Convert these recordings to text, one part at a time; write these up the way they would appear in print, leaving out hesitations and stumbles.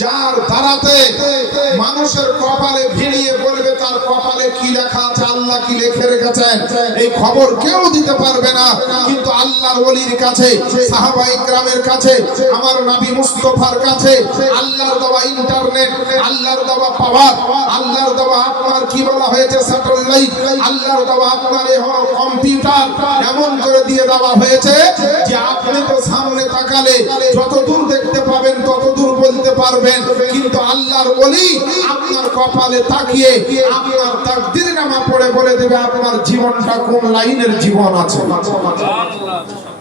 যার দ্বারাতে মানুষের কপালে ভিড়িয়ে বলবে তার কপালে কি লেখা আছে, আল্লাহ কি লিখে রেখেছেন, এই খবর কেউ দিতে পারবে না। কিন্তু আল্লাহর ওলির কাছে, সাহাবায়ে কেরামের কাছে, আমার নবী মুস্তাফার কাছে আল্লাহর দেওয়া ইন্টারনেট, আল্লাহর দেওয়া পাওয়ার, আল্লাহর দেওয়া আপনার কি বলা হয়েছে স্যাটেলাইট, আল্লাহর দেওয়া আপনার কম্পিউটার এমন করে দিয়ে দেওয়া হয়েছে যে আপনি তো সামনে তাকালে যত দূর দেখতে পাবেন তত দূর বলতে পারবেন, কিন্তু আল্লাহর ওলি আপনার কপালে তাকিয়ে আপনার তাকদীর নামা পড়ে বলে দেবে আপনার জীবনটা কোন লাইনের জীবন আছে।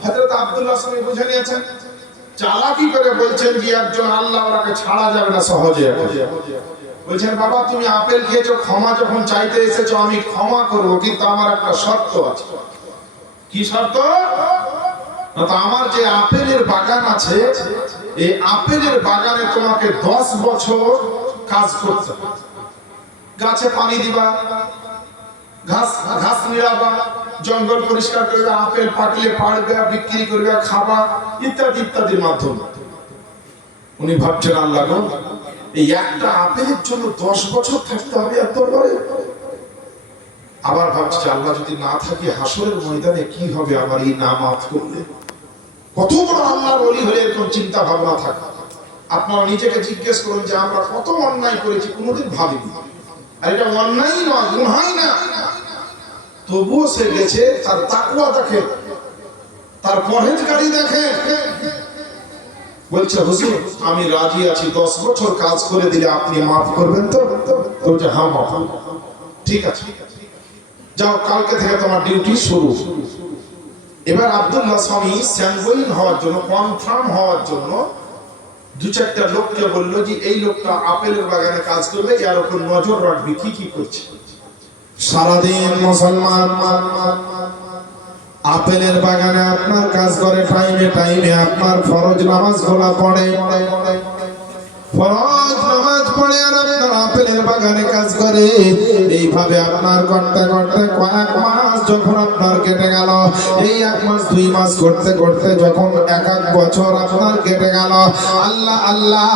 হযরত আব্দুল্লাহ সাহেব বুঝে নিয়েছেন, চালাকি করে বলছেন যে একজন আল্লাহ ওনাকে ছাড়া যাবে না সহজে। বলছেন বাবা তুমি আপেল খেয়েছো, ক্ষমা যখন চাইতে এসেছো আমি ক্ষমা করব, কিন্তু আমার একটা শর্ত আছে। কি শর্ত? আমার যে আপেলের বাগান আছে, এই আপেলের বাগানে তোমাকে 10 বছর কাজ করতে হবে। গাছে পানি দিবা, ঘাস নিড়াবা, জঙ্গল পরিষ্কার করবে, আপেল পাকলে পাড়বে, বিক্রি করবে, খাবা, ইত্যাদি ইত্যাদির মাধ্যমে। উনি ভাবছেন আল্লাহ গো, এই একটা আপেলের জন্য 10 বছর থাকতে হবে এত বড়। আবার ভাবছে আল্লাহ যদি না থাকি হাসরের ময়দানে কি হবে আমার এই না মাফ করলে। কত বড় আল্লাহর ওলি হলে এরকম চিন্তা ভাবনা থাকে। আপনারা নিজেকে জিজ্ঞেস করুন যে আমরা কত অন্যায় করেছি, কোনোদিন ভাবিনি। আর এটা অন্যায় নয়, গুনাহই না, তবুও সে গেছে। তার তাকওয়া দেখে, তার পরহেজগারি দেখে, বলছে হুজুর আমি রাজি আছি 10 বছর কাজ করে দিলে আপনি মাফ করবেন তো? বলছে হ্যাঁ মাফ, ঠিক আছে যাও, কালকে থেকে তোমার ডিউটি শুরু। এবার আব্দুল্লাহ স্বামী স্যাঙ্গুইন হওয়ার জন্য, কনফার্ম হওয়ার জন্য 2-4টা লোককে বললো যে এই লোকটা আপেলের বাগানে কাজ করবে, এর উপর নজর রাখবি কি কি করছে। সারাদিন মুসলমান আপেলের বাগানে আপনার কাজ করে, টাইমে টাইমে আপনার ফরজ নামাজ গুলা পড়ে, ফরজ নামাজ পড়ে আর আপনার আপেলের বাগানে কাজ করে। এইভাবে আপনার করতে করতে কয়েক মাস যখন আপনার কেটে গেল, এই 1 মাস 2 মাস করতে করতে যখন 1 বছর আপনার কেটে গেল, আল্লাহ আল্লাহ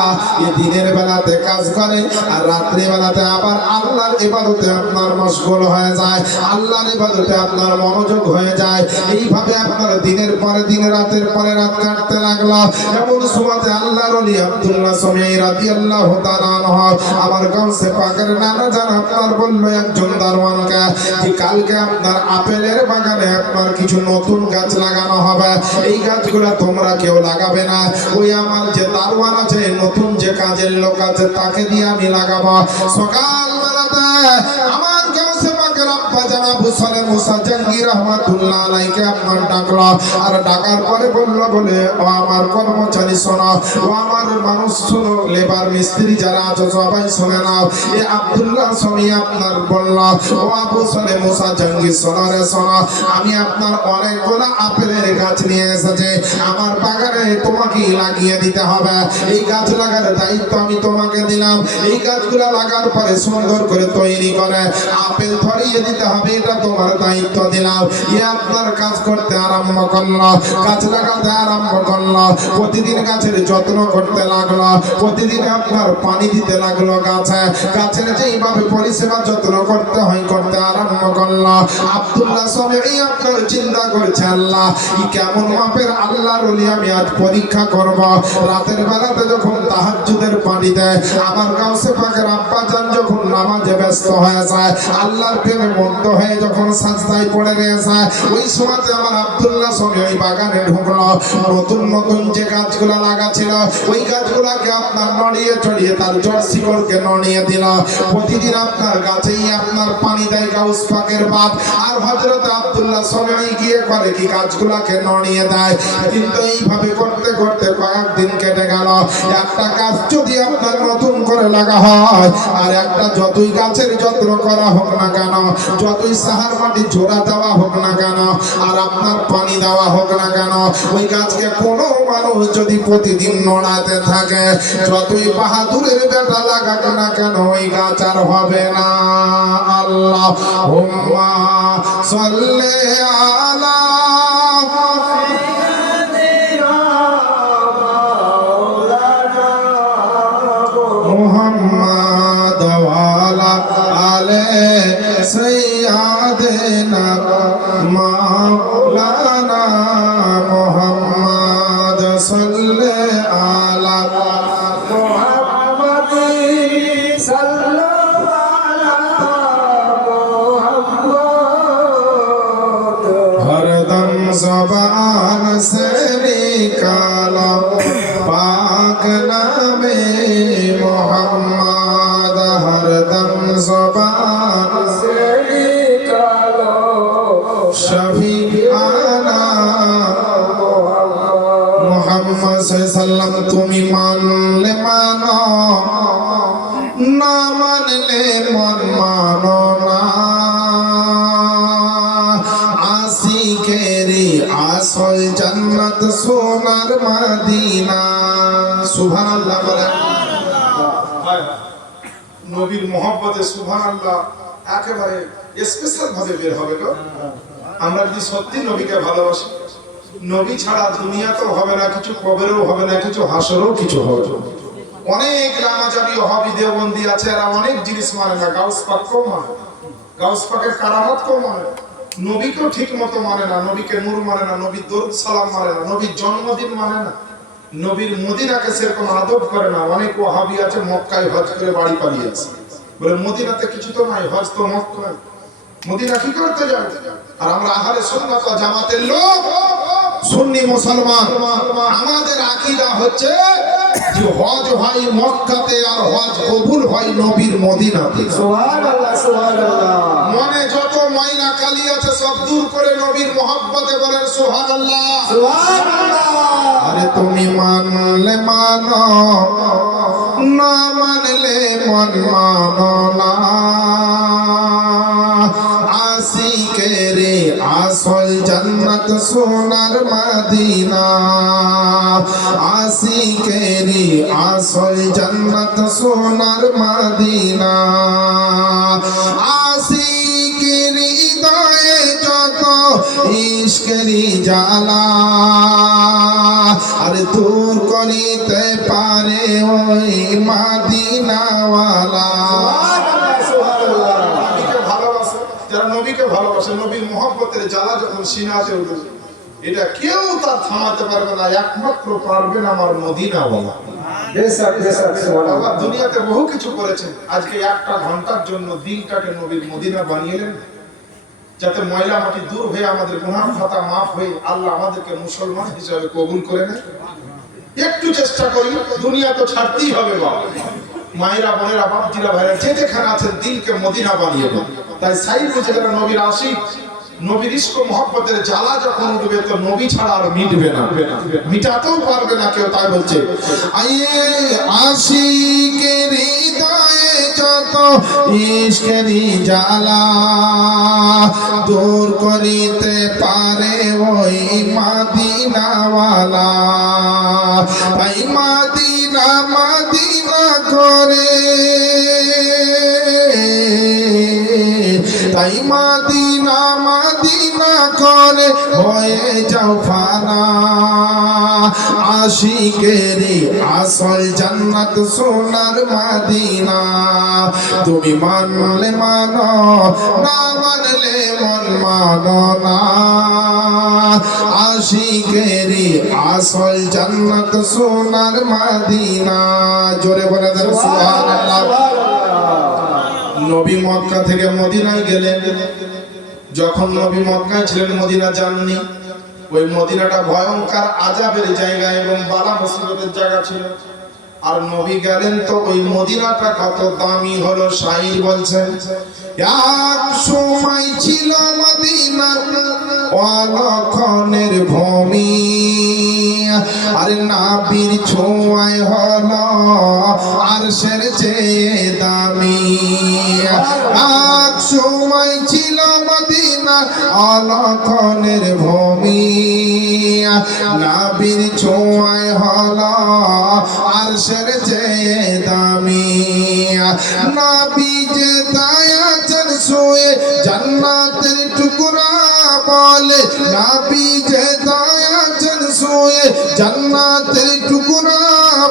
এই দিনের বেলাতে কাজ করে আর রাত্রি বেলাতে আবার আল্লাহর ইবাদতে আপনার মশগুল হয়ে যায়, আল্লাহর ইবাদতে আপনার মনোযোগ হয়ে যায়। এইভাবে আপনার দিনের পরে দিন, রাতের পরে রাত কাটতে লাগলো। এমন সময়তে আল্লাহর ওলি আব্দুল্লাহ সামিঈ রাদিয়াল্লাহু তাআলা আনহু আমার গাউসে পাকের নানা জান আপনার বলল একজন দারওয়ানকে যে কালকে আপনার আপেলের বাগানে আপনার কিছু নতুন গাছ লাগানো হবে, এই গাছগুলো তোমরা কেউ লাগাবে না, ওই আমার যে দারওয়ান আছে, নতুন যে কাজের লোক আছে তাকে দিয়ে আমি লাগাবো। সকালবেলাতে আমার গাউসে পাকের আব্বা জানাব সালে মুসা জাহাঙ্গীর রহমাতুল্লাহ আলাইহিকে আপনার ডাকলো, আর ডাকার পরে বলল বলে ও আমার কর্মচারী শোনো, ও আমার মানুষ শোনো, লেবার মিস্ত্রি যারা আছো সবাই শুনে নাও। এই আব্দুল্লাহ স্বামী আপনার বলল ও আবু সালে মুসা জাহাঙ্গীর শোনো রে শোনো, আমি আপনার অনেকগুলো আপেলের গাছ নিয়ে এসেছি, আমার বাগানে তোমাকে লাগিয়ে দিতে হবে। এই গাছ লাগানোর দায়িত্ব আমি তোমাকে দিলাম। এই গাছগুলো লাগার পরে সুন্দর করে তৈরি করে আপেল ধরিয়ে দিতে হবে, এটা তোমার দায়িত্ব দিলাম। এ আপনার কাজ করতে আরম্ভ করলো, গাছ লাগাতে আরম্ভ করলো, প্রতিদিন গাছের যত্ন করতে লাগলো, প্রতিদিন আপনার পানি দিতে লাগলো, গাছের যেইভাবে পরিষেবা যত্ন করতে হয় করতে আরম্ভ করলো। আব্দুল্লাহ সামিঈ আপনার চিন্তা করছে আল্লাহ ই কেমন মাপের আল্লাহর ওলি আমি আজ পরীক্ষা করব। রাতের বেলাতে যখন তাহাজ্জুদের পানি দেয়, আমার গাউসে পাকের আব্বা জান যখন নামাজে ব্যস্ত হয়ে যায়, আল্লাহর প্রেমে মত্ত হয়ে যখন সাজদায় পড়ে গেছে, ওই সময়তে আমার আব্দুল্লাহ সামিঈ ওই বাগানে ঢুকলো। নতুন নতুন যে গাছগুলো লাগা ছিল ওই গাছগুলোকে আপনার নড়িয়ে চড়িয়ে তার জড় শিকড়কে নড়িয়ে দিল। প্রতিদিন আপনার গাছেই আপনার পানি দেয় গাউস পাকের বাপ, আর হযরত আব্দুল্লাহ সামিঈ গিয়ে করে কি গাছগুলোকে নড়িয়ে দেয়। কিন্তু এইভাবে করতে করতে কয়েকদিন কেটে গেল। একটা গাছ যদি আপনার নতুন করে লাগা হয়, আর একটা যতই গাছের যত্ন করা হোক না কেন, যতই সাহার মাটি জোড়া দেওয়া হোক না কেন, আর আপনার পানি দেওয়া হোক না কেন, ওই গাছকে কোনো মানুষ যদি প্রতিদিন নড়াতে থাকে, যতই বাহাদুরের বেটা লাগাক না কেন, ওই গাছ আর হবে না। আল্লাহুম্মা সাল্লি আলা सैयदना मौलाना मोहम्मद सल्ले अला मोहम्मद सल्लल्लाहु अलैहि मोहम्मद हरदम ज़बान से निकाला पाक नामे मोहम्मद हरदम ज़बान से निकालो शफीआना मोहम्मद सल्लम তুমি মানলে মানো না মানলে মন মানো না আশিকেরি আসল জান্নাত সোনার মদিনা সুবহানাল্লাহ বলেন নবীর মহব্বতে সুবহানাল্লাহ একেবারে স্পেশাল ভাবে বের হবে গো আমরা যদি সত্যি নবীকে ভালোবাসি নবী ছাড়া দুনিয়াতেও হবে না কিছু কবরেও হবে না কিছু হাসরেও কিছু হবে না অনেক লামাজাবি ওহাবি দেওবন্দি আছে এরা অনেক জিনিস মানে না গাউস পাক কো মানে গাউস পাকের কারামত কো মানে নবীকেও ঠিক মতো মানে না নবীকে নূর মানে না নবীর দরুদ সালাম মানে না নবীর জন্মদিন মানে না নবীর মদিনাকে সেরকম আদব করে না অনেক ওহাবি আছে মক্কায় হজ করে বাড়ি পালিয়েছে বলে মদিনাতে কিছু তো নাই হজ তো মক্কায় মদিনা কি করতে যাবে আর আমরা আহলে সুন্নাত ওয়াল জামাতের লোক সুন্নি মুসলমান আমাদের আকীদা হচ্ছে যে হজ হয় মক্কাতে আর হজ কবুল হয় নবীর মদিনাতে সুবহানাল্লাহ সুবহানাল্লাহ মনে যত ময়লা কালি আছে সব দূর করে নবীর মহব্বতে বলেন সুবহানাল্লাহ সুবহানাল্লাহ আরে তুমি মানলে মানো না মানলে মন মানো না আশিকেরে আসল জান্নাত সোনার মদিনা আশিকেরে আসল জান্নাত সোনার মদিনা আশিকের হৃদয়ে যত ইশকেরি জ্বালা আর দূর করিতে পারে ওই মদিনাওয়ালা নবীকে ভালোবাসে যারা নবীকে ভালোবাসে নবীর মহব্বতের জ্বালা যখন সিনাতে উঠবে এটা কেউ তার থামাতে পারবে না একমাত্র পারবেন আমার মদিনাওয়ালা বেশক বেশক সুবহানাল্লাহ আল্লাহ দুনিয়াতে বহু কিছু করেছেন আজকে একটা ঘন্টার জন্য দিনটাকে নবীর মদিনা বানিয়েলেন যাতে ময়লা মাটি দূর হয়ে আমাদের গুনাহ খাতা মাফ হয়ে আল্লাহ আমাদেরকে মুসলমান হিসেবে কবুল করে নেয় একটু চেষ্টা করি দুনিয়া তো ছাড়তেই হবে বাবা মায়েরা বোনেরা বাপজিরা ভাইরা যে যেখানে আছেন দিলকে মদিনা বানিয়ে দেন তাই সাইড হচ্ছে যারা নবীর আশিক নবীর ইশক ও মহব্বতের জ্বালা যখন উঠবে তো নবী ছাড়া আর মিটবে না মিটাতেও পারবে না কেউ তাই বলছে আয়ে আশিকের হৃদয়ে যত ইশকেরি জ্বালা দূর করিতে পারে ওই মদিনাওয়ালা তাই মদিনা মদিনা করে তাই মদিনা মদিনা করে হয়ে যাও ফানা আশিকেরি আসল জান্নাত সোনার মদিনা তুমি মানলে মানো না মানলে মন মানো না আশিকেরি আসল জান্নাত সোনার মদিনা জোরে বলে দেন সুবহানাল্লাহ নবী মক্কা থেকে মদিনায় গেলেন যখন নবী মক্কায় ছিলেন মদিনা যাননি ওই মদিনাটা ভয়ঙ্কর আযাবের জায়গা এবং বালা মুসিবতের জায়গা ছিল আর নবী গেলেন তো ওই মদিনাটা কত দামি হলো শাইর বলছেন এক সময় ছিল মদিনা অলক্ষণের ভূমি আর নাবির ছোঁয়ায় হলো আরশের চেয়ে দামি এক সময় ছিল মদিনা অলক্ষণের ভূমি নাবির ছোঁয়ায় হলো আরশের চেয়ে দামি নবী যে দায়াছেন শুয়ে জান্নাতের টুকরা বলে নবী যে দায়াছেন শুয়ে জান্নাতের টুকরা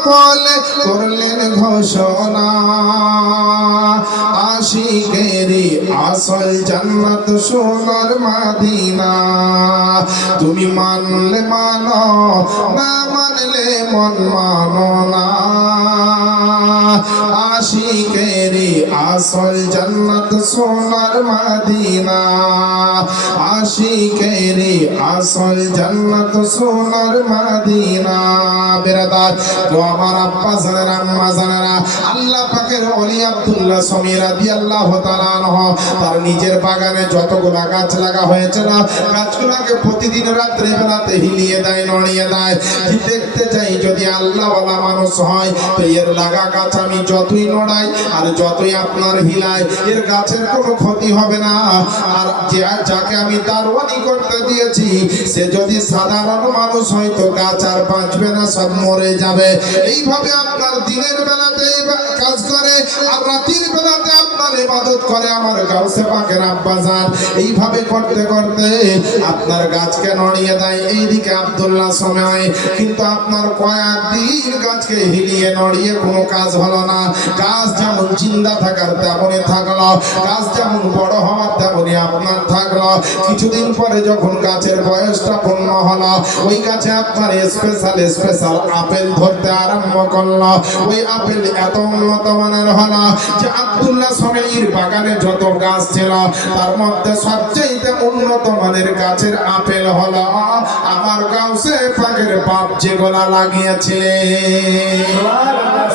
বলে করলেন ঘোষণা আশিকেরি আসল জান্নাত সোনার মাদিনা তুমি মানলে মানো না মানলে মন মানো না আশিকেরি আসল জান্নাত সোনার মাদিনা আশিকেরি আসল জান্নাত সোনার মাদিনা বেরাদার তো আমার আব্বা জানেরা আম্মা জানেরা আল্লাহ পাকের ওলি আব্দুল্লাহ শমী রাদিয়াল্লাহু তাআলা আনহু তার নিজের বাগানে যতগুলা গাছ লাগা হয়েছিল গাছগুলোকে প্রতিদিন রাত্রে বেলাতে হিলিয়ে দেয় নড়িয়ে দেয় দেখতে চাই যদি আল্লাহ ওয়ালা মানুষ হয় তো এর লাগা গাছ আমি যতই নড়াই আর যতই আপনার হিলাই এর গাছের কোনো ক্ষতি হবে না আর যে যাকে আমি দারওয়ানি করতে দিয়েছি সে যদি সাধারণ মানুষ হয় তো গাছ আর বাঁচবে না সব মরে যাবে এইভাবে আপনার দিনের বেলাতে কাজ করে আর রাতের বেলাতে আপনার ইবাদত করে আমার গাউসে পাকের আব্বাজান এইভাবে করতে করতে আপনার গাছকে নড়িয়ে দেয় এইদিকে আব্দুল্লাহ সময় কিন্তু আপনার কয়েকদিন গাছকে হিলিয়ে নড়িয়ে কোনো কাজ হলো না গাছ যেমন জিন্দা থাকার তেমনই থাকলো গাছ যেমন বড় হওয়ার তেমনই আপনার থাকলো কিছুদিন পরে যখন গাছের বয়সটা পূর্ণ হলো ওই গাছে আপনার স্পেশাল আপেল ধরতে আরম্ভ করলো ওই আপেল এত উন্নত মানের হলো যে আব্দুল্লাহ সমীর বাগানে যত গাছ ছিল তার মধ্যে সবচেয়ে উন্নত মানের গাছের আপেল হলো আমার গাউসে পাকের বাপ যেগুলা লাগিয়েছিলেন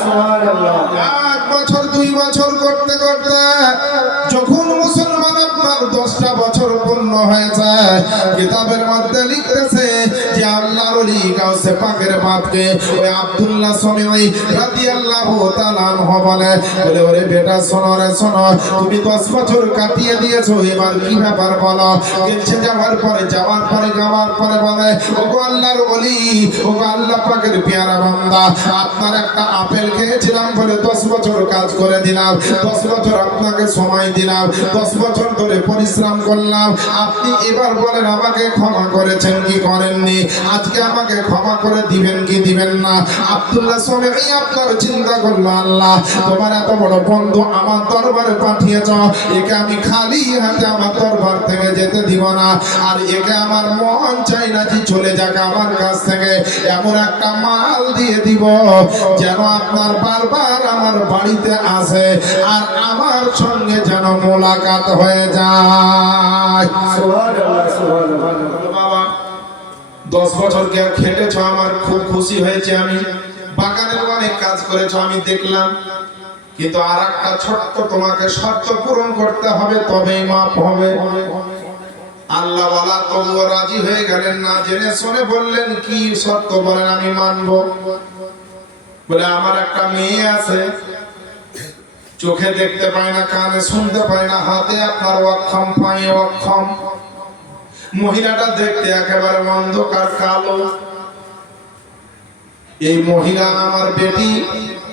সুবহানাল্লাহ। 1 বছর 2 বছর করতে করতে যখন মুসলমান আপনার 10টা বছর পূর্ণ হয়েছে কিতাবের মধ্যে লিখতেছে যে আল্লাহর ওলি গাউসে পাকের বাপকে ওই আব্দুল্লাহ শমী রাদিয়াল্লাহু তাআলা আনহু বলে ওরে বেটা শোনো রে শোনো তুমি 10 বছর কাটিয়ে দিয়েছো এবার কি ব্যাপার বলো গেছে যাওয়ার পরে বলে ওগো আল্লাহর ওলি ওগো আল্লাহ পাকের পেয়ারা বান্দা আপনার একটা আপেল খেয়েছিলাম বলে 10 বছর কাজ করে দিলাম 10 বছর আপনাকে সময় দিলাম 10 বছর ধরে পরিশ্রম করলাম আপনি এবার বলেন আমাকে ক্ষমা করেছেন কি করেননি আজকে আমাকে ক্ষমা করে দিবেন কি দিবেন না আব্দুল্লাহ শমী আপনার চিন্তা করলো আল্লাহ তোমার এত বড় বন্ধু আমার দরবারে পাঠিয়েছ একে আমি খালি হাতে আমার দরবার থেকে যেতে দিব না আর একে আমার মন চাই না যে চলে যাক আমার কাছ থেকে এমন একটা মাল দিয়ে দিব যেন আপনার বারবার আমার বাড়িতে আসে আর আমার সঙ্গে যেন মোলাকাত হয়ে যায় সুবহানাল্লাহ সুবহানাল্লাহ। বাবা 10 বছর খেটেছ আমার খুব খুশি হয়েছে আমি বাগানের অনেক কাজ করেছো আমি দেখলাম কিন্তু আর একটা ছোট্ট তোমাকে শর্ত পূরণ করতে হবে তবেই মাপ হবে আল্লাহ ওয়ালা তবুও রাজি হয়ে গেলেন না জেনে শুনে বললেন কি শর্ত বলেন আমি মানবো বলে আমার একটা মেয়ে আছে চোখে দেখতে পায় না কানে শুনতে পায় না হাতে আপনার অক্ষম পায়ে অক্ষম মহিলাটা দেখতে একেবারে অন্ধকার কালো এই মহিলা আমার বেটি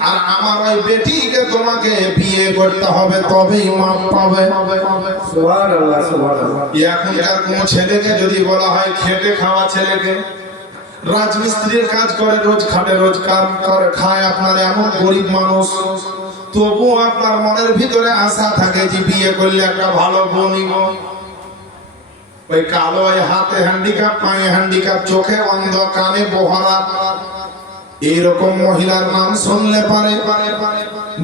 আর আমার ওই বেটিকে তোমাকে বিয়ে করতে হবে তবেই মাপ পাবে সুবহানাল্লাহ সুবহানাল্লাহ। এখনকার কোন ছেলেকে যদি বলা হয় খেটে খাওয়া ছেলেকে রাজমিস্ত্রির কাজ করে রোজ খাটে রোজ কাম করে খায় আপনার এমন গরিব মানুষ তবুও আপনার মনের ভিতরে আশা থাকে যে বিয়ে করলে একটা ভালো বউ নিব ওই কালো ওই হাতে হ্যান্ডিক্যাপ পায়ে হ্যান্ডিক্যাপ চোখে অন্ধ কানে বহরা এইরকম মহিলার নাম শুনলে পারে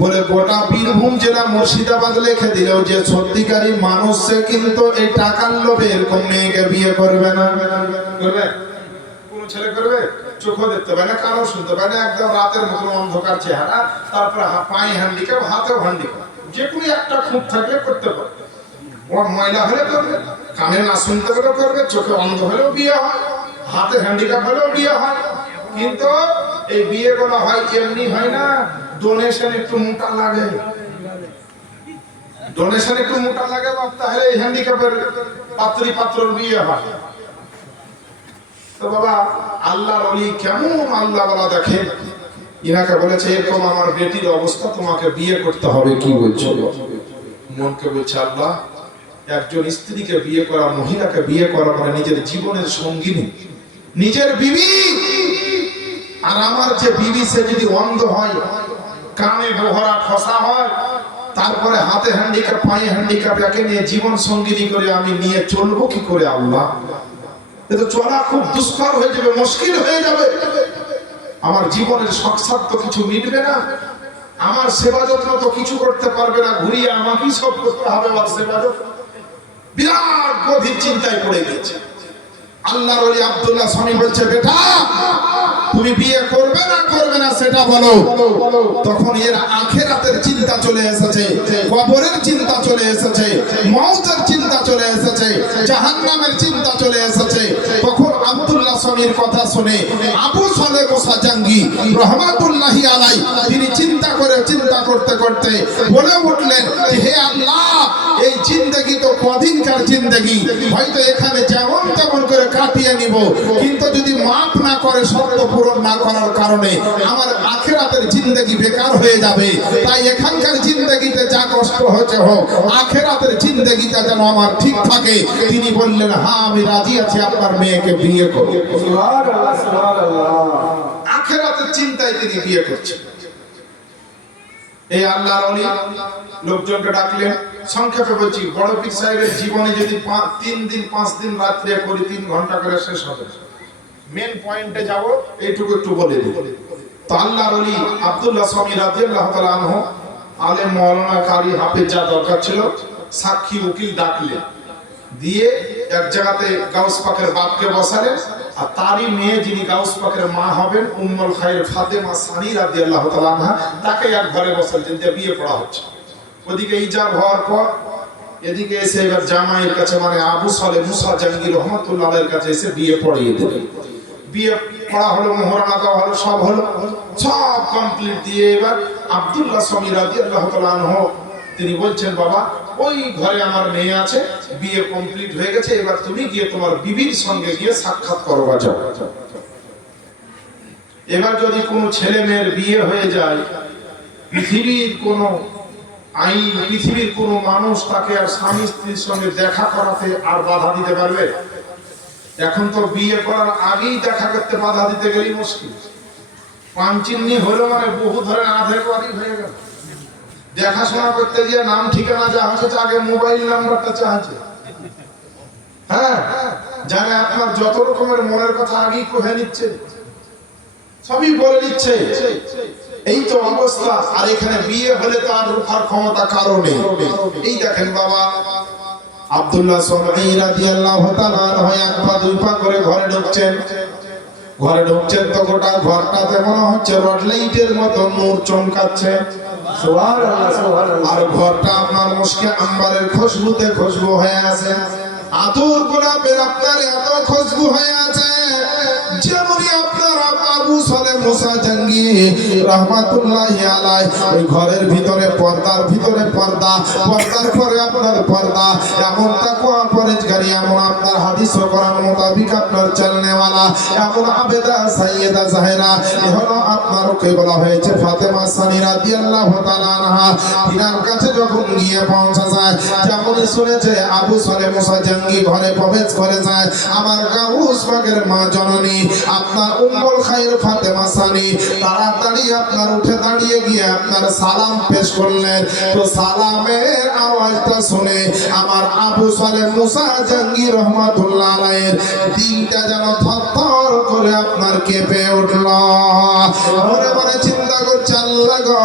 বলে গোটা বীরভূম জেলা মুর্শিদাবাদ লিখে দিলেও যে সত্যিকারী মানুষ সে কিন্তু এই টাকার লোভে এরকম মেয়েকে বিয়ে করবে না করবে কোন ছেলে করবে চোখও দেখতে পায় না কানও শুনতে পায় না একদম রাতের মতো অন্ধকার চেহারা তারপরে পায়ে হ্যান্ডিক্যাপ হাতেও হ্যান্ডিক্যাপ যে কোনো একটা খুঁত থাকলে করতে পারে ওর ময়লা হলে করবে কানে না শুনতে পেলেও করবে চোখে অন্ধ হলেও বিয়ে হয় হাতে হ্যান্ডিক্যাপ হলেও বিয়ে হয় কিন্তু এই বিয়ে গুলো হয় এমনি হয় না ডোনেশন একটু মোটা লাগে ডোনেশন একটু মোটা লাগে বাপ তাহলে এই হ্যান্ডিক্যাপের পাত্রর বিয়ে হয় তো বাবা আল্লাহর ওলি কেমন আল্লাহ বাবা দেখে ইনাকে বলেছে এরকম আমার বেটির অবস্থা তোমাকে বিয়ে করতে হবে কি বলছো মনকে বলছে আল্লাহ একজন স্ত্রীকে বিয়ে করা মহিলাকে বিয়ে করা মানে নিজের জীবনের সঙ্গিনী নিজের বিবি আর আমার যে বিবি সে যদি অন্ধ হয়, কানে বহরা ঠসা হয়, তারপরে হাতে হ্যান্ডিক্যাপ পায়ে হ্যান্ডিক্যাপ একে নিয়ে জীবন সঙ্গিনী করে আমি নিয়ে চলবো কি করে আল্লাহ? এ তো চলা খুব দুষ্কর হয়ে যাবে, মুশকিল হয়ে যাবে। আমার জীবনের শখ সাধ্য কিছু মিটবে না, আমার সেবা যত্ন তো কিছু করতে পারবে না, ঘুরিয়ে আমাকেই সব করতে হবে। আমার সেবা যত্ন বিরাট গভীর চিন্তায় পড়ে গেছে। আল্লাহর ওলি আব্দুল্লাহ স্বামী বলছে, বেটা তুমি বিয়ে করবে না সেটা বলো। তখন এর আখিরাতের চিন্তা চলে এসেছে, কবরের চিন্তা চলে এসেছে, মওতের চিন্তা চলে এসেছে, জাহান্নামের চিন্তা চলে এসেছে। তখন আব্দুল্লাহ স্বামীর কথা শুনে আবু সালেহ মুসা জাঙ্গি রহমাতুল্লাহি আলাই তিনি চিন্তা করতে করতে বলে উঠলেন, হে আল্লাহ, এই জিন্দেগি তো কদিনকার জিন্দেগি, হয়তো এখানে যেমন তেমন করে কাটিয়ে নিব, কিন্তু যদি মাফ না করে, শর্ত পূরণ না করার কারণে আমার আখিরাতের জিন্দেগি বেকার হয়ে যাবে। তাই এখানকার জিন্দেগিতে যা কষ্ট হচ্ছে হোক, আখিরাতের জিন্দেগিটা যেন আমার ঠিক থাকে। তিনি বললেন, হ্যাঁ আমি রাজি আছি, আপনার মেয়েকে বিয়ে করব। সুবহানাল্লাহ, সুবহানাল্লাহ। আখিরাতের চিন্তায় তিনি বিয়ে করছেন। এই আল্লাহর ওলি লোকজনকে ডাকলেন। সংক্ষেপে বলছি, বড় পীর সাহেবের জীবনে যদি 3 দিন 5 দিন রাত্রে করি 3 ঘন্টা করে শেষ হবে। মেন পয়েন্টে যাব, এইটুকু একটু বলে দিই। তো আল্লাহর ওলি আব্দুল্লাহ স্বামী রাদিয়াল্লাহু তাআলা আনহু আলেম মাওলানা কারি হাফেজ যা দরকার ছিল, সাক্ষী উকিল ডাকলেন, দিয়ে এক জায়গাতে গাউস পাকের বাপকে বসালেন, আর তারই মেয়ে যিনি গাউস পাকের মা হবেন উম্মুল খায়র ফাতেমা সানি রাদিয়াল্লাহু তাআলা আনহা, তাকে এক ঘরে বসালেন, যে বিয়ে পড়া হচ্ছে। ওদিকে ইজাব হওয়ার পর এদিকে এসে এবার জামাইয়ের কাছে, মানে আবু সালেহ মুসা জাঙ্গি রহমাতুল্লাহ আলাইহির কাছে এসে বিয়ে পড়িয়ে দিলেন। বিয়ে পড়া হলো, মোহরানা দেওয়া হলো, সব হলো, সব কমপ্লিট দিয়ে এবার আব্দুল্লাহ স্বামী রাদিয়াল্লাহু তাআলা আনহু তিনি বলছেন, বাবা ওই ঘরে আমার মেয়ে আছে, বিয়ে কমপ্লিট হয়ে গেছে, এবার তুমি গিয়ে তোমার বিবির সঙ্গে গিয়ে সাক্ষাৎ করবা যাও। এবার যদি কোনো ছেলে মেয়ের বিয়ে হয়ে যায়, পৃথিবীর কোনো আইন, পৃথিবীর কোনো মানুষ তাকে আর স্বামী স্ত্রীর সঙ্গে দেখা করাতে আর বাধা দিতে পারবে? এখন তো বিয়ে করার আগেই দেখা করতে বাধা দিতে গেলেই মুশকিল। পাঞ্চিন্নি হলো মানে বহু ধরে আধের বাড়ি হয়ে গেল। দেখাশোনা করতে গিয়ে নাম ঠিকানা যা হচ্ছে, আগে মোবাইল নাম্বারটা চাইছে। হ্যাঁ, জানে আপনার যত রকমের মনের কথা আগেই কহে নিচ্ছে, সবই বলে দিচ্ছে। এই তো অবস্থা। আর এখানে বিয়ে হলে তো আর রুখার ক্ষমতা কারো নেই। এই দেখেন বাবা আব্দুল্লাহ স্বামী রাদিয়াল্লাহু তাআলা আনহু এক পা দুই পা করে ঘরে ঢুকছেন তো গোটা ঘরটাতে মনে হচ্ছে রড লাইটের মতো নূর চমকাচ্ছে। সুবহানাল্লাহ, সুবহানাল্লাহ। আর ঘরটা আপনার মুশকে আম্বারের খুশবুতে খুশবু হয়ে আছে, আতর গোলাপের আপনার এত খুশবু হয়ে আছে, যেমনই আপনার আবু সালেহ মুসা জাঙ্গি রহমাতুল্লাহি আলাইহি ওই ঘরের ভিতরে পর্দার ভিতরে পর্দা, পর্দার পরে আপনার পর্দা, এমন তাকওয়া পরহেজগারি, এমন আপনার হাদিস ও কোরআন মোতাবেক আপনার চলনেওয়ালা, এমন আবেদা সাইয়্যেদা জাহেরা, এ হলো আপনার কে বলা হয়েছে ফাতেমা সানি রাদিয়াল্লাহু তাআলা আনহা। তিনার কাছে যখন গিয়ে পৌঁছা যায়, যেমনই শুনেছে আবু সালেহ মুসা জাঙ্গি ঘরে প্রবেশ করে যায়, আমার গাউস পাকের মা জননী আপনার উম্মুল খায়র ফাতেমা সানি তাড়াতাড়ি আপনার উঠে দাঁড়িয়ে গিয়ে আপনার সালাম পেশ করলেন। তো সালামের আওয়াজটা শুনে আমার আবু সালেহ মুসা জাঙ্গি রহমাতুল্লাহ আলাইহির দিলটা যেন থরথর করে আপনার কেঁপে উঠল। মনে মনে চিন্তা করছে, আল্লাহ গো,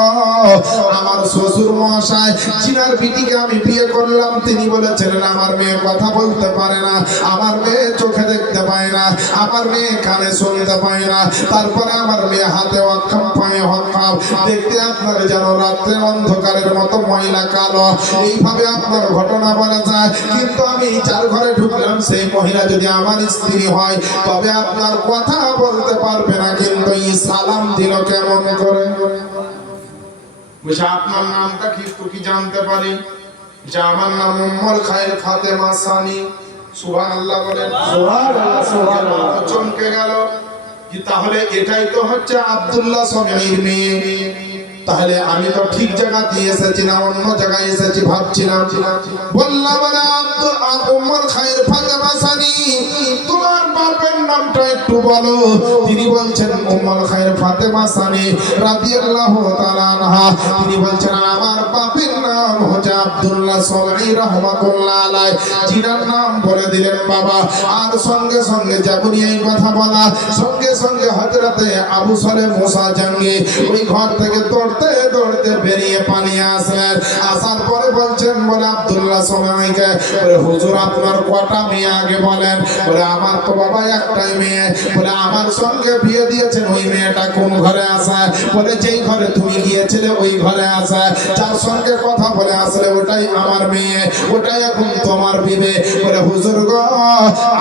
আমার শ্বশুর মশাই জিনার বিটিকে আমি বিয়ে করলাম, তিনি বলেছিলেন আমার মেয়ে কথা বলতে পারে না, আমার মেয়ে চোখে দেখতে পায় না, আমার মেয়ে কানে শুনতে পায় না, তারপরে আমার মেয়ে হাতে অক্ষম পায়ে অক্ষম, দেখতে আপনার যেন রাত্রে অন্ধকারের মতো ময়লা কালো, এইভাবে আপনার ঘটনা বলা যায়। কিন্তু আমি যার ঘরে ঢুকলাম সেই মহিলা যদি আমার স্ত্রী হয়, তবে আপনার কথা বলতে পারবে না, কিন্তু এই সালাম দিল কেমন করে? বলছে আপনার নামটা কি, তো কি জানতে পারি? যে আমার নাম উম্মুল খায়র ফাতেমা সানি। সুবহানাল্লাহ বলেন। সুবহানাল্লাহ, সুবহানাল্লাহ। চমকে গেল, যে তাহলে এটাই তো হচ্ছে আব্দুল্লাহ স্বামীর মেয়ে। তাহলে আমি তো ঠিক জায়গা দিয়ে এসেছি না অন্য জায়গায় এসেছি ভাবছিলাম। বললাম আরে উম্মুল খায়র ফাতেমা সানি, তোমার বাপের নামটা একটু বলো। তিনি বলছেন উম্মুল খায়র ফাতেমা সানি রাদিয়াল্লাহু তাআলা আনহা। তিনি বলছেন আমার বাপের নাম হচ্ছে আব্দুল্লাহ সলঈ রাহমাতুল্লাহ আলাইহি। জিনার নাম বলে দিলেন বাবা। আর সঙ্গে সঙ্গে যখনই এই কথা বলা, সঙ্গে সঙ্গে হযরতে আবু সালেহ মুসা জাঙ্গি ওই ঘর থেকে দৌড়তে দৌড়তে বেরিয়ে পালিয়ে আসলেন। আসার পরে বলছেন বলে আব্দুল্লাহ সলঈকে, বলে হুজুর আপনার কটা মেয়ে আগে বলেন। বলে আমার তো বাবা একটাই মেয়ে। বলে আমার সঙ্গে বিয়ে দিয়েছেন ওই মেয়েটা কোন ঘরে আছে? বলে যেই ঘরে তুমি গিয়েছিলে ওই ঘরে আছে। যার সঙ্গে কথা বলে আসলে ওটাই আমার মেয়ে, ওটাই এখন তোমার বিবে। বলে হুজুর গো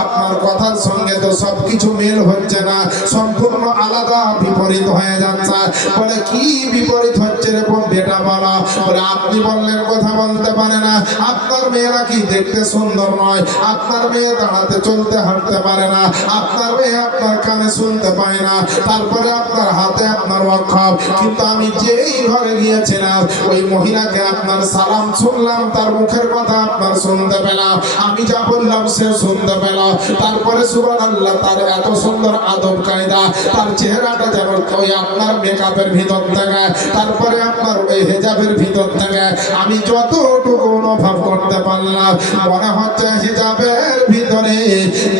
আপনার কথার সঙ্গে তো সবকিছু মিল হচ্ছে না, সম্পূর্ণ আলাদা বিপরীত হয়ে যাচ্ছে। বলে কি বিপরীত হচ্ছে রে বেটা বলা? বলে আপনি বললেন কথা বলতে পারে না, আপনার মেয়েরা কি দেখতে সুন্দর নয়? আপনার মেয়ে দাঁড়াতে চলতে হাঁটতে পারে না, আপনার মেয়ে আপনার কানে শুনতে পায় না, তারপরে আপনার হাতে আপনার অক্ষম। কিন্তু আমি যেই ঘরে গিয়েছিলাম ওই মহিলাকে আপনার সালাম শুনলাম, তার মুখের কথা আপনার শুনতে পেলাম, আমি যা বললাম সে শুনতে পেল। তারপরে সুবহানাল্লাহ তার এত সুন্দর আদব কায়দা, তার চেহারাটা যেন ওই আপনার মেকআপের ভিতর থেকে, তারপরে আপনার ওই হেজাবের ভিতর থেকে আমি যতটুকু অনুভব করতে পারলাম, মনে হচ্ছে হিজাবের ভিতরে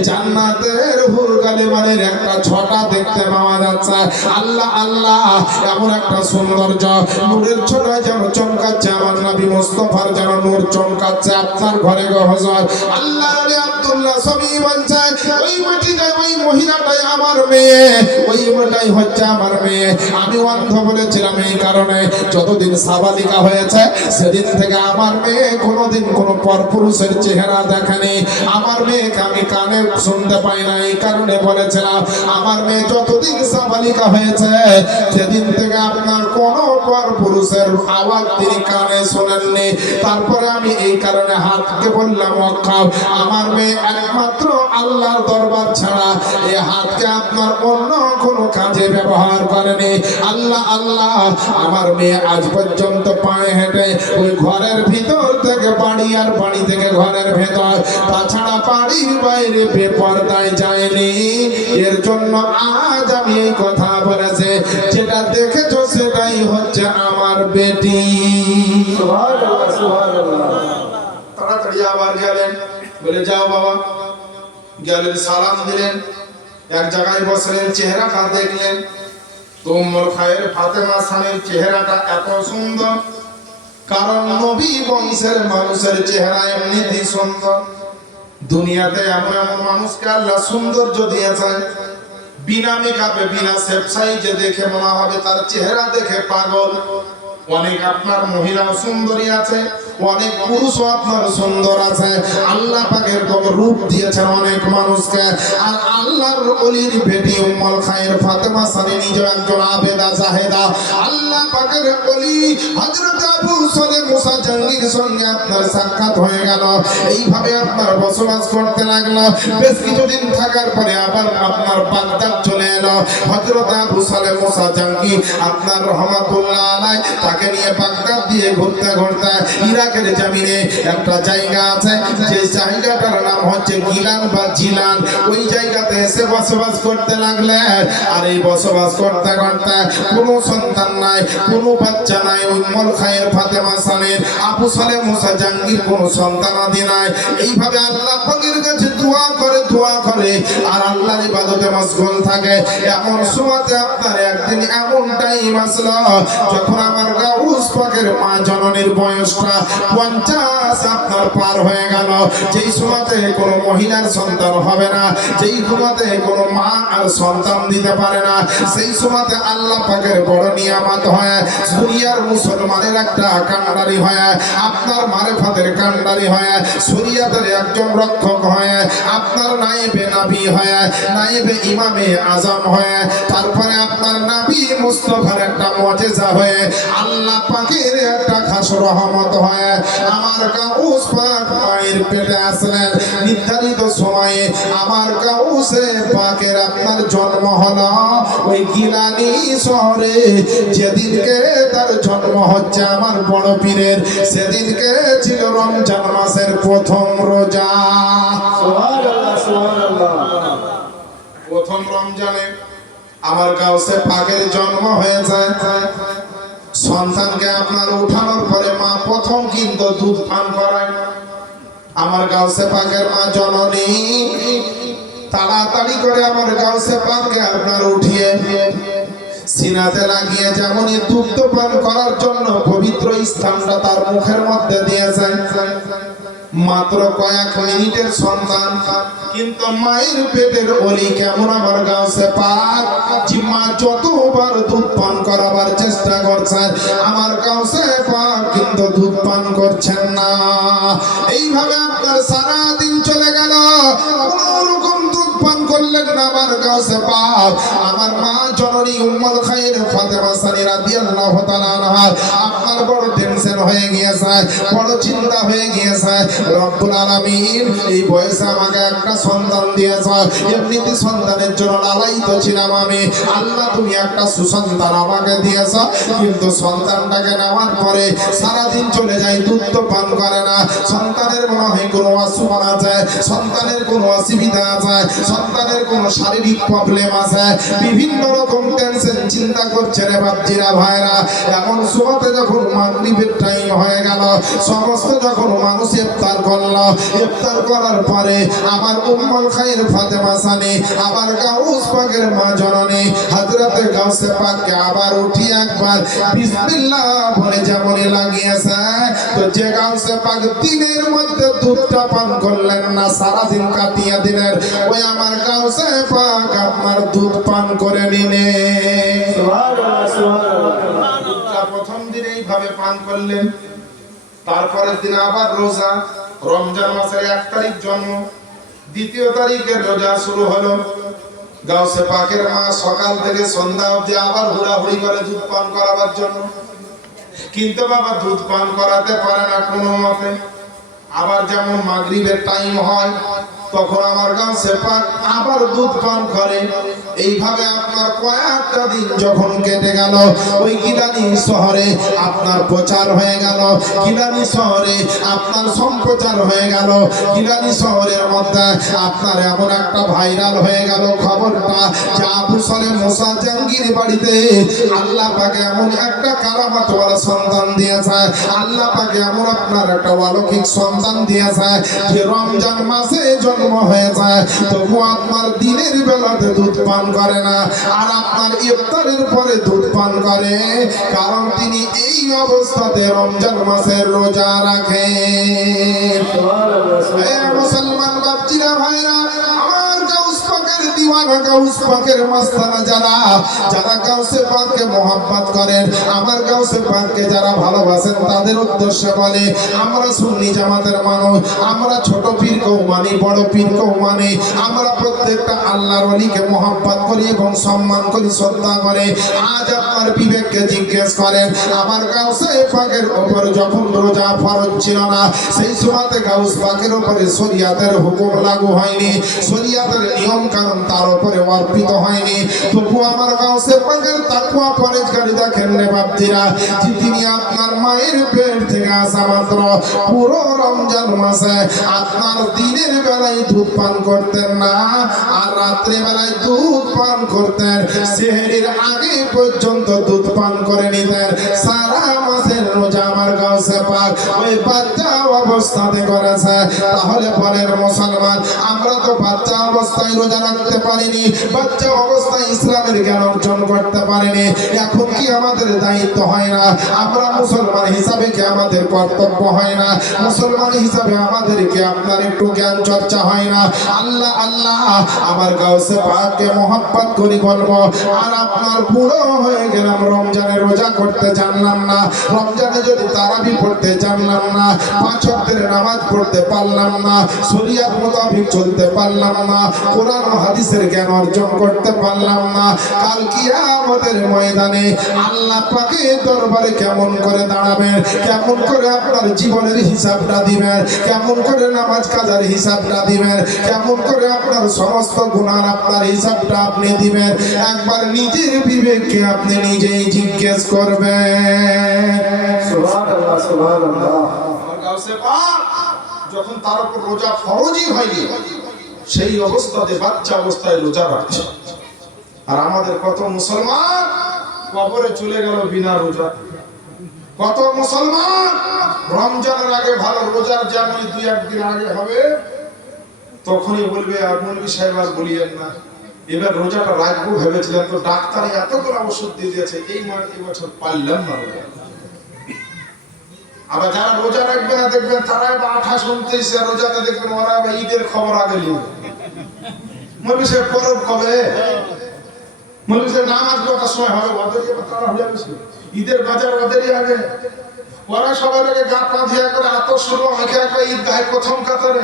জান্নাতের হুর গালিমানের একটা ছটা দেখতে পাওয়া যাচ্ছে। আল্লাহ আল্লাহ, এমন একটা সৌন্দর্য নূরের ছোঁয়ায় যেন চমকাচ্ছে আমার নবী মুস্তাফার যেন নূর চমকাচ্ছে আপনার ঘরে গো হুজুর। আল্লাহ আলী আব্দুল্লাহ সবই বলছে ওই মাটিটাই ওই মহিলাটাই আমার মেয়ে, ওই মেয়েটাই হচ্ছে আমার মেয়ে। আমি অন্ধ বলেছিলাম এই কারণে, যতদিন সাবালিকা হয়েছে সেদিন থেকে আমার মেয়ে কোনোদিন কোনো পরপুরুষের চেহারা দেখেনি। আমার মেয়েকে আমি কানে শুনতে পাই না, এই কারণে বলেছিলাম আমার মেয়ে যতদিন সাবালিকা হয়েছে সেদিন থেকে আপনার কোনো পরপুরুষের আওয়াজ তিনি কানে শোনেননি। তারপরে আমি এই কারণে হাতকে বললাম অক্ষম, আমার মেয়ে একমাত্র আল্লাহর দরবার ছাড়া এই হাতকে আপনার অন্য কোনো কাজে ব্যবহার করেনি। আল্লাহ আল্লাহ, আমার মেয়ে আজ পর্যন্ত পায়ে হেঁটে ওই ঘরের ভিতর থেকে বাড়ি আর বাড়ি থেকে ঘরের ভেতর, তাছাড়া বাড়ির বাইরে বেপরদায় যায়নি। এর জন্য আজ আমি এই কথা বলেছি, যেটা দেখেছো সেটাই হচ্ছে আমার বেটি। সুবহানাল্লাহ সুবহানাল্লাহ। তাড়াতাড়ি আবার গেলেন, বলে যাও বাবা। গেলেন, সালাম দিলেন, এক জায়গায় বসলেন, চেহারাটা দেখলেন তো উম্মুল খায়র ফাতেমা সানির চেহারাটা এত সুন্দর, কারণ নবী বংশের মানুষের চেহারা এমনিতেই সুন্দর। দুনিয়াতে এমন এমন মানুষকে আল্লাহ সৌন্দর্য দিয়েছে, বিনা মেকআপে বিনা শেভ সাইজে দেখে মনে হবে তার চেহারা দেখে পাগল। অনেক আপনার মহিলা সুন্দরী আছে, অনেক পুরুষও আপনার সুন্দর আছে। আল্লাহ পাকের কত রূপ দিয়েছেন অনেক মানুষকে। আর আল্লাহর ওলির বেটি উম্মুল খায়র ফাতেমা সানি নিজে একজন আবেদা জাহেদা। আল্লাহ পাকের ওলি হযরত আবু সালেহ মুসা জাঙ্গির সঙ্গে আপনার সাক্ষাৎ হয়ে গেল। এইভাবে আপনার বসবাস করতে লাগলো। বেশ কিছুদিন থাকার পরে আবার আপনার বাগদাদ চলে এলো। হযরত আবু সালেহ মুসা জাঙ্গি আপনার রহমাতুল্লাহ আলাইহি তাকে নিয়ে বাগদাদ দিয়ে ঘুরতে ঘুরতে ইরাকের জমিনে একটা জায়গা আছে, যে জায়গাটার নাম হচ্ছে গিলান বা জিলান। ওই জায়গাতে এসে বসবাস করতে লাগলেন। আর এই বসবাস করতে করতে কোনো সন্তান নাই, কোনো বাচ্চা নাই। উম্মুল খায়র ফাতেমা সানির আবু সালেহ মুসা জাঙ্গির কোনো সন্তানাদি নাই। এইভাবে আল্লাহ পাকের কাছে দোয়া করে আর আল্লাহর ইবাদতে মশগুল থাকে। এমন সময়তে আপনার একদিন এমন টাইম আসলো যখন আমার গাউস পাকের মা জননীর বয়সটা 50 আপনার পার হয়ে গেল। যেই সময়তে কোনো মহিলার সন্তান হবে না, যেই সময়তে কোনো মা আর সন্তান দিতে পারে না, সেই সময়তে আল্লাহ পাকের বড় নিয়ামত হয় দুনিয়ার মুসলমানের একটা কান্ডারি হয়, আপনার মারেফাতের কান্ডারি হয়, শরীয়তের একজন রক্ষক হয়, আপনার নায়েবে নবী হয়, নায়েবে ইমামে আজম হয়, তারপরে আপনার নবী মুস্তাফার একটা মুজিজা হয়। আল্লাহ পাকের মায়ের একটা খাস রহমত হয় আমার গাউস পাক মায়ের পেটে আসলেন নির্ধারিত সময়ে আমার গাউসে পাকের আপনার জন্ম হলো ওই গিলানি শহরে যেদিনকে তার জন্ম হচ্ছে আমার বড় পীরের সেদিনকে ছিল রমজান মাসের প্রথম রোজা সুবহানাল্লাহ সুবহানাল্লাহ প্রথম রমজানে আমার গাউসে পাকের জন্ম হয়ে যায় সন্তানকে আপনার উঠানোর পরে মা প্রথম কিন্তু দুধ পান করায় আমার গাউসে পাকের মা জননী তাড়াতাড়ি করে আমার গাউসে পাককে আপনার উঠিয়ে সিনাতে লাগিয়ে যেমনই দুগ্ধ পান করার জন্য পবিত্র স্থানটা তার মুখের মধ্যে দিয়েছেন মাত্র কয়েক মিনিটের সন্তান কিন্তু মায়ের পেটের ওলি কেমন আমার গাউসে পাক যে মা যতবার দুধ পান করাবার চেষ্টা করছেন আমার গাউসে পাক কিন্তু দুধ পান করছেন না এইভাবে আপনার সারা দিন চলে গেল কোনো রকম দুধ পান করলেন না আমার গাউসে পাক আমার মা জননী উম্মুল খায়র ফাতেমা সানি রাদিয়াল্লাহু তাআলা আনহা আপনার বড় টেনশন হয়ে গিয়েছে বড় চিন্তা হয়ে গিয়েছে রব্বুল আলামিন এই বয়সে আমাকে একটা সন্তান দিয়েছে এমনিতে সন্তানের জন্য লালায়িত ছিলাম আমি আল্লাহ তুমি একটা সুসন্তান আমাকে দিয়েছ কিন্তু সন্তানটাকে নেওয়ার পরে সারা দিন চলে যায় দুধ তো পান করে না সন্তানের মনে হয় কোনো অসুখ আছে সন্তানের কোনো অসুবিধা আছে সন্তানের কোনো শারীরিক প্রবলেম আছে বিভিন্ন রকম টেনশন চিন্তা করছে রে বাপজিরা ভাইরা এখন সুবতে যখন মাগরিবের টাইম হয়ে গেল সমস্ত যখন মানুষ ইফতার করলো ইফতার করার পরে আমার উম্মুল খায়র ফাতেমা সানি আবার গাউস পাকের মা জননী হযরতে গাউসে পাককে আবার উঠি একবার বিসমিল্লাহ বলে যেমনই লাগিয়েছে তো যে গাউসে পাক দিনের মধ্যে দুধটা পান করলেন না সারা দিন কাটিয়ে দিলেন ওই আমার গাউসে পাক আপনার দুধ পান করে নিলেন সুবহানাল্লাহ সুবহানাল্লাহ দুধটা প্রথম দিন এইভাবে পান করলেন তারপরের দিন আবার রোজা রমজান মাসের 1 তারিখ জন্ম দ্বিতীয় তারিখের রোজা শুরু হলো গাউসে পাকের মা সকাল থেকে সন্ধ্যা অবধি আবার হুড়াহুড়ি করে দুধ পান করাবার জন্য কিন্তু বাবা দুধ পান করাতে পারে না কোনো মতে আবার যেমন মাগরিবের টাইম হয় তখন আমার গাউসে পাক আবার দুধ পান করে এইভাবে আপনার কয়েকটা দিন যখন কেটে গেল ওই গিলানি শহরে আপনার প্রচার হয়ে গেল গিলানি শহরে আপনার সম্প্রচার হয়ে গেল গিলানি শহরের মধ্যে আপনার এমন একটা ভাইরাল হয়ে গেল খবরটা যে আবু সালেহ মুসা জাহাঙ্গীর বাড়িতে আল্লাহ পাকে এমন একটা কারামাত ওয়ালা সন্তান দিয়েছে আল্লাহ পাকে এমন আপনার একটা অলৌকিক সন্তান দিয়েছে যে রমজান মাসে জন্ম হয়ে যায় তবু আপনার দিনের বেলাতে দুধ পান করে না আর আপনার ইফতারের পরে দুধ পান করে কারণ তিনি এই অবস্থাতে রমজান মাসের রোজা রাখেন মুসলমান বাপজিরা ভাইরা আমার গাউস পাকের দিওয়ানা গাউস পাকের মাস্তানা যারা যারা গাউসে পাককে মোহাব্বত করেন আমার গাউসে পাককে যারা ভালোবাসেন তাদের উদ্দেশ্যে বলে আমরা সুন্নি জামাতের মানুষ আমরা ছোট পীরকেও মানি বড় পীরকেও মানি আমরা প্রত্যেকটা আল্লাহর ওলিকে মোহাব্বত করি এবং সম্মান করি শ্রদ্ধা করে আজ আপনার বিবেককে জিজ্ঞেস করেন আমার গাউসে পাকের উপর যখন রোজা ফরজ ছিল না সেই সময়তে গাউস পাকের উপরে শরিয়াতের হুকুম লাগু হয়নি শরিয়াতের নিয়ম কানুন তার উপরে অর্পিত হয়নি তবু আমার গাউসে পাকের তাকওয়া পরহেজগারি দেখেন রে বাপজিরা যে তিনি আপনার মায়ের পেট থেকে আসা মাত্র পুরো রমজান মাসে আপনার দিনের বেলায় দুধ পান করতেন না আর রাত্রে বেলায় দুধ পান করতেন সেহরির আগে পর্যন্ত দুধ পান করে নিতেন সারা মাসের রোজা আমার গাউসে পাক ওই বাচ্চা অবস্থাতে করেছে তাহলে পরের মুসলমান আমরা তো বাচ্চা অবস্থায় রোজা রাখতে পারিনি বাচ্চা অবস্থায় ইসলামের জ্ঞান অর্জন করতে পারিনি এখন কি আমাদের দায়িত্ব হয় না আমরা মুসলমান হিসাবে কি আমাদের কর্তব্য হয় না মুসলমান হিসাবে আমাদেরকে আপনার একটু জ্ঞান চর্চা হয় না আল্লাহ আল্লাহ আমার গাউসে পাককে মোহাব্বত করি বলবো আর আপনার বুড়ো হয়ে গেলাম রমজানে রোজা করতে জানলাম না রমজানে যদি তারাবি পড়তে জানলাম না 5 ওয়াক্ত ওয়াক্তের নামাজ পড়তে পারলাম না, শরীয়ত মোতাবেক চলতে পারলাম না, কোরআন ও হাদিসের জ্ঞান অর্জন করতে পারলাম না, কাল কিয়ামতের ময়দানে আল্লাহ পাকের দরবারে কেমন করে দাঁড়াবেন, কেমন করে আপনার জীবনের হিসাবটা দিবেন, কেমন করে নামাজ কাজার হিসাবটা দিবেন, কেমন করে আপনার সমস্ত গুনার আপনার হিসাবটা আপনি দিবেন, একবার নিজের বিবেককে আপনি নিজেই জিজ্ঞেস করবেন। সুবহানাল্লাহ সুবহানাল্লাহ। আমার গাউসে পাক যখন তার উপর রোজা ফরজই হয়নি, সেই অবস্থাতে বাচ্চা অবস্থায় রোজা রাখছে। আর আমাদের কত মুসলমান কবরে চলে গেল বিনা রোজা। কত মুসলমান রমজানের আগে ভালো রোজার যেমন 2-1 দিন আগে হবে তখনই বলবে আর মৌলভী সাহেব আর বলিয়েন না, এবার রোজাটা রাখবো ভেবেছিলাম তো ডাক্তার এতগুলো ওষুধ দিয়ে দিয়েছে এই বছর পারলাম না রোজা। আবার যারা রোজা রাখবে না দেখবেন তারা 28-29 রোজাতে দেখবেন ওরা আবার ঈদের খবর আগে নেবে। মৌলভী সাহেব পরব কবে, মৌলভী সাহেব নামাজ কটার সময় হবে, ওদের এবার তারা হয়ে যাবে ঈদের বাজার ওদেরই আগে। ওরা সবার আগে গা পা দিয়া করে আত শুরু হয়ে একবার ঈদগাহে প্রথম কাতারে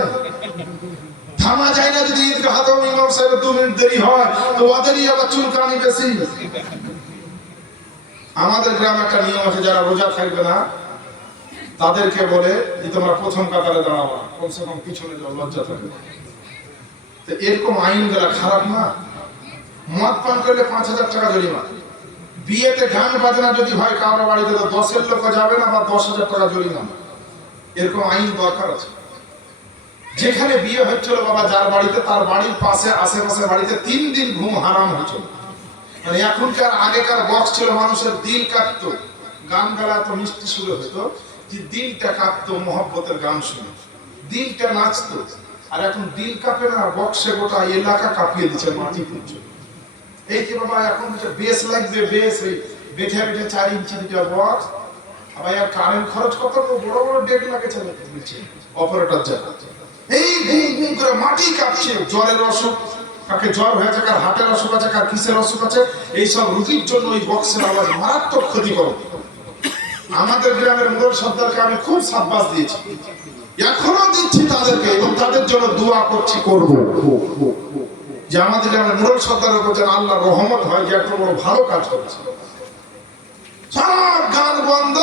থামা যায় না। যদি ঈদগাহ ইমাম সাহেবের 2 মিনিট দেরি হয় তো ওদেরই আবার চুলকানি বেশি। আমাদের গ্রামে একটা নিয়ম আছে, যারা রোজা থাকবে না তাদেরকে বলে যে তোমরা প্রথম কাতারে দাঁড়াবা, কমসে কম পিছনে যাও, লজ্জা থাকবে। তো এরকম আইনগুলা খারাপ না? মদ পান করলে 5,000 টাকা জরিমানা, বিয়েতে গান বাজনা যদি হয় কারো বাড়িতে তো 10 লোক যাবে না বা 10,000 টাকা জরিমানা। এরকম আইন দরকার আছে। যেখানে বিয়ে হচ্ছিল বাবা যার বাড়িতে, তার বাড়ির পাশে আশেপাশে বাড়িতে 3 দিন ঘুম হারাম হচ্ছিল। মানে এখনকার আগেকার বক্স ছিল, মানুষের দিল কাঁপতো, গান গালা এত মিষ্টি সুরে হতো যে দিলটা কাঁপতো মহব্বতের গান শুনে, দিলটা নাচতো। আর এখন দিল কাঁপে না, বক্সে গোটা এলাকা কাঁপিয়ে দিচ্ছে, মাটি পুজো। এই যে বাবা এখন বেশ লাগবে, বেশ এই বেঠে বেঠে 4 ইঞ্চি দিতে বক্স, আবার আর কারেন্ট খরচ কত, বড় বড় ডেক লাগে চলে দিচ্ছে অপারেটর যারা, এই গুম গুম করে মাটি কাঁপছে। জ্বরের অসুখ, কাকে জ্বর হয়েছে, কার হার্টের অসুখ আছে, কার কিসের অসুখ আছে, এইসব রোগীর জন্য ওই বক্সের আওয়াজ মারাত্মক ক্ষতিকর। আমাদের গ্রামের মুরল সর্দারকে আমি খুব সাব্বাস দিয়েছি, এখনো দিচ্ছি তাদেরকে, এবং তাদের জন্য দোয়া করছি, করব যে আমাদের গ্রামের মুরল সর্দারের উপর যেন আল্লাহর রহমত হয়, যে একটা বড় ভালো কাজ করছে। সব গান বন্ধ,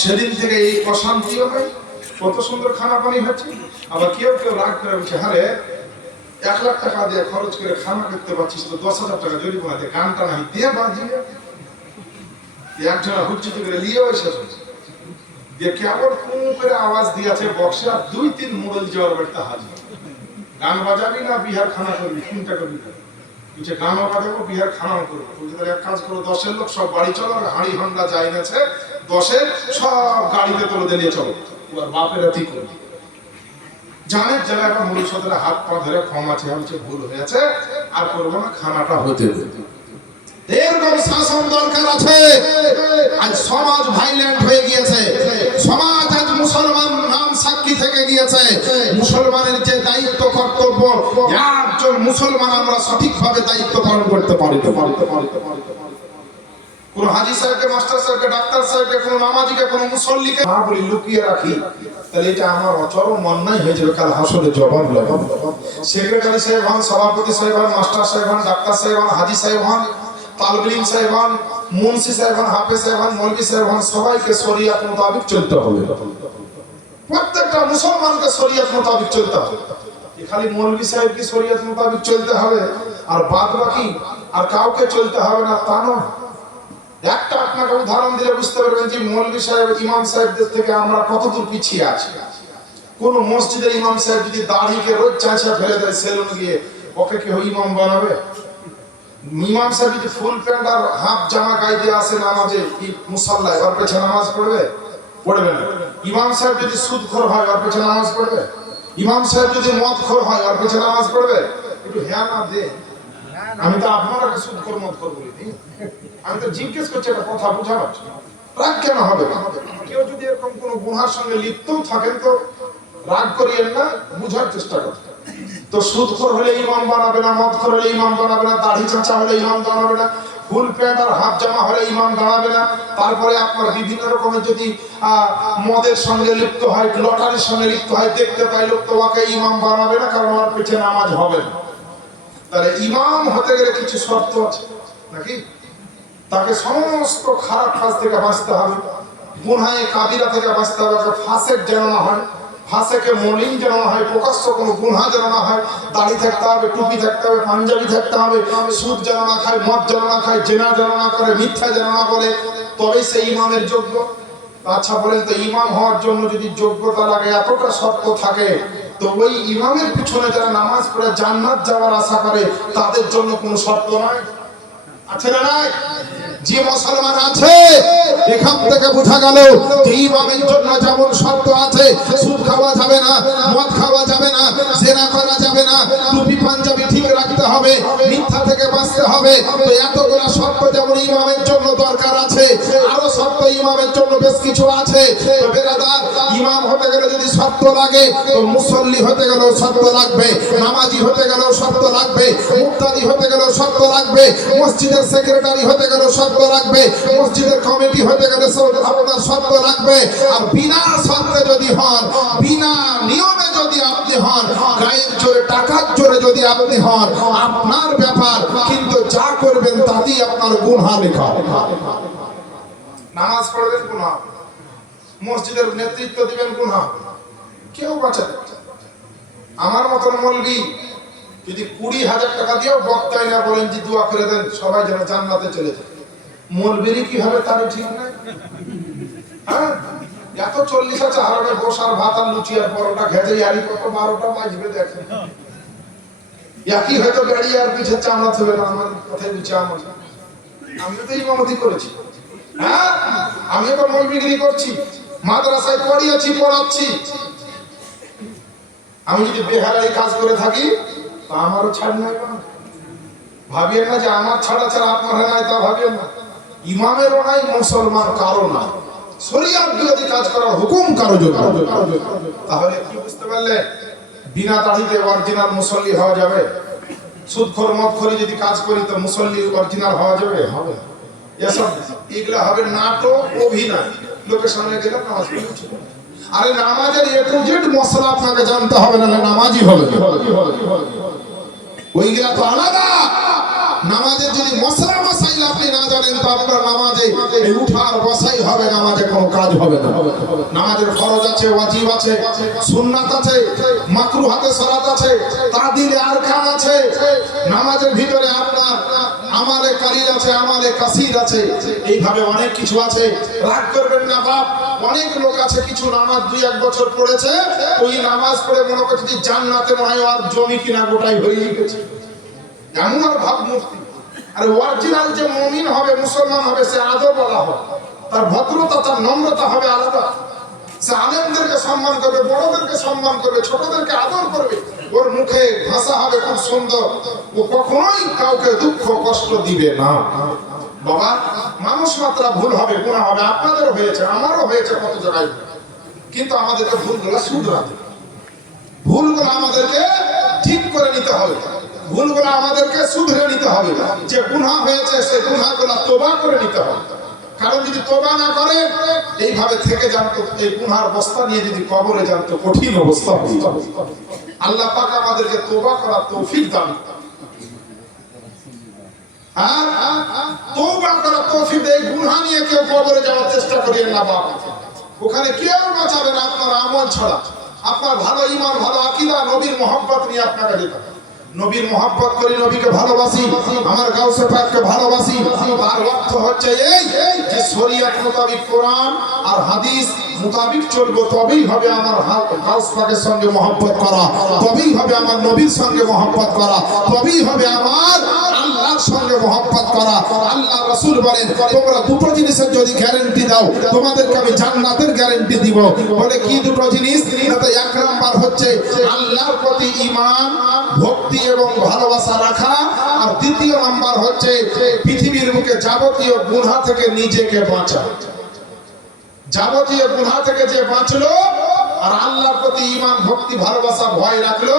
সেদিন থেকে এই অশান্তিও হয়, কত সুন্দর খানা পানি হচ্ছে। আবার কেউ কেউ রাগ করে বলছে, আরে 1 লাখ টাকা দিয়ে খরচ করে খানা করতে পারছিস তো 10,000 টাকা জরিমানা দিয়ে গানটা নাই দিয়ে বাজিয়ে একজনা হুজ্জিত করে লিয়ে এসেছে দিয়ে কেবল কুঁ করে আওয়াজ দিয়েছে বক্সে, আর 2-3 মুরল যাওয়ার বাড়িতে হাজির। গান বাজাবি না বিহার খানা করবি, কোনটা করবি? বলছে গানও বাজাবো, বিহার খানাও করবো। বলছে তাহলে এক কাজ করো, 10 লোক সব বাড়ি চলো, আর হাঁড়ি হান্ডা যাই গেছে 10 সব গাড়িতে তোলে দিলিয়ে চলো, আর বাপের রাতি করবি। জানের জায়গায় একটা মুরল সর্দারের হাত পা ধরে ক্ষমা চেয়ে বলছে ভুল হয়েছে, আর করবো না, খানাটা হতে দেবে। এরকম শাসন দরকার আছে। আজ সমাজ ভাইলেন্ট হয়ে গিয়েছে, সমাজ আজ মুসলমান নাম সাক্ষী থেকে গিয়েছে। মুসলমানের যে দায়িত্ব কর্তব্য, একজন মুসলমান আমরা সঠিকভাবে দায়িত্ব পালন করতে পারি না। কোন হাজি সাহেবকে, মাস্টার সাহেবকে, ডাক্তার সাহেবকে, কোন নামাজিকে, কোন মুসল্লিকে না বলি লুকিয়ে রাখি, তাহলে এটা আমার চরম অন্যায় হয়ে যাবে। কাল হাসরে জবাব লাগাবো। সেক্রেটারি সাহেব হন, সভাপতি সাহেব হন, মাস্টার সাহেব হন, ডাক্তার সাহেব হন, হাজি সাহেব হন, তালবিলিম সাহেব হন, মুন্সি সাহেব হন, হাফেজ সাহেব হন, মৌলভী সাহেব হন, সবাইকে শরিয়ত মোতাবেক চলতে হবে। প্রত্যেকটা মুসলমানকে শরিয়ত মোতাবেক চলতে হবে। খালি মৌলভী সাহেবকে শরিয়ত মোতাবেক চলতে হবে আর বাদ বাকি আর কাউকে চলতে হবে না, তা নয়। একটা আপনাকে উদাহরণ দিলে বুঝতে পারবেন যে মৌলভী সাহেব, ইমাম সাহেবদের থেকে আমরা কতদূর পিছিয়ে আছি। কোন মসজিদের ইমাম সাহেব যদি দাড়িকে রোজ চাঁচা ফেলে দেয় সেলুন গিয়ে, ওকে কেউ ইমাম বানাবে? ইমাম সাহেব যদি ফুল প্যান্ট আর হাফ জামা গায়ে দিয়ে আসে নামাজে মুসাল্লায়, ওর পেছনে নামাজ পড়বে? পড়বে না। ইমাম সাহেব যদি সুদখোর হয়, ওর পেছনে নামাজ পড়বে? ইমাম সাহেব যদি মদখোর হয়, ওর পেছনে নামাজ পড়বে? একটু হ্যাঁ না দে। আমি তো আপনারা সুদখোর মদখোর বলিনি, আমি তো জিজ্ঞেস করছি, একটা কথা বোঝা পাচ্ছি। রাগ কেন হবে? কেউ যদি এরকম কোন গুনার সঙ্গে লিপ্তও থাকেন তো রাগ করিয়েন না, বুঝার চেষ্টা করতে। তো সুদখোর হলে ইমাম বানাবে না, মদখোর হলে ইমাম বানাবে না, দাড়ি চাঁচা হলে ইমাম বানাবে না, ফুল প্যান্ট আর হাফ জামা হলে ইমাম দাঁড়াবে না। তারপরে আপনার বিভিন্ন রকমের যদি মদের সঙ্গে লিপ্ত হয়, লটারির সঙ্গে লিপ্ত হয়, দেখতে পাই লোক, তো ওকে ইমাম বানাবে না, কারণ ওর পিছনে নামাজ হবে না। তাহলে ইমাম হতে গেলে কিছু শর্ত আছে নাকি? তাকে সমস্ত খারাপ কাজ থেকে বাঁচতে হবে, গুনাহে কাবিরা থেকে বাঁচতে হবে, ফাসেক যেন না হয়, ফাসেকে মলিন যেন না হয়, প্রকাশ্য কোনো গুনাহ যেন না হয়, দাড়ি থাকতে হবে, টুপি থাকতে হবে, পাঞ্জাবি থাকতে হবে, সুদ যেন না খায়, মদ যেন না খায়, জেনা যেন না করে, মিথ্যা যেন না বলে, তবেই সে ইমামের যোগ্য। আচ্ছা বলেন তো, ইমাম হওয়ার জন্য যদি যোগ্যতা লাগে, এতটা শর্ত থাকে, তো ওই ইমামের পিছনে যারা নামাজ পড়ে জান্নাত যাওয়ার আশা করে, তাদের জন্য কোনো শর্ত নয়? আছে না নাই? যে মুসলমান আছে, এখান থেকে বোঝা গেল ইমামের জন্য যেমন শর্ত আছে, সুদ খাওয়া যাবে না, মদ খাওয়া যাবে না, জেনা করা যাবে না, টুপি পাঞ্জাবি ঠিক রাখতে হবে, মিথ্যা থেকে বাঁচতে হবে, তো এতগুলা শর্ত যেমন ইমামের জন্য দরকার আছে, আরো শর্ত ইমামের জন্য বেশ কিছু আছে। তো বেরাদার, ইমাম হতে গেলে যদি শর্ত লাগে, তো মুসল্লি হতে গেলেও শর্ত লাগবে, নামাজি হতে গেলেও শর্ত লাগবে, মুক্তাদি হতে গেলেও শর্ত লাগবে, মসজিদের সেক্রেটারি হতে গেলেও শর্ত লাগবে, মসজিদের কমিটি হতে গেলে আপনার শর্ত লাগবে। আর বিনা শর্তে যদি হন, বিনা নিয়মে যদি আপনি হন, গায়ের জোরে টাকার জোরে যদি আপনি হন, আপনার ব্যাপার, কিন্তু যা করবেন তাতেই আপনার গুনাহ লেখা। নামাজ পড়বেন গুনাহ, মসজিদের নেতৃত্ব দিবেন গুনাহ, কেউ বাঁচাবে। আমার মতন মৌলবি যদি 20,000 টাকা দিয়েও বক্তাই না বলেন যে দোয়া করে দেন সবাই যেন জান্নাতে চলে যায়, মৌলবীরই কি হবে তারও ঠিক নাই। হ্যাঁ, এত 40 আছে হারাবে বসার ভাত আর লুচি আর পরোটা খেতে, আরই কত 12টা বাজবে দেখেন। একই হয়তো গাড়ি আর পিছে চামড়া থাকবে না, আমার কথাই বুঝছে। আমিও তো ইমামতি করেছি, হ্যাঁ, আমিও তো মৌলবীগিরি করছি, মাদ্রাসায় পড়িয়েছি, পড়াচ্ছি। আমি যদি বেহারাই কাজ করে থাকি, তা আমারও ছাড় নাই। ভাবিয়ে না যে আমার ছাড়া ছাড়া আপনার নাই, তা ভাবিয়ে না। ইমামেরও নাই, মুসলমান কারো নাই, শরিয়াত বিরোধী কাজ করার হুকুম কারো জন্য। তাহলে কি বুঝতে পারলে? বিনা দাড়িতে অরিজিনাল মুসল্লি হওয়া যাবে? সুদখোর মদখোরি যদি কাজ করি, তো মুসল্লি অরিজিনাল হওয়া যাবে? হবে না। এসব এগুলা হবে নাটক, অভিনয়। লোকের সামনে গেলাম নামাজ পড়ছি, আরে নামাজের এ টু জেড মশলা আপনাকে জানতে হবে না, নামাজই হবে। ওইগুলা তো আলাদা। নামাজের যদি মশলা মশাইল আপনি না জানেন, তো আপনার নামাজে উঠার বসাই হবে, নামাজে কোনো কাজ হবে না। নামাজের ফরজ আছে, ওয়াজিব আছে, সুন্নাত আছে, মাকরুহ আছে, সালাত আছে, তাদিলে আরকান আছে। নামাজের ভিতরে আপনার আমালে কালিল আছে, আমালে কাসির আছে, এইভাবে অনেক কিছু আছে। রাগ করবেন না বাপ, অনেক লোক আছে কিছু নামাজ 2-1 বছর পড়েছে, ওই নামাজ পড়ে মনে করছে যে জান্নাতে মনে হয় আর জমি কিনা গোটাই হয়ে গেছে, এমন আর ভাবমূর্তি। আর অরিজিনাল যে মুমিন হবে, মুসলমান হবে, সে আদব বলা হবে, তার ভদ্রতা, তার নম্রতা হবে আলাদা। সে আলেমদেরকে সম্মান করবে, বড়দেরকে সম্মান করবে, ছোটদেরকে আদর করবে, ওর মুখে ভাষা হবে খুব সুন্দর, ও কখনোই কাউকে দুঃখ কষ্ট দিবে না। বাবা, মানুষ মাত্রা ভুল হবে, গুনাহ হবে, আপনাদেরও হয়েছে, আমারও হয়েছে কত জায়গায়, কিন্তু আমাদেরকে ভুলগুলো শুধরাতে, ভুলগুলো আমাদেরকে ঠিক করে নিতে হবে, ভুলগুলো আমাদেরকে শুধরে নিতে হবে। যে গুনাহ হয়েছে সে গুনাহগুলো তওবা করে নিতে হবে, কারণ যদি তওবা না করে এইভাবে থেকে যান, তো এই গুনার বস্তা নিয়ে যদি কবরে যান, তো কঠিন অবস্থা হবে। আল্লাহ পাক আমাদেরকে তওবা করার তৌফিক দান। তওবা করার তৌফিক দেয়। গুনাহ নিয়ে কেউ কবরে যাওয়ার চেষ্টা করিয়েন না বাবা, ওখানে কেউ বাঁচাবে না আপনার আমল ছাড়া। আপনার ভালো ঈমান, ভালো আকীদা, নবীর মহব্বত নিয়ে আপনাকে যেতে হবে। নবীর মহব্বত করি, নবীকে ভালোবাসি, আমার গাউসে পাককে ভালোবাসি। তার অর্থ হচ্ছে এই যে শরীয়ত মোতাবেক কোরআন আর হাদিস মোতাবেক চলবো, তবেই হবে আমার গাউস পাকের সঙ্গে মহব্বত করা, তবেই হবে আমার নবীর সঙ্গে মহব্বত করা, তবেই হবে আমার আল্লাহর সঙ্গে মহব্বত করা। আল্লাহ রাসূল বলেন, তোমরা দুটো জিনিসের যদি গ্যারান্টি দাও, তোমাদেরকে আমি জান্নাতের গ্যারান্টি দিব। বলে কি দুটো জিনিস? এক নাম্বার হচ্ছে আল্লাহর প্রতি ঈমান, ভক্তি এবং ভালোবাসা রাখা, আর দ্বিতীয় নাম্বার হচ্ছে পৃথিবীর বুকে যাবতীয় গুনাহ থেকে নিজেকে বাঁচা। যাবতীয় গুনাহ থেকে যে বাঁচলো আর আল্লাহর প্রতি ঈমান ভক্তি ভালোবাসা ভয় রাখলো,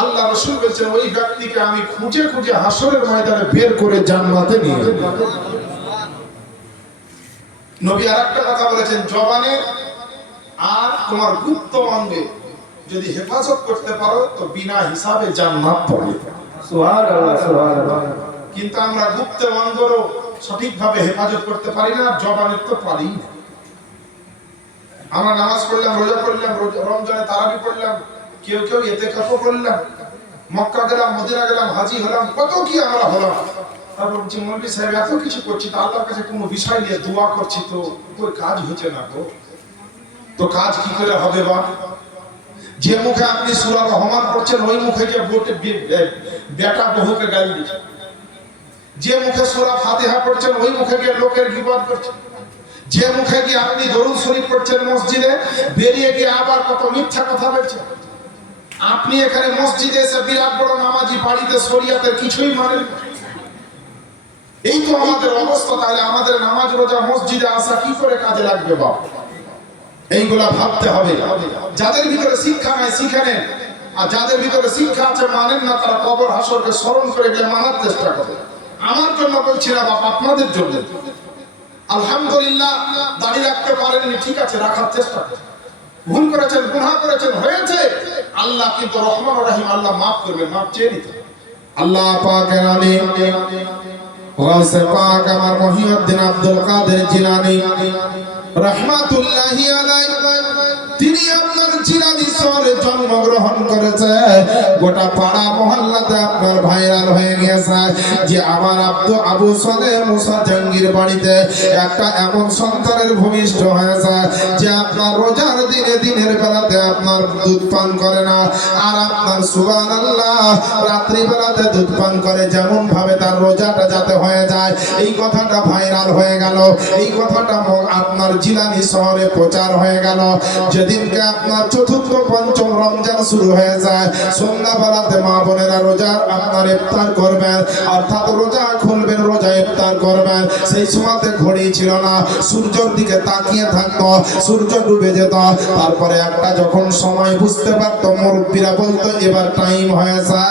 আল্লাহ রাসূল বলেছেন ওই ব্যক্তিকে আমি খুঁজে খুঁজে হাসরের ময়দানে বের করে জান্নাতে নিয়ে যাব। নবী আরেকটা কথা বলেছেন, জবানে আর তোমার গুপ্ত অঙ্গে যদি হেফাজত করতে পারো তো বিনা হিসাবে জান্নাত পাবে। সুবহানাল্লাহ সুবহানাল্লাহ। কিন্তু আমরা গুপ্ত অঙ্গেরও সঠিকভাবে হেফাজত করতে পারি না, জবানের তো পারি না। আমরা নামাজ পড়লাম, রোজা করলাম, রমজানে তারাবি পড়লাম, কেউ কেউ ইতিকাফও করলাম, মক্কা গেলাম, মদিনা গেলাম, হাজী হলাম, কত কি আমরা হলাম। তারপর বলছি মৌলভী সাহেব এত কিছু করছি তো আল্লাহর কাছে কোনো বিষয় নিয়ে দোয়া করছি তো ওই কাজ হচ্ছে না গো। তো কাজ কি করে হবে বা? যে মুখে আপনি সূরা রহমান পড়ছেন ওই মুখে যে বেটা বহুকে গালি দিচ্ছে, যে মুখে সূরা ফাতিহা পড়ছেন ওই মুখে গিয়ে লোকের গীবত করছেন, যে মুখে গিয়ে আপনি দরুদ শরীফ পড়ছেন মসজিদে, বেরিয়ে গিয়ে আবার কত মিথ্যা কথা বলছেন। আপনি এখানে মসজিদে এসে বিরাট বড় নামাজি, বাড়িতে শরিয়াতের কিছুই মানেন না। এই তো আমাদের অবস্থা। তাহলে আমাদের নামাজ রোজা মসজিদে আসা কি করে কাজে লাগবে বাবা? এইগুলা ভাবতে হবে। যাদের ভিতরে শিক্ষা নাই শিখে নেন, আর যাদের ভিতরে শিক্ষা আছে মানেন না, তারা কবর হাসরকে স্মরণ করে গিয়ে মানার চেষ্টা করে। আমার জন্য বলছি না বাবা, আপনাদের জন্য। আলহামদুলিল্লাহ দাঁড়িয়ে রাখতে পারেননি, ঠিক আছে, রাখার চেষ্টা করুন। ভুল করেছেন, গুনাহ করেছেন, হয়েছে, আল্লাহ কিন্তু রহমান রহিম, আল্লাহ মাফ করবেন, মাফ চেয়ে নিতে। আল্লাহ পাকের আলিম গাউসে পাক আমার মহিউদ্দিন আব্দুল কাদের জিলানী রাহমাতুল্লাহি আলাইহি, তিনি আপনার জিলানী শহরে জন্মগ্রহণ করেছে। গোটা পাড়া মহল্লাতে আপনার ভাইরাল হয়ে গিয়েছে যে আমার আবু সালেহ মুসা জাহাঙ্গীর বাড়িতে একটা এমন সন্তানের ভূমিষ্ঠ হয়েছে যে আপনার রোজার দিনে দিনের বেলাতে আপনার দুধ পান করে না, আর আপনার সুবহানাল্লাহ রাত্রি বেলাতে দুধ পান করে, যেমন ভাবে তার রোজাটা যাতে হয়ে যায়। এই কথাটা ভাইরাল হয়ে গেল, এই কথাটা আপনার জিলানী শহরে প্রচার হয়ে গেল। যেদিনকে আপনার চতুর্থ পঞ্চম রমজান শুরু হয়ে যায়, সন্ধ্যাবেলাতে মা বোনেরা রোজার আপনার ইফতার করবেন, অর্থাৎ রোজা খুলবেন, রোজা ইফতার করবেন। সেই সময়তে ঘড়ি ছিল না, সূর্যের দিকে তাকিয়ে থাকতো, সূর্য ডুবে যেত। তারপরে একটা যখন সময় বুঝতে পারতো, মুরব্বীরা বলতো এবার টাইম হয়েছে,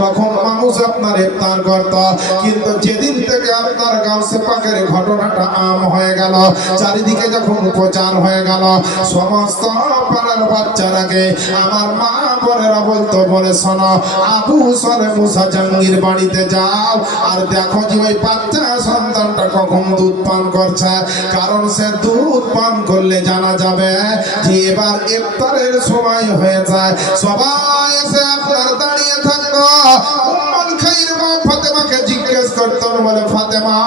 তখন মানুষ আপনার ইফতার করত। কিন্তু যেদিন থেকে আপনার গাউসে পাকের ঘটনাটা আম হয়ে গেল, চারিদিকে যখন প্রচার হয়ে গেল, সমস্ত পাড়ার বাচ্চারাকে আমার মা বোনেরা বলতো, বলে শোনো, আবু সালেহ মুসা জাহাঙ্গীর বাড়িতে যাও আর দেখো যে ওই বাচ্চা সন্তানটা কখন দুধ পান করছে, কারণ সে দুধ পান করলে জানা যাবে যে এবার ইফতারের সময় হয়ে যায়। সবাই এসে আপনার দাঁড়িয়ে থাকতো, উম্মুল খাইর মা ফাতেমাকে জিজ্ঞেস করতো, বলে ফাতেমা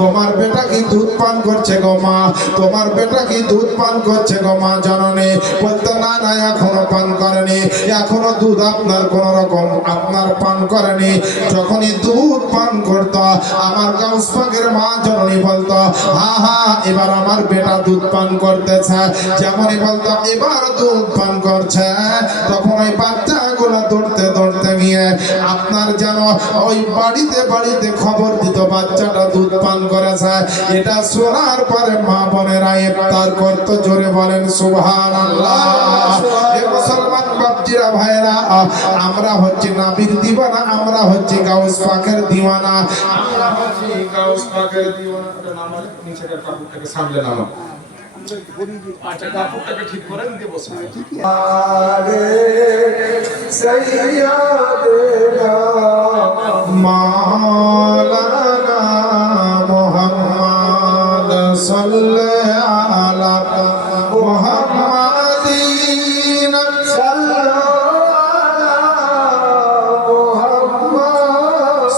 তোমার বেটা কি দুধ পান করছে গো মা, তোমার বেটা কি দুধ পান করছে গো মা জননী? বলতো না না, এখনো পান করেনি, এখনো দুধ আপনার কোন রকম আপনার পান করেনি। যখনই দুধ পান করতো আমার গাউস পাকের মা জননী বলতো, হা হা এবার আমার বেটা দুধ পান করতেছে। যেমনই বলতো এবার দুধ পান করছে, তখন ওই বাচ্চাগুলো দৌড়তে দৌড়তে গিয়ে আপনার যেন ওই বাড়িতে বাড়িতে খবর দিত বাচ্চাটা দুধ পান করেছে। এটা শোনার পরে মা বোনেরা ইফতার করতো। জোরে বলেন সুবহানাল্লাহ। এ মুসলমান বাপজিরা ভাইরা, আমরা হচ্ছে নবীর দিওয়ানা, আমরা হচ্ছে গাউস পাকের দিওয়ানা, আমরা হচ্ছে গাউস পাকের দিওয়ানা। নামাজ নিচের কাপড়টাকে সামলে নামা, আচ্ছা কাপড়টাকে ঠিক করে দিয়ে বসে। আরে সাইয়্যিদানা মাওলানা মুহাম্মদ সাল্লাল্লাহু আলা মুহাম্মাদিন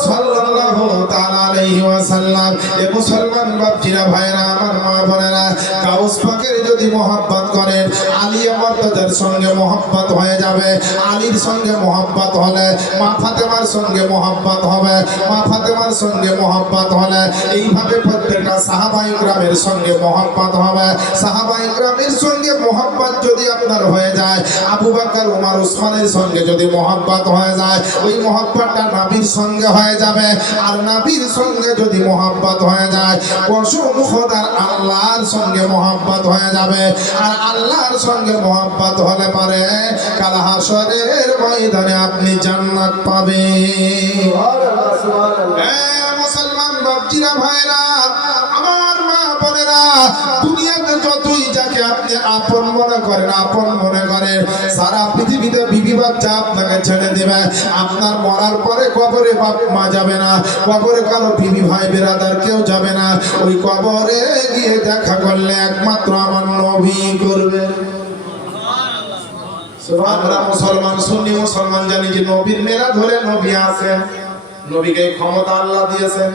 সাল্লাল্লাহু তাআলা আলাইহি ওয়াসাল্লাম। এ মুসলমান বাপজিরা ভাইরা, আমার মা বোনেরা, গাউস পাকের যদি মহব্বত করেন, আলী মর্তজার সঙ্গে মহব্বত হয়ে যাবে। আলীর সঙ্গে মহব্বত হলে মা ফাতেমার সঙ্গে মহব্বত হবে, মা ফাতেমার সঙ্গে মহব্বত হলে এইভাবে প্রত্যেকটা সাহাবায়ে কেরামের সঙ্গে মহব্বত হবে। সাহাবায়ে কেরাম নামের সঙ্গে মোহাব্বত যদি আপনার হয়ে যায়, আবু বকর ওমর ওসমানের সঙ্গে যদি মোহাব্বত হয়ে যায়, ওই মোহাব্বতটা নবীর সঙ্গে হয়ে যাবে। আর নবীর সঙ্গে যদি মোহাব্বত হয়ে যায়, কসম খোদার আল্লাহর সঙ্গে মোহাব্বত হয়ে যাবে। আর আল্লাহর সঙ্গে মোহাব্বত হলে পারে কাল হাসরের ময়দানে আপনি জান্নাত পাবেন। সুবহানাল্লাহ, সুবহানাল্লাহ। মুসলমান বাপজিরা ভাইরা, আমার মা বোনেরা, দুনিয়াতে যতই যাকে আপনি আপন মনে করেন, আপন মনে করেন, সারা পৃথিবীতে বিবি বাচ্চা আপনাকে ছেড়ে দেবে। আপনার মরার পরে কবরে বাপ মা যাবে না, কবরে কারো বিবি ভাই বেরাদার কেউ যাবে না। ওই কবরে গিয়ে দেখা করলে একমাত্র আমার নবী করবে। আমরা মুসলমান, সুন্নি মুসলমান জানি যে নবীর মেলা ধরে নবী আছেন, নবীকে এই ক্ষমতা আল্লাহ দিয়েছেন।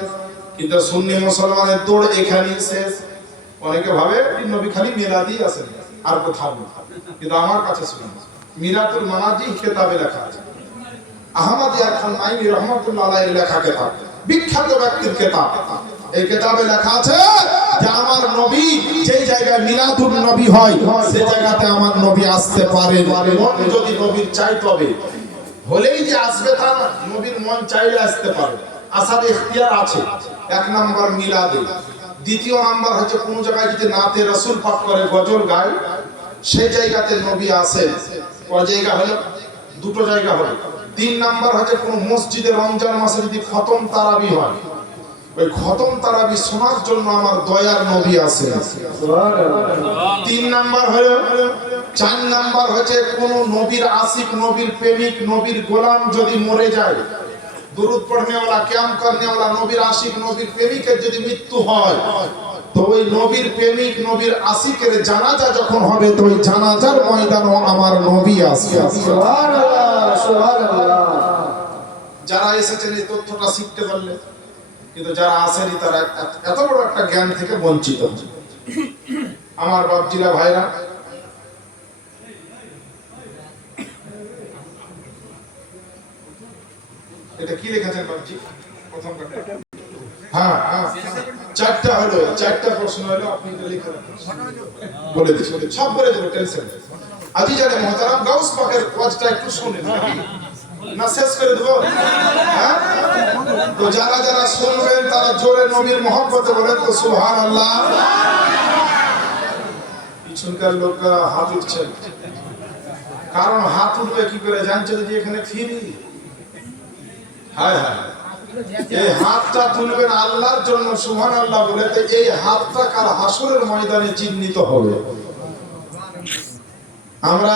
কিন্তু সুন্নি মুসলমানের দৌড় এখানেই শেষ। অনেকে ভাবে নবী খালি মিলাদি আছেন আর কোথাও না, কিন্তু আমার কাছে শুনুন, মিলাদুল মানাজি কিতাবে লেখা আছে, আহমদিয়া খান নাইমি রহমাতুল্লাহ আলাইহির লেখা কিতাব, বিখ্যাত ব্যক্তির কিতাব। এই কিতাবে লেখা আছে যে আমার নবী যেই জায়গায় মিলাদুন নবী হয়, সেই জায়গাতে আমার নবী আসতে পারে। মন যদি নবীর চাই তবে, হলেই যে আসবে তা না, নবীর মন চাইলে আসতে পারে, আসার ইখতিয়ার আছে। এক নাম্বার মিলাদে। দ্বিতীয় নাম্বার হচ্ছে কোন জায়গায় যদি নাতে রাসূল পাঠ করে, গজল গায়, সেই জায়গাতে নবী আসে। কোন জায়গা হলো? দুটো জায়গা হলো। তিন নাম্বার হচ্ছে কোন মসজিদে রমজান মাসে যদি খতম তারাবি হয়, ওই খতম তারাবি শোনার জন্য আমার দয়ার নবী আসে। সুবহানাল্লাহ। তিন নাম্বার হলো। চার নাম্বার হচ্ছে কোন নবীর আশিক, নবীর প্রেমিক, নবীর গোলাম যদি মরে যায়, দুরূদ পড়নেওয়ালা, কিয়াম করনেওয়ালা, নবীর আশিক, নবীর প্রেমিকের যদি মৃত্যু হয়, তো ওই নবীর প্রেমিক, নবীর আশিকের জানাজা যখন হবে, তো ওই জানাজার ময়দানও আমার নবী আসবে। সুবহানাল্লাহ, সুবহানাল্লাহ। যারা এসেছেন এই তথ্যটা শিখতে পারলে, কিন্তু যারা আসেনি তারা এত বড় একটা জ্ঞান থেকে বঞ্চিত। আমার বাপজিরা ভাইরা, এটা কি লিখেছেন বাপজি? প্রথম কথা, হ্যাঁ হ্যাঁ, চারটা হলো, চারটা প্রশ্ন হলো, আপনি এটা লিখে রাখুন, বলে দিচ্ছি, সব বলে দেবো, টেনশন নেই। আজি জানে মহতারাম, গাউস পাকের ওয়াজটা একটু শুনেন না, শেষ করে দেবো। হ্যাঁ, তো যারা যারা শুনবেন তারা জোরে নবীর মহব্বতে বলেন তো সুবহানাল্লাহ। পিছনকার লোকরা হাত উঠছে, কারণ হাত উঠবে কি করে জানছেন যে এখানে ফিরি। হ্যাঁ হ্যাঁ, এই হাতটা তুলবেন আল্লাহর জন্য সুবহানাল্লাহ বলে, তো এই হাতটা কাল হাসরের ময়দানে চিহ্নিত হবে। আমরা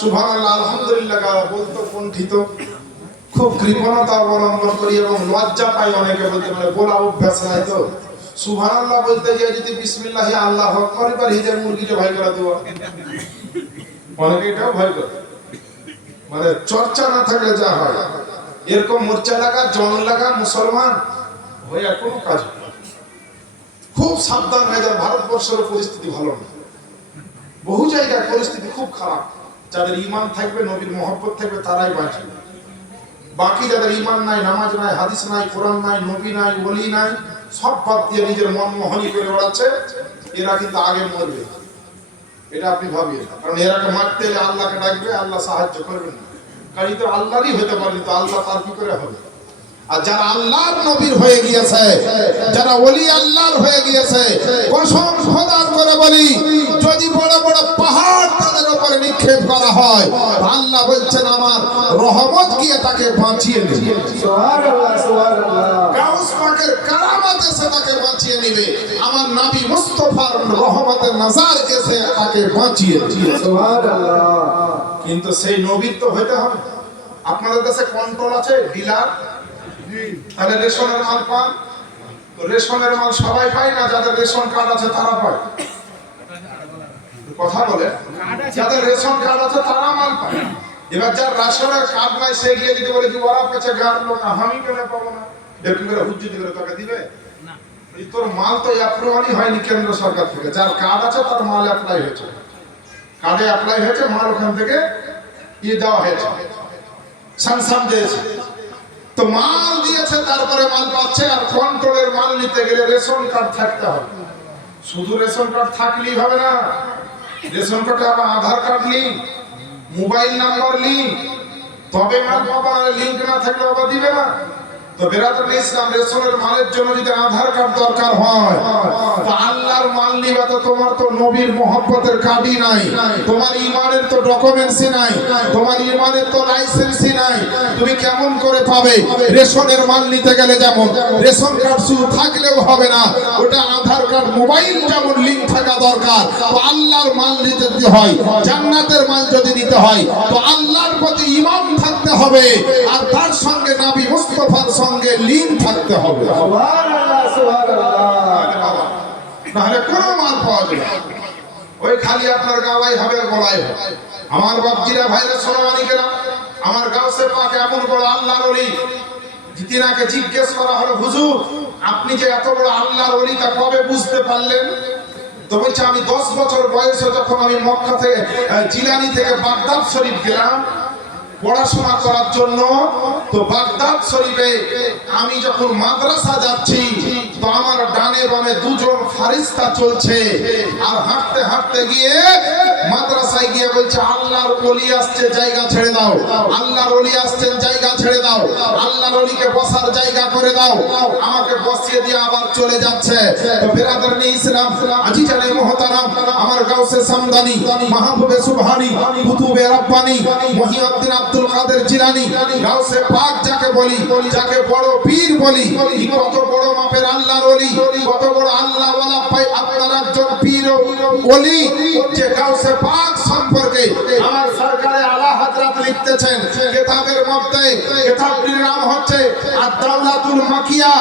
সুবহানাল্লাহ আলহামদুলিল্লাহ বলতে কুণ্ঠিত, খুব কৃপণতা অবলম্বন করি এবং লজ্জা পাই অনেকে বলতে, মানে বলা অভ্যাস নাই। তো সুবহানাল্লাহ বলতে গিয়ে যদি বিসমিল্লাহি আল্লাহু আকবার এবার হিজের মুরগিকে ভয় করে দেওয়া, অনেকে এটাও ভয় করে। মানে চর্চা না থাকলে যা হয়, এরকম মোর্চা লাগা, জং লাগা মুসলমান হয়ে কোনো কাজ হয় না। খুব সাবধান হয়ে যায়। ভারতবর্ষের পরিস্থিতি ভালো না, বহু জায়গায় পরিস্থিতি খুব খারাপ। যাদের ঈমান থাকবে, নবীর মহব্বত থাকবে, তারাই বাঁচবে। বাকি যাদের ঈমান নাই, নামাজ নাই, হাদিস নাই, কোরআন নাই, নবী নাই, ওলি নাই, সব বাদ দিয়ে নিজের মন মোহনী করে বেড়াচ্ছে, এরা কিন্তু আগে মরবে। এটা আপনি ভাবিয়ে, কারণ এরাকে মারতে এলে আল্লাহকে ডাকবে, আল্লাহ সাহায্য করবেন না। কারণ তো আল্লাহরই হতে পারে, তো আল্লাহ তার কি করে হবে? আর যারা আল্লাহর নবীর হয়ে গিয়েছে, যারা ওলি আল্লাহর হয়ে গিয়েছে, কসম খোদার করে বলি, যদি বড় বড় পাহাড় তাদের উপরে নিক্ষেপ করা হয়, আল্লাহ বলছেন আমার রহমত গিয়ে তাকে বাঁচিয়ে নেবে। সুবহানাল্লাহ, সুবহানাল্লাহ। গাউস পাকের কারামত এসে তাকে বাঁচিয়ে নেবে। আমার নবী মুস্তাফার রহমতের নজর এসে তাকে বাঁচিয়ে নেবে। সুবহানাল্লাহ। কিন্তু সেই নবীর তো হতে হবে। আপনাদের কাছে কন্ট্রোল আছে, ডিলার, তাহলে রেশনের মাল পান। তো রেশনের মাল সবাই পায় না, যাদের রেশন কার্ড আছে তারা পায়। কথা বলে, যাদের রেশন কার্ড আছে তারা মাল পায়। এবার যার রেশনের কার্ড নাই, সে গিয়ে যদি বলে কি ওরা পেছে গার লোক, আমি কেন পাবো না, এরকম করে হুজ্জতি করে তোকে দিবে? তোর মাল তো অ্যাপ্রুভালই হয়নি কেন্দ্র সরকার থেকে। যার কার্ড আছে তার মাল অ্যাপ্লাই হয়েছে, কার্ডে অ্যাপ্লাই হয়েছে, মাল ওখান থেকে দেওয়া হয়েছে, সাংসাম দিয়েছে। তো মাল দিয়েছে, তারপরে মাল পাচ্ছে। আর কন্ট্রোলের মাল নিতে গেলে রেশন কার্ড থাকতে হবে। শুধু রেশন কার্ড থাকলেই হবে না, রেশন কার্ডে আবার Aadhaar card link, mobile number link, তবে মাল পাবা, লিঙ্ক না থাকলে আবার দিবে না। তো বেরাদর ইসলাম, রেশনের মালের জন্য যদি আধার কার্ড দরকার হয়, তো আল্লাহর মাল নিবা, তো তোমার তো নবীর মহব্বতের কার্ডই নাই, তোমার ইমানের তো ডকুমেন্টসই নাই, তোমার ইমানের তো লাইসেন্সই নাই, তুমি কেমন করে পাবে? রেশনের মাল নিতে গেলে যেমন রেশন কার্ড শুধু থাকলেও হবে না, ওটা আধার কার্ড, মোবাইল যেমন লিঙ্ক থাকা দরকার, তো আল্লাহর মাল নিতে হয়, জান্নাতের মাল যদি নিতে হয়, তো আল্লাহর প্রতি ঈমান থাকতে হবে, আর তার সঙ্গে নবী মুস্তাফার সঙ্গে লিঙ্ক থাকতে হবে। সুবহানাল্লাহ, সুবহানাল্লাহ। নাহলে কোনো মাল পাওয়া যাবে না। ওই খালি আপনার গাওয়াই হবে, বলাই হবে। আমার বাপজিরা, ভাইরা, সোনামানিকেরা, আমার গাউসে পাক এমন বড় আল্লাহর ওলি, তিনাকে জিজ্ঞেস করা হলো, হুজুর আপনি যে এত বড় আল্লাহর ওলি, তা কবে বুঝতে পারলেন? তো বলছে, আমি 10 বছর বয়সে যখন আমি মক্কা থেকে জিলানি থেকে বাগদাদ শরীফ গেলাম পড়াশোনা করার জন্য, তো বাগদাদ শরীফে আমি যখন মাদ্রাসা যাচ্ছি, তো আমার ডানে বামে দুজন ফারিস্তা চলছে, আর হাঁটতে হাঁটতে গিয়ে মাদ্রাসায় গিয়ে বলছে, আল্লাহর ওলি আসছে, জায়গা ছেড়ে দাও, আল্লাহর ওলি আসছেন, জায়গা ছেড়ে দাও, আল্লাহর ওলিকে বসার জায়গা করে দাও। আমাকে বসিয়ে দিয়ে আবার চলে যাচ্ছে। তো বিরাদর ইসলাম, আজিজানে মুহতারাম, আমার গাউসে সামদানি, মাহবুবে সুবহানি, কুতুবে রব্বানি, মহিউদ্দিন আব্দুল কাদের জিলানী, গাউসে পাক যাকে বলি, যাকে বড় পীর বলি, কত বড় মাপের আল্লাহর ওলি, কত বড় আল্লাহ ওয়ালা পাই আপনার একজন পীর ওলি, যে গাউসে পাক সম্পর্কে আমার সরকারে আলা হযরত লিখতেছেন কিতাবের মধ্যে। কিতাবটির নাম হচ্ছে আদ-দাওলাতুল মাকিয়া।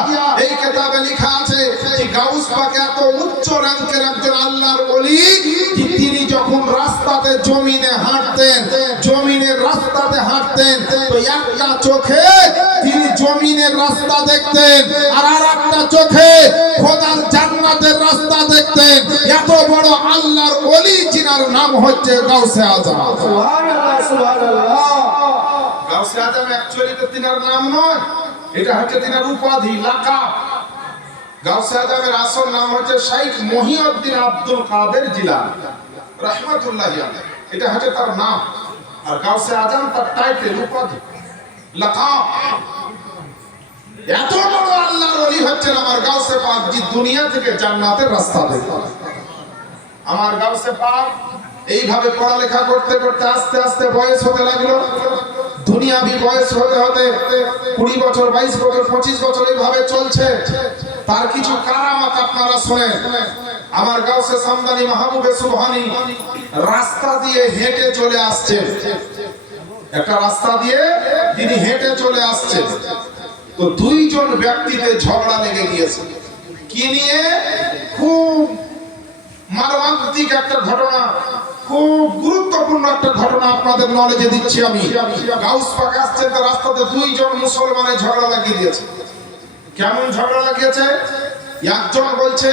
এই কিতাবে লেখা আছে যে গাউস পাক এত উচ্চ র্যাঙ্কের একজন আল্লাহর ওলি, তিনি যখন রাস্তাতে জমিনে হাঁটতেন, জমিনের রাস্তাতে হাঁটতেন, তো একটা চোখে তিনি জমিনের রাস্তা দেখতেন, আর আরেকটা চোখে খোদার জান্নাতের রাস্তা দেখতেন। এত বড় আল্লাহর ওলি, যিনার নাম হচ্ছে গাউসে আজম। সুবহানাল্লাহ, সুবহানাল্লাহ। গাউসে আজম অ্যাকচুয়ালি তো তিনার নাম নয়, এটা হচ্ছে তিনার উপাধি, লাকাব। গাউসে আজমের আসল নাম হচ্ছে শাইখ মহিউদ্দিন আব্দুল কাদের জিলানী রাহমাতুল্লাহি আলাইহি, এটা হচ্ছে তার নাম। আর গাউসে আজম তার টাইটেল, উপাধি, লাকাব। এত বড় আল্লাহর ওলি হচ্ছেন আমার গাউসে পাক, যে দুনিয়া থেকে জান্নাতের রাস্তা দেখান। আমার গাউসে পাক এইভাবে পড়ালেখা করতে করতে আস্তে আস্তে বয়স হতে লাগলো। দুনিয়াবি বয়স হতে হতে 20 বছর, 22 বছর, 25 বছর এইভাবে চলছে। তার কিছু কারামাত আপনারা শুনেন। আমার গাউসে সামদানি, মাহবুবে সুবহানি রাস্তা দিয়ে হেঁটে চলে আসছে, একটা রাস্তা দিয়ে তিনি হেঁটে চলে আসছে, তো দুইজন ব্যক্তিতে ঝগড়া লেগে গিয়েছে। কি নিয়ে? খুব মর্মান্তিক একটা ঘটনা, খুব গুরুত্বপূর্ণ একটা ঘটনা আপনাদের নলেজে দিচ্ছি আমি। গাউস পাক আসছে, তো রাস্তাতে দুইজন মুসলমানের ঝগড়া লাগিয়ে দিয়েছে। কেমন ঝগড়া লাগিয়েছে? একজন বলছে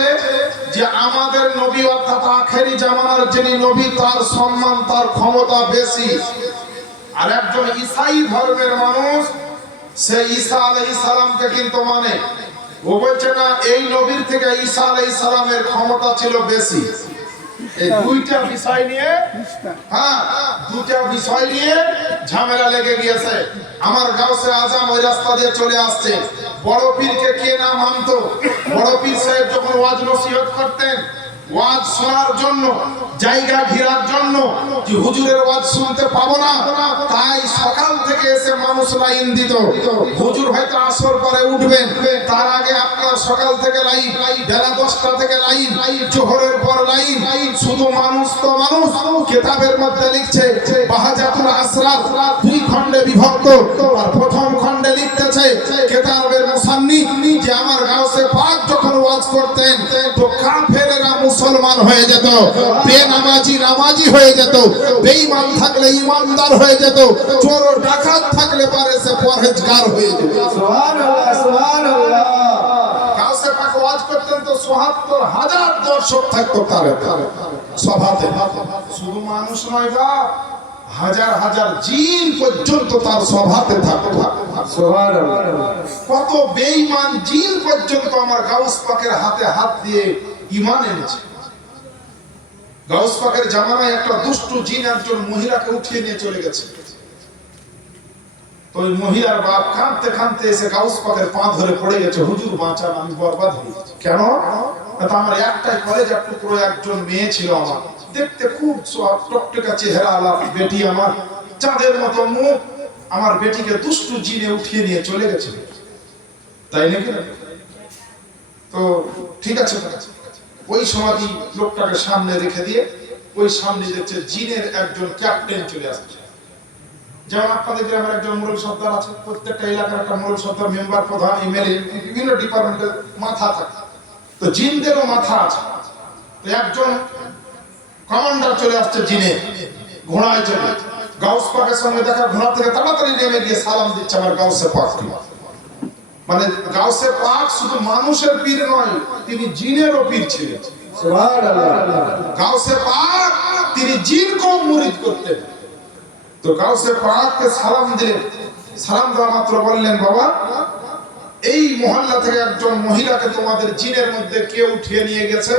যে আমাদের নবী অর্থাৎ আখেরি জামানার যিনি নবী, তার সম্মান, তার ক্ষমতা বেশি। আর একজন ঈসাই ধর্মের মানুষ, সে ঈসা আলাইহিস সালামকে কিন্তু মানে, ও বলছে না, এই নবীর থেকে ঈসা আলাইহিস সালামের ক্ষমতা ছিল বেশি। এই দুইটা বিষয় নিয়ে, দুইটা বিষয় নিয়ে ঝামেলা লেগে গিয়েছে। আমার গাউসে আজম ওই রাস্তা দিয়ে চলে আসছে। বড় পীরকে কে না মানতো? বড় পীর সাহেব যখন ওয়াজ নসিহত করতেন, ওয়াজ শোনার জন্য, জায়গা ঘেরার জন্য, যে হুজুরের ওয়াজ শুনতে পাবো না, তাই সকাল থেকে এসে মানুষ লাইন দিত। হুজুর হয়তো আসর পরে উঠবেন, তার আগে আপনার সকাল থেকে লাইন, বেলা 10টা থেকে লাইন, জোহরের পর লাইন। শুধু মানুষ তো মানুষ। কিতাবের মধ্যে লিখছে বাহাজাতুল আসরার 2 খণ্ডে বিভক্ত। আর প্রথম খণ্ডে লিখতেছে কিতাবের মুসান্নিফ যে আমার গাউসে পাক যখন ওয়াজ করতেন, তো কাফেরেরা মুসলমান হয়ে যেত, বেনামাজি নামাজি হয়ে যেত, বেঈমান থাকলে ঈমানদার হয়ে যেত, চোর ডাকাত থাকলে পারে সে পরহেজগার হয়ে যেত। সুবহানাল্লাহ, সুবহানাল্লাহ। গাউসে পাক ওয়াজ করতেন, তো ৭৪,০০০ দর্শক থাকতো তার সভাতে। শুধু মানুষ নয় বা হাজার হাজার জিন পর্যন্ত তার সভাতে থাকতো। সুবহানাল্লাহ। কত বেঈমান জিন পর্যন্ত আমার গাউস পাকের হাতে হাত দিয়ে ঈমান এনেছে। গাউস পাকের জামানায় একটা দুষ্টু জিন একজন মহিলাকে উঠিয়ে নিয়ে চলে গেছে। তো ওই মহিলার বাপ কাঁদতে কাঁদতে এসে গাউস পাকের পা ধরে পড়ে গেছে, হুজুর বাঁচান, আমি বরবাদ হয়ে গেছি। কেন? আমার একটাই কলেজার টুকরো একজন মেয়ে ছিল, আমার দেখতে খুব টকটকা চেহারা আলা বেটি, আমার চাঁদের মতো মুখ, আমার বেটিকে দুষ্টু জিনে উঠিয়ে নিয়ে চলে গেছে। তাই নাকি? তো ঠিক আছে, ওই সমাধি লোকটাকে সামনে রেখে দিয়ে ওই সামনে দেখছে জিনের একজন ক্যাপ্টেন চলে আসছে। যেমন আপনাদের গ্রামের একজন মোড়ল সর্দার আছে, প্রত্যেকটা এলাকার একটা মোড়ল সর্দার, মেম্বার, প্রধান, এমএলএ, বিভিন্ন ডিপার্টমেন্টের মাথা থাকে। তো জিনদেরও মাথা আছে। তো একজন কমান্ডার চলে আসছে জিনে, ঘোড়ায় চলে। গাউস পাকের সঙ্গে দেখা, ঘোড়া থেকে তাড়াতাড়ি নেমে গিয়ে সালাম দিচ্ছে আমার গাউসে পাক। মানে গাউসে পাক শুধু মানুষের পীর নয়, তিনি জিনেরও পীর ছিলেন। সুবহানাল্লাহ। গাউসে পাক তিনি জিনকেও মুরিদ করতেন। তো গাউসে পাককে সালাম দিলেন। সালাম দেওয়া মাত্র বললেন, বাবা, এই মহল্লা থেকে একজন মহিলাকে তোমাদের জিনের মধ্যে কে উঠিয়ে নিয়ে গেছে,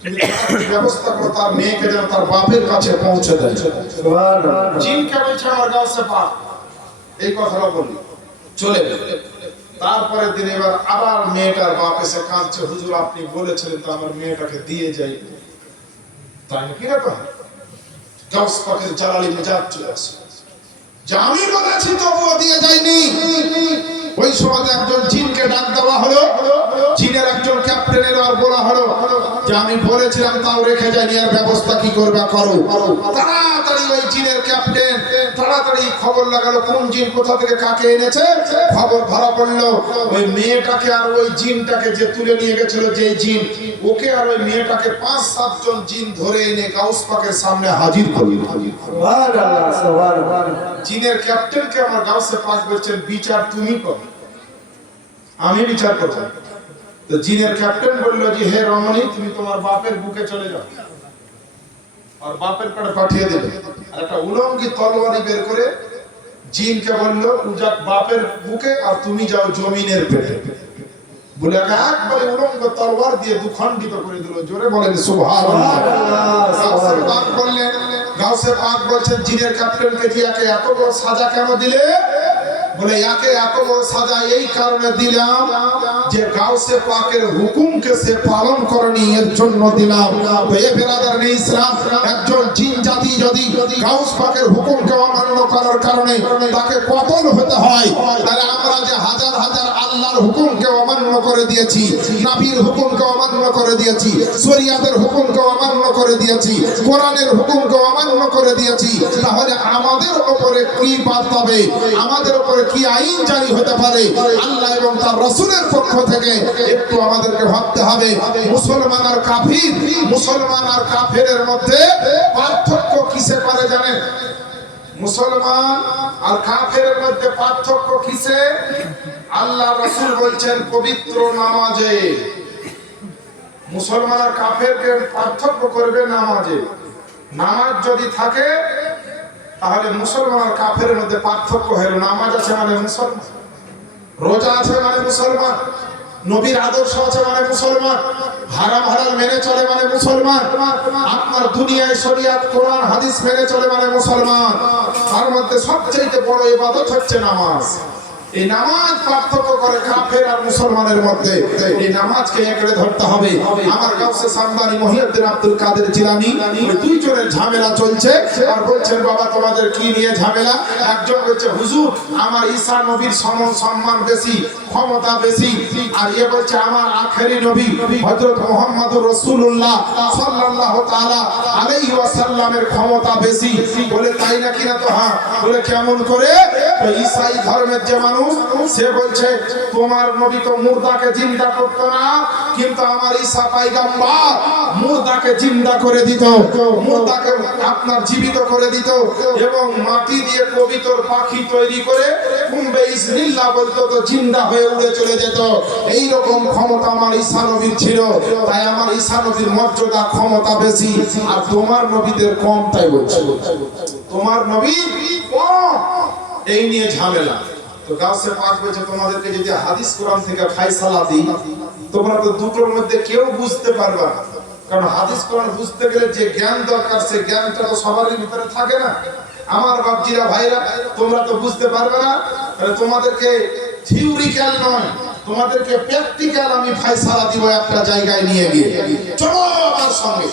তুমি তাড়াতাড়ি ব্যবস্থা করো, তার মেয়েকে যেন তার বাপের কাছে পৌঁছে দেয়। সুবহানাল্লাহ। জিনকে বলছে আমার গাউসে পাক এই কথাটা বলল, চলে গেল। তারপরে দিন এবার আবার মেয়েটার বাপ এসে কাঁদছে, হুজুর আপনি বলেছিলেন তো আমার মেয়েটাকে দিয়ে যাই। তাই নাকি? না তো গাউস পাকের জালালি মেজাজ চলে আসে যে আমি বলেছি তবুও দিয়ে যায়নি। ওই সময় একজন জিনকে ডাক দেওয়া হলো, জিনের একজন ক্যাপ্টেনের আর বলা হলো যে আমি বলেছিলাম তাও রেখে যায়নি, আর ব্যবস্থা কি করবে করো। তাড়াতাড়ি ওই জিনের ক্যাপ্টেন তাড়াতাড়ি খবর লাগালো কোন জিন কোথা থেকে কাকে এনেছে। খবর ধরা পড়লো ওই মেয়েটাকে আর ওই জিনটাকে যে তুলে নিয়ে গেছিল যে জিন, ওকে আর ওই মেয়েটাকে 5-7 জন জিন ধরে এনে গাউস পাকের সামনে হাজির করল। সুবহানাল্লাহ। সুবহানাল্লাহ। জিনের ক্যাপ্টেনকে আমার গাউসে পাক বলছেন, বিচার তুমি করো, আমি বিচার করব। তো জিনের ক্যাপ্টেন বলল যে হে রমণী, তুমি তোমার বাপের বুকে চলে যাও। আর বাপের কাছে পাঠিয়ে দিল। আর একটা উলঙ্গি তলোয়ারি বের করে জিনকে বলল, উজাক বাপের বুকে, আর তুমি যাও জমিনের পেটে। বলে একবারে উলঙ্গ তলোয়ার দিয়ে দুখণ্ডিত করে দিল। জোরে বলেন সুবহানাল্লাহ। গাউসে পাক বললেন, গাউসে পাক বলছেন জিনের ক্যাপ্টেনকে, যে একে এত বড় সাজা কেন দিলে? বলে একে এত বড় সাজা এই কারণে দিলাম যে গাউসে পাকের হুকুমকে সে পালন করেনি, এর জন্য দিলাম। তো এ বেরাদার ইসলাম, একজন জিন জাতি যদি গাউস পাকের হুকুমকে অমান্য করার কারণে তাকে কতল হতে হয়, তাহলে আমরা যে হাজার হাজার আল্লাহর হুকুমকে অমান্য করে দিয়েছি, নবীর হুকুমকে অমান্য করে দিয়েছি, শরীয়তের হুকুমকে অমান্য করে দিয়েছি, কোরআনের হুকুমকে অমান্য করে দিয়েছি, তাহলে আমাদের উপরে কি বাদ পাবে, আমাদের উপরে কি আইন জারি হতে পারে আল্লাহ এবং তার রাসূলের পক্ষ থেকে একটু আমাদেরকে ভাবতে হবে। মুসলমান আর কাফির, মুসলমান আর কাফেরের মধ্যে পার্থক্য কিসে করে জানেন? মুসলমান আর কাফেরের মধ্যে পার্থক্য কিসে? আল্লাহ রাসূল বলছেন পবিত্র নামাজে। মুসলমান আর কাফেরকে পার্থক্য করবে নামাজে। নামাজ যদি থাকে তাহলে মুসলমান আর কাফেরের মধ্যে পার্থক্য হলো, নামাজ আছে মানে মুসলমান, রোজা আছে মানে মুসলমান, নবীর আদর্শ আছে মানে মুসলমান, হারাম হালাল মেনে চলে মানে মুসলমান, আপনার দুনিয়ায় শরীয়ত কোরআন হাদিস মেনে চলে মানে মুসলমান। তার মধ্যে সবচেয়ে বড় ইবাদত হচ্ছে নামাজ। এই নামাজ পার্থক্য করে কাফের আর মুসলমানের মধ্যে। এই নামাজকে একরে ধরতে হবে। আমার গাউসে সামদানি মহিউদ্দিন আব্দুল কাদের জিলানী, ওই দুইজনের ঝামেলা চলছে। আর বলছেন বাবা তোমাদের কি নিয়ে ঝামেলা? একজন বলছে হুজুর আমার ঈসা নবীর সম্মান বেশি, ক্ষমতা বেশি, আর এ বলছে আমার আখেরি নবী হযরত মুহাম্মদুর রাসূলুল্লাহ সাল্লাল্লাহু তাআলা আলাইহি ওয়াসাল্লামের ক্ষমতা বেশি। বলে তাই নাকি? না তো হ্যাঁ। বলে কেমন করে? তো ঈসাই ধর্মের যে মানুষ সে বলছে তোমার নবী তো মুর্দাকে জিন্দা করতো না, কিন্তু আমার ঈসা পয়গম্বর মুর্দাকে জিন্দা করে দিত, মুর্দাকে আপনার জীবিত করে দিত, এবং মাটি দিয়ে পবিত্র পাখি তৈরি করে কুম্বে ইসমিল্লাহ বলতো তো জিন্দা হয়ে উড়ে চলে যেত। এই রকম ক্ষমতা আমার ঈসা নবীর ছিল। তাই আমার ঈসা নবীর মর্যাদা ক্ষমতা বেশি, আর তোমার নবীদের কম। তাই বলছে তোমার নবী কম, এই নিয়ে ঝামেলা। তো গাউসে পাক বলছে তোমাদেরকে যদি হাদিস কোরআন থেকে ফয়সালা দিই, তোমরা তো দুটোর মধ্যে কেউ বুঝতে পারবা না। কারণ হাদিস কোরআন বুঝতে গেলে যে জ্ঞান দরকার সে জ্ঞানটা তো সবারই ভিতরে থাকে না। আমার বাপজিরা ভাইরা, তোমরা তো বুঝতে পারবে না, তাহলে তোমাদেরকে থিওরিক্যাল নয়, তোমাদেরকে প্র্যাকটিক্যাল আমি ফয়সালা দিব একটা জায়গায় নিয়ে গিয়ে। চলো আমার সঙ্গে।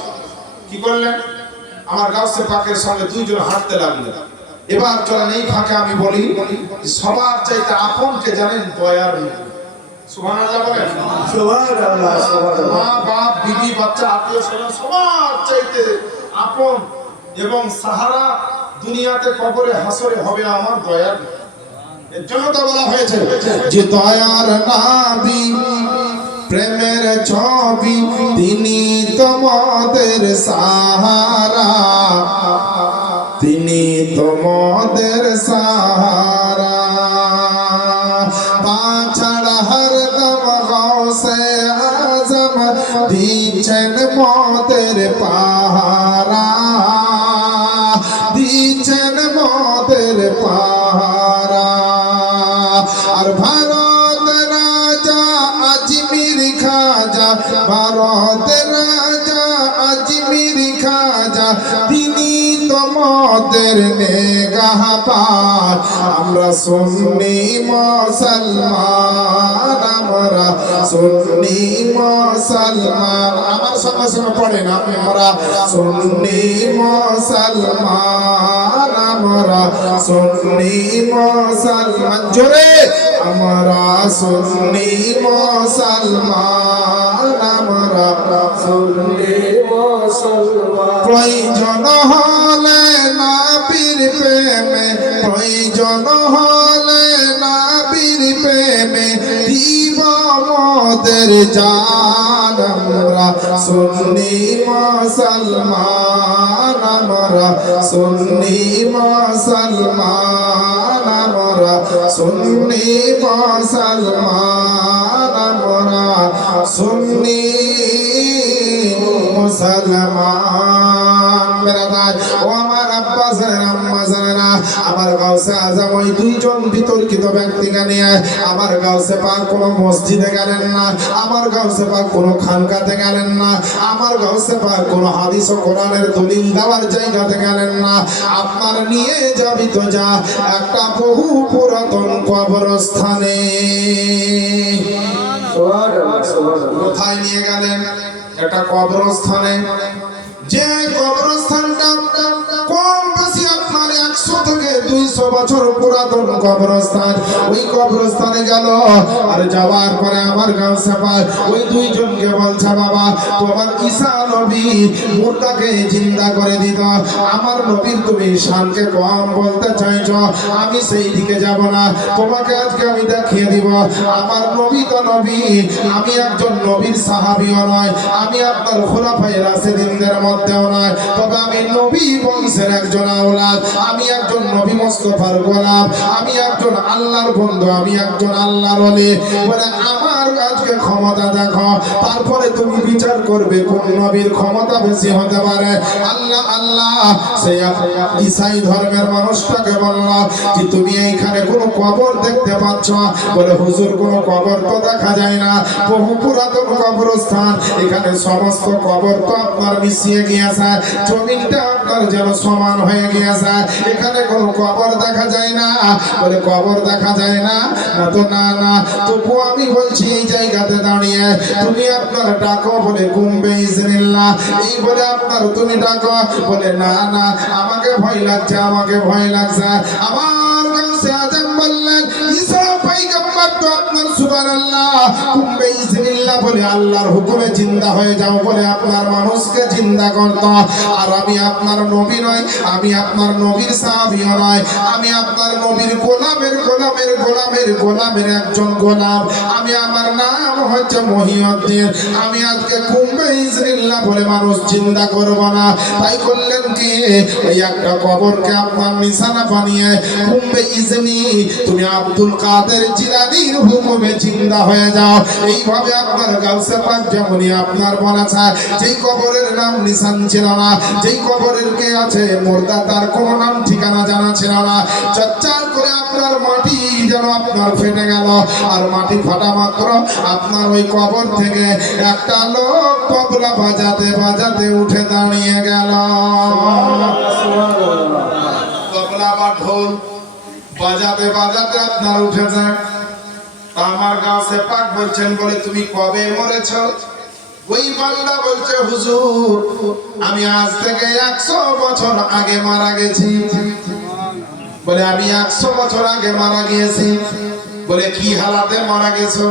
কি করলেন? আমার গাউসে পাকের সঙ্গে দুইজন হাঁটতে লাগলেন। এবার চলেন এই ফাঁকে আমি বলি, সবার চাইতে আপনকে জানেন দয়ার নবী। সুবহানাল্লাহ বলেন। সুবহানাল্লাহ, সুবহানাল্লাহ। মা বাপ বিবি বাচ্চা আত্মীয় স্বজন সবার চাইতে আপন এবং সাহারা দুনিয়াতে কবরে হাসরে হবে আমার দয়ার নবী। এর জন্য তো বলা হয়েছে যে দয়ার নবী প্রেমের ছবি, তিনি তোমাদের সাহারা, তিনি তোমাদের সাহারা। পাছাড়া হরদম গৌসে আজম দিচ্ছেন মদের পাহারা, দিচ্ছেন মদের পাহারা। আর ভারত রাজা আজমির খাজা, ভারত রাজা আজমির খাজা, তিনি তোমাদের নেগাহবান। আমরা সুন্নি মুসলমান, আমরা সুন্নি মুসলমান। আমার সঙ্গে সঙ্গে পড়েন আমরা সুন্নি মুসলমান, আমরা সুন্নি মুসলমান। জোরে আমরা সুন্নি মুসলমান, আমরা সুন্নি মুসলমান। প্রয়োজন হলে নবীর প্রেমে, প্রয়োজন হলে নবীর প্রেমে দিব মোদের জান। আমরা সুন্নি মুসলমান, আমরা সুন্নি মুসলমান, আমরা সুন্নি মুসলমান, আমরা সুন্নি মুসলমান। বেরাদার ও আমার আব্বা জানেন, আম্মা জানেনা, আমার গাউসে আজম ওই দুইজন বিতর্কিত ব্যক্তিকে নিয়ে আমার গাউসে পাক কোনো মসজিদে গেলেন না, আমার গাউসে পাক কোনো খানকাতে গেলেন না, আমার গাউসে পাক কোনো হাদিস ও কোরআনের দলিল দেওয়ার জায়গাতে গেলেন না। আপনার নিয়ে যাবি তো যা একটা বহু পুরাতন কবরস্থানে। সুবহানাল্লাহ, সুবহানাল্লাহ। কোথায় নিয়ে গেলেন? একটা কবরস্থানে। যে কবরস্থানটা কম বেশি আপনার 100 থেকে 200 বছর পুরাতন কবরস্থান। ওই কবরস্থানে গেল, আর যাওয়ার পরে আমার গাউসে পাক ওই দুইজনকে বলছে, বাবা তোমার ঈসা নবী মুর্দাকে জিন্দা করে দিত, আমার নবীর তুমি শানকে কম বলতে চাইছো, আমি সেই দিকে যাব না, তোমাকে আজকে আমি দেখিয়ে দিব আমার নবী তো নবী, আমি একজন নবীর সাহাবীও নয়, আমি আপনার খোলাফায়ে রাশিদিনদের মধ্যেও নয়, তবে আমি নবী বংশের একজন আওলাদ, আমি একজন নবী মুস্তাফার গোলাম, আমি একজন আল্লাহর বন্ধু, আমি একজন আল্লাহর ওলি। বলে আমার আজকে ক্ষমতা দেখো, তারপরে তুমি বিচার করবে কোন নবীর ক্ষমতা বেশি হতে পারে। আল্লাহ আল্লাহ সেই ঈসাই ধর্মের মানুষটাকে বলল যে তুমি এইখানে কোনো কবর দেখতে পাচ্ছ? বলে হুজুর কোনো কবর তো দেখা যায় না, বহু পুরাতন কবরস্থান, এখানে সমস্ত কবর তো আপনার মিশিয়ে গিয়েছে, জমিনটা আপনার যেন সমান হয়ে গিয়েছে, এখানে কোনো কবর দেখা যায় না। বলে কবর দেখা যায় না? না তো না না, তবু আমি বলছি এই জায়গাতে দাঁড়িয়ে তুমি আপনার ডাকো, বলে কুম্বে ইজনিল্লাহ, এই বলে আপনার তুমি ডাকো। বলে না না, আমাকে ভয় লাগছে, আমাকে ভয় লাগছে। আমার গাউসে আজম বললেন, ঈসা পয়গম্বর তো আপনার সুবহানাল্লাহ কুম্বে ইজনিল্লাহ বলে আল্লাহর হুকুমে জিন্দা হয়ে যাও বলে আপনার মানুষকে জিন্দা করতো, আর আমি আপনার নবী নয়, আমি আপনার নবীর সাহাবীও নয়, আমি আপনার নবীর গোলামের গোলামের গোলামের গোলামের একজন গোলাম, আমি আমার নাম হচ্ছে মহিউদ্দিন, আমি আজকে কুম্বে ইজনিল্লাহ বলে মানুষ জিন্দা করব না। তাই করলেন কি, ওই একটা কবরকে আপনার নিশানা বানিয়ে কুম্বে ইজনি তুমি আব্দুল কাদের জিলানীর হুকুমে জিন্দা হয়ে যাও। এইভাবে আপনার গাউসে পাক যেমনই আপনার বলেছে, যেই কবরের নাম নিশান ছিল না, যেই কবরের কে আছে মুর্দা, তার কোনো নাম ঠিকানা জানা ছিল না, চচ্চার করে আপনার মাটি যেন আপনার ফেটে গেল। আর মাটি ফাটা মাত্র আপনার ওই কবর থেকে একটা লোক তবলা বাজাতে বাজাতে উঠে দাঁড়িয়ে গেল। তবলা বা ঢোল বাজাতে বাজাতে আপনার উঠেছে। আমার গাছে পাক বলছেন, বলে তুমি কবে মরেছ? ওই বান্দা বলছে, হুজুর আমি আজ থেকে 100 বছর আগে মারা গেছি। বলে আমি 100 বছর আগে মারা গিয়েছি। বলে কি হালাতে মারা গেছো?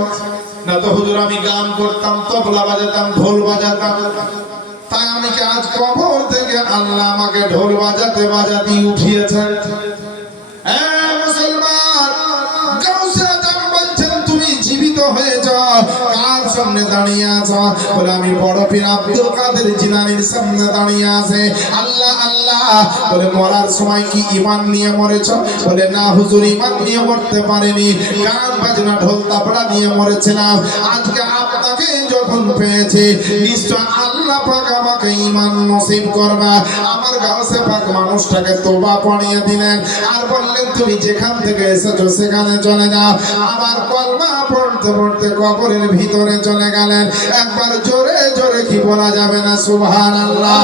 না তো হুজুর আমি গান করতাম, তবলা বাজাতাম, ঢোল বাজাতাম, তাই আমি কি আজ কবর থেকে আল্লাহ আমাকে ঢোল বাজাতে বাজাতে উঠিয়েছেন। হ্যাঁ মুসলমান, গাউসে আজম বলছেন তুমি জীবিত হয়ে যাও, কার সামনে দাঁড়িয়ে আছো? বলে আমি বড় পীর আব্দুল কাদের জিলানীর সামনে দাঁড়িয়ে আছে। আল্লাহ আল্লাহ। বলে মরার সময় কি ঈমান নিয়ে মরেছ? বলে না হুজুর, ঈমান নিয়ে মরতে পারিনি, গান বাজনা ঢোল তাবলা নিয়ে মরেছিলাম। আজকে আপনাকে যখন পেয়েছি, নিশ্চয় আল্লাহ পাক আমাকে ঈমান নসিব করবে। আমার গাউসে পাক মানুষটাকে তওবা পড়িয়ে দিলেন আর বললেন, তুমি যেখান থেকে এসেছো সেখানে চলে যাও। আবার কলমা পড়তে পড়তে কবরের ভিতরে চলে গেলেন। একবার জোরে জোরে কি বলা যাবে না সুবহানাল্লাহ।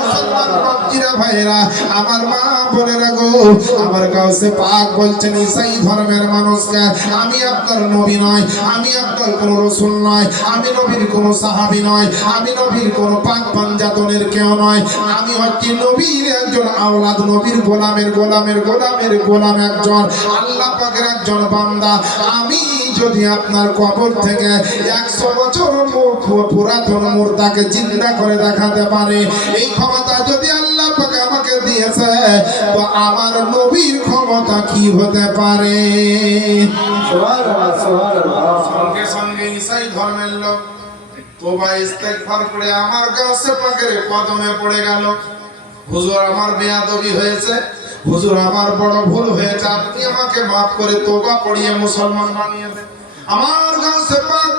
মুসলমান বাপজিরা ভাইরা, আমার মা বোনেরা গো, আমার গাউসে পাক বলছেন, ঈসাই ধর্মের মানুষকে আমি আপনার নবী নয়, আমি আপনার কোন রাসূল নয়, আমি নবীর কোন সাহাবী নয়, আমি নবীর কোন পাক পাঞ্জাতনের কেউ নয়, আমি হচ্ছি নবীর একজন আওলাদ, নবীর গোলামের গোলামের গোলামের গোলাম একজন, আল্লাহ পাকের একজন বান্দা। আমি যদি আপনার কবর থেকে 100 বছর পুরাতন মুর্দাকে জিন্দা করে দেখাতে পারে, এই ক্ষমতা যদি আল্লাহ পাক আমাকে দিয়েছে, তো আমার নবীর ক্ষমতা কি হতে পারে? সুবহানাল্লাহ, সুবহানাল্লাহ। সঙ্গে সঙ্গে ঈসাই ধর্মের লোক তওবা ইস্তেগফার করে আমার গাউসে পাকের কদমে পড়ে গেল। হুজুর আমার বেয়াদবি হয়েছে, হুজুর আমার বড় ভুল হয়েছে, আপনি আমাকে মাফ করে তওবা পড়িয়ে মুসলমান বানিয়ে দেন। আমার গাউসে পাক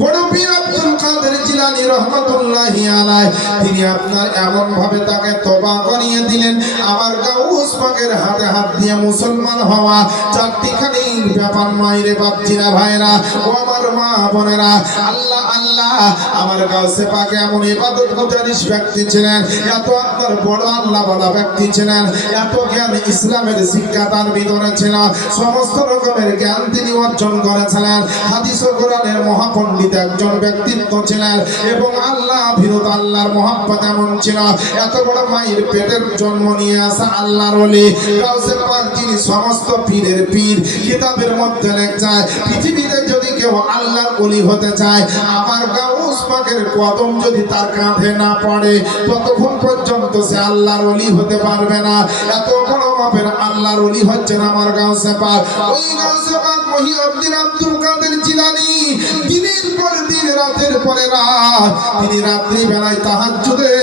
বড় পীর আব্দুল কাদের জিলানী রহমাতুল্লাহি আলাইহি, তিনি আপনার এমন ভাবে তাকে তওবা করিয়ে দিলেন, আমার গাউস পাকের হাতে হাত দিয়ে মুসলমান হওয়া চারটিখানি ব্যাপার নয় রে বাপজিরা ভাইরা ও আমার মা বোনেরা। আল্লাহ আল্লাহ, আমার গাউসে পাক এমন ইবাদত গুজারিশ ব্যক্তি ছিলেন, এত আপনার বড় আল্লাহ বলা ব্যক্তি ছিলেন, এত জ্ঞান ইসলামের শিক্ষা তার ভিতরে ছিল, সমস্ত রকমের জ্ঞান তিনি অর্জন করেছিলেন, হাদিস ও কোরআনের মহাপণ্ডিত একজন ব্যক্তিত্ব ছিলেন, এবং আল্লাহ ভীরুত আল্লাহর মহব্বত এমন ছিল। এত বড় মায়ের পেটের জন্ম নিয়ে আসা আল্লাহর ওলি গাউসে পাক, যিনি সমস্ত পীরের পীর, কিতাবের মধ্যে লেখা পৃথিবীতে যদি কেউ আল্লাহর ওলি হতে চায়, আমার গাউস পাকের কদম যদি তার কাঁধে না পড়ে, ততক্ষণ পর্যন্ত সে আল্লাহর ওলি হতে পারবে না। এত বড় মাপের আল্লাহর ওলি হচ্ছেন আমার গাউসে পাক। ওই গাউসে পাক মহিউদ্দিন আব্দুল কাদের জিলানী দিনের পর দিন, রাতের পরে রাত, তিনি রাত্রি বেলায় তাহাজ্জুদে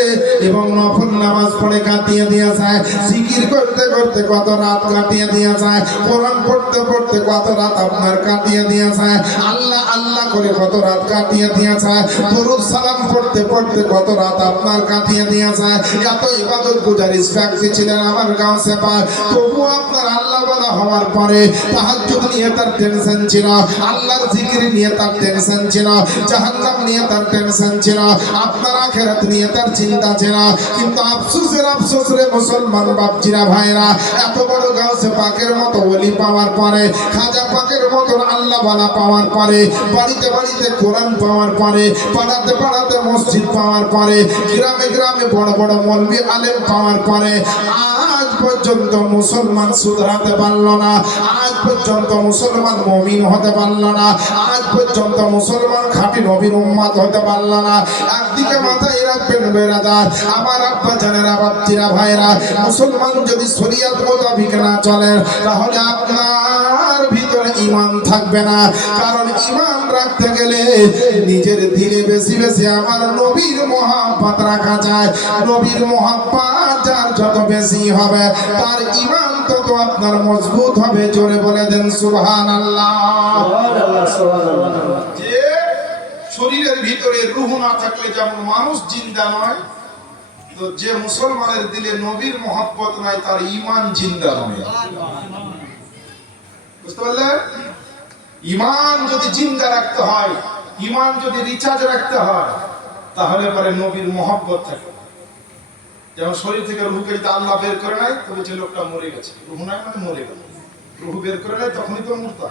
এবং নফল নামাজ পড়ে কাটিয়ে দিয়েছে, জিকির করতে করতে কত রাত কাটিয়ে দিয়েছে, কোরআন পড়তে পড়তে কত রাত আপনার কাটিয়ে দিয়েছে, আল্লাহ আল্লাহ করে কত রাত কাটিয়ে দিয়েছে, দরুদ সালাম পড়তে পড়তে কত রাত আপনার কাটিয়ে দিয়েছে। এত ইবাদত গুজারিশ ব্যক্তি ছিলেন আমার গাউসে পাক। তবু আপনার আল্লাহ বলা হওয়ার পরে তাহাজ্জুদ নিয়ে তার টেনশন ছিল, আল্লাহর জিকির নিয়ে তার টেনশন ছিল, জাহান্নাম নিয়ে তার টেনশন ছিল, আপনার আখিরাত নিয়ে তার চিন্তা ছিল। কিন্তু আফসোসের আফসোস রে মুসলমান বাপজিরা ভাইরা, এত বড় গাউসে পাকের মতো ওলি পাওয়ার পরে, খাজা পাকের মতো আল্লাহ বলা পাওয়ার পরে, বাড়িতে বাড়িতে কোরআন পাওয়ার পরে, পাড়াতে পাড়াতে মসজিদ পাওয়ার পরে, গ্রামে গ্রামে বড় বড় মৌলভী আলেম পাওয়ার পরে, আজ পর্যন্ত মুসলমান শুধরাতে পারল না, আজ পর্যন্ত মুসলমান মুমিন হতে পারল না, আজ পর্যন্ত মুসলমান খাঁটি নবীর উম্মত হতে পারল না। একদিকে মাথায় রাখবেন বেরাদার, আমার আব্বা জানেরা বাপজিরা ভাইরা, মুসলমান যদি শরীয়ত মোতাবেক না চলে, তাহলে আপনার ভিতরে ঈমান থাকবে না। কারণ ঈমান রাখতে গেলে নিজের দিলে বেশি বেশি আমার নবীর মহব্বত রাখা যায়। নবীর মহব্বত যার যত বেশি হবে, তার ঈমান তত আপনার মজবুত হবে। জোরে বলে দেন সুবহানাল্লাহ। সুবহানাল্লাহ, সুবহানাল্লাহ। যে শরীরের ভিতরে রূহ না থাকলে যেমন মানুষ জিন্দা নয়, তো যে মুসলমানের দিলে নবীর মহব্বত নাই তার ঈমান জিন্দা নয়। বুঝতে পারলেন? ঈমান যদি জিন্দা রাখতে হয়, ঈমান যদি রিচার্জ রাখতে হয়, তাহলে পরে নবীর মহব্বত থাকে। যেমন শরীর থেকে রূহকে যদি আল্লাহ বের করে নাই, তবে যে লোকটা মরে গেছে, রূহ নাই মানে মরে গেল। রূহ বের করে নাই তখনই তো মুর্তা।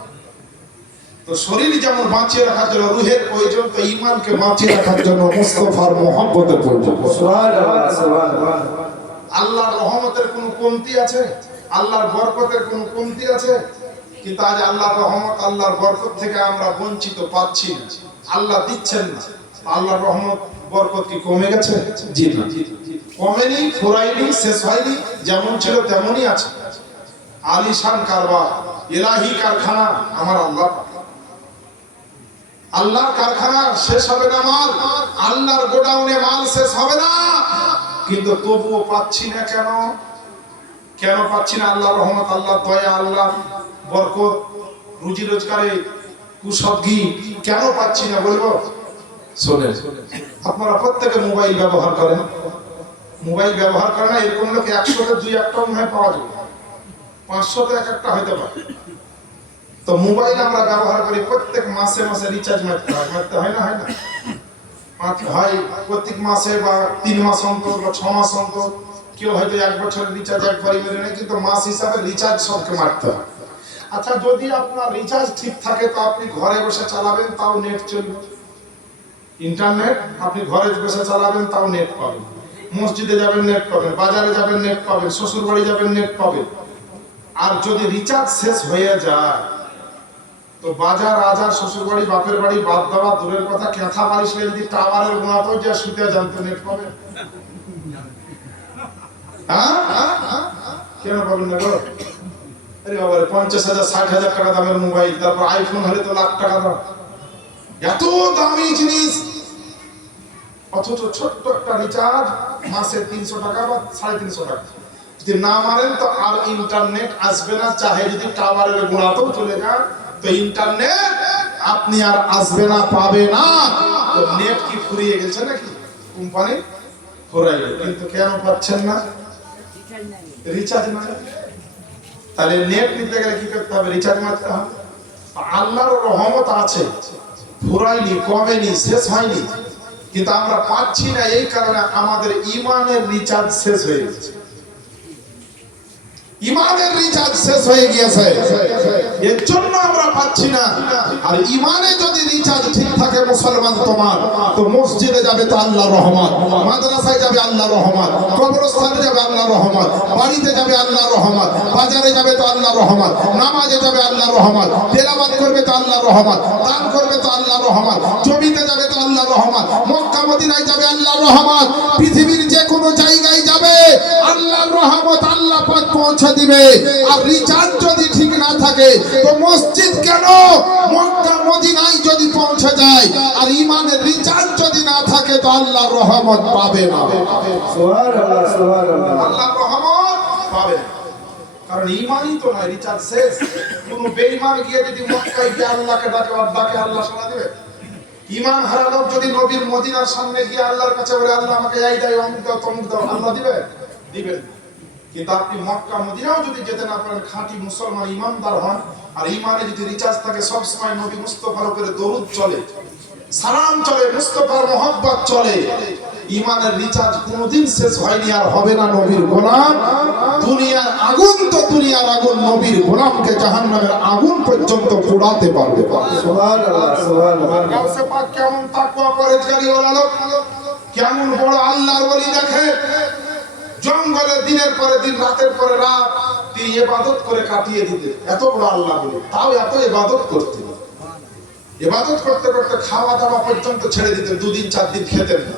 তো শরীর যেমন বাঁচিয়ে রাখার জন্য রূহের প্রয়োজন, তো ঈমানকে বাঁচিয়ে রাখার জন্য মুস্তাফার মহব্বতের প্রয়োজন। সুবহানাল্লাহ, সুবহানাল্লাহ। আল্লাহর রহমতের কোনো কমতি আছে? আল্লাহর বরকতের কোনো কমতি আছে? কিন্তু আজ আল্লাহর রহমত, আল্লাহর বরকত থেকে আমরা বঞ্চিত, পাচ্ছি না। আল্লাহ দিচ্ছেন না। আল্লাহর রহমত বরকত কি কমে গেছে? জি না, কমেনি, ফুরাইনি, শেষ হয়নি, যেমন ছিল তেমনই আছে। আলিশান কারবার, ইলাহি কারখানা আমার আল্লাহ। আল্লাহর কারখানা শেষ হবে না মাল, আল্লাহর গোডাউনে মাল শেষ হবে না। কিন্তু তবুও পাচ্ছি না কেন? কেন পাচ্ছি না? আল্লাহর রহমত, আল্লাহর দয়া, আল্লাহর বরকত, রুজি রোজগারে কুসদ্গি কেন পাচ্ছি না বলবো? শোনেন, আপনারা প্রত্যেকে মোবাইল ব্যবহার করেন। মোবাইল ব্যবহার করে না এরকম লোক 100তে 2-1টা মনে হয় পাওয়া যাবে, 500তে 1-1টা হতে পারে। তো মোবাইল আমরা ব্যবহার করি, প্রত্যেক মাসে মাসে রিচার্জ মারতে হয়। মারতে হয় না? হয় না? হয় প্রত্যেক মাসে বা 3 মাস অন্তর বা 6 মাস অন্তর। কেউ হয়তো 1 বছরের রিচার্জ একবারই মেরে নেয়, কিন্তু মাস হিসাবে রিচার্জ সবকে মারতে হয়। আচ্ছা, যদি আপনার রিচার্জ ঠিক থাকে তো আপনি ঘরে বসে চালাবেন, তাও নেট চলবে। ইন্টারনেট আপনি ঘরে বসে চালাবেন, তাও নেট পাবেন। মসজিদে যাবেন নেট পাবেন, বাজারে যাবেন নেট পাবেন, শ্বশুর বাড়ি যাবেন নেট পাবেন। আর যদি রিচার্জ শেষ হয়ে যায়, তো বাজার আজার শ্বশুর বাড়ি বাপের বাড়ি বাদ দেওয়া দূরের কথা, ক্যাথা বাড়িলে যদি টাওয়ারের গুণাতেও যে শুতে জানতে নেট পাবেন। কেন পাবেন না গো? আরে বাবা, 50,000 60,000 টাকা দামের মোবাইল, তারপর আইফোন হলে তো লাখ টাকা দাম। এত দামি জিনিস, অথচ ছোট্ট একটা রিচার্জ মাসে 300 টাকা বা 350 টাকা। যদি না মারেন তো আর ইন্টারনেট আসবে না। চাহে যদি টাওয়ারের গুণাতেও চলে যান, তো ইন্টারনেট আপনি আর আসবে না, পাবে না। তো নেট কি ফুরিয়ে গেছে নাকি? কোম্পানি ফুরাই, কিন্তু কেন পাচ্ছেন না? রিচার্জ না। তাহলে নেট নিতে গেলে কি করতে হবে? রিচার্জ মারতে হবে। আল্লাহর রহমত আছে, ফুরাইনি, কমেনি, শেষ হয়নি, কিন্তু আমরা পাচ্ছি না। এই কারণে আমাদের ঈমানের রিচার্জ শেষ হয়ে গেছে। ঈমানের রিচার্জ শেষ হয়ে গিয়েছে, এর জন্য আমরা পাচ্ছি না। আর ঈমানে যদি রিচার্জ ঠিক থাকে মুসলমান তোমার, তো মসজিদে যাবে তো আল্লাহর রহমত, মাদ্রাসায় যাবে আল্লাহর রহমত, কবরস্থানে যাবে আল্লাহর রহমত, বাড়িতে যাবে আল্লাহর রহমত, বাজারে যাবে তো আল্লাহর রহমত, নামাজে যাবে আল্লাহর রহমত, তেলাওয়াত করবে তো আল্লাহর রহমত, দান করবে তো আল্লাহর রহমত, জমিতে যাবে তো আল্লাহর রহমত, মক্কা মদিনায় যাবে আল্লাহর রহমত, পৃথিবীর যে কোনো জায়গায় যাবে আল্লাহর রহমত আল্লাহ পাক পৌঁছে দিবে। আর রিচার্জ যদি ঠিক না থাকে, তো মসজিদ কেন, মক্কা মদিনায় যদি পৌঁছে যায় আর ঈমানের রিচার্জ যদি না থাকে, তো আল্লাহর রহমত পাবে না। সুবহানাল্লাহ, সুবহানাল্লাহ। আল্লাহর রহমত পাবে না, কারণ ঈমানই তো নয়, রিচার্জ শেষ। কোন বেঈমান গিয়ে যদি মক্কায় গিয়ে আল্লাহকে ডাকে, আর ডাকে আল্লাহ সাড়া দিবে? ঈমান হারা লোক যদি নবীর মদিনার সামনে গিয়ে আল্লাহর কাছে বলে, আল্লাহ আমাকে এই দাও, অমুক দাও, তমুক দাও, আল্লাহ দিবে? দিবেন। কিন্তু আপনি মক্কা মদিনাও যদি যেতে না পারেন, খাঁটি মুসলমান ইমানদার হন, আর ঈমানে যদি রিচার্জ থাকে, সব সময় নবী মুস্তাফার উপরে দরুদ চলে, সালাম চলে, মুস্তাফার মহব্বত চলে, ঈমানের রিচার্জ কোনোদিন শেষ হয়নি আর হবে না। নবীর গোলাম, দুনিয়ার আগুন তো দুনিয়ার আগুন, নবীর গোলামকে জাহান্নামের আগুন পর্যন্ত পোড়াতে পারবে। সুবহানাল্লাহ, সুবহানাল্লাহ। গাউসে পাক কেমন তাকওয়া পরেজগারি ওয়ালা লোক, কেমন বড় আল্লাহর ওলি। দেখে জঙ্গলে দিনের পরে দিন, রাতের পরে রাত তিনি ইবাদত করে কাটিয়ে দিতেন। এত বড় আল্লাহ বলে, তাও এত ইবাদত করতেন। ইবাদত করতে করতে খাওয়া দাওয়া পর্যন্ত ছেড়ে দিতেন, 2 দিন 4 দিন খেতেন না।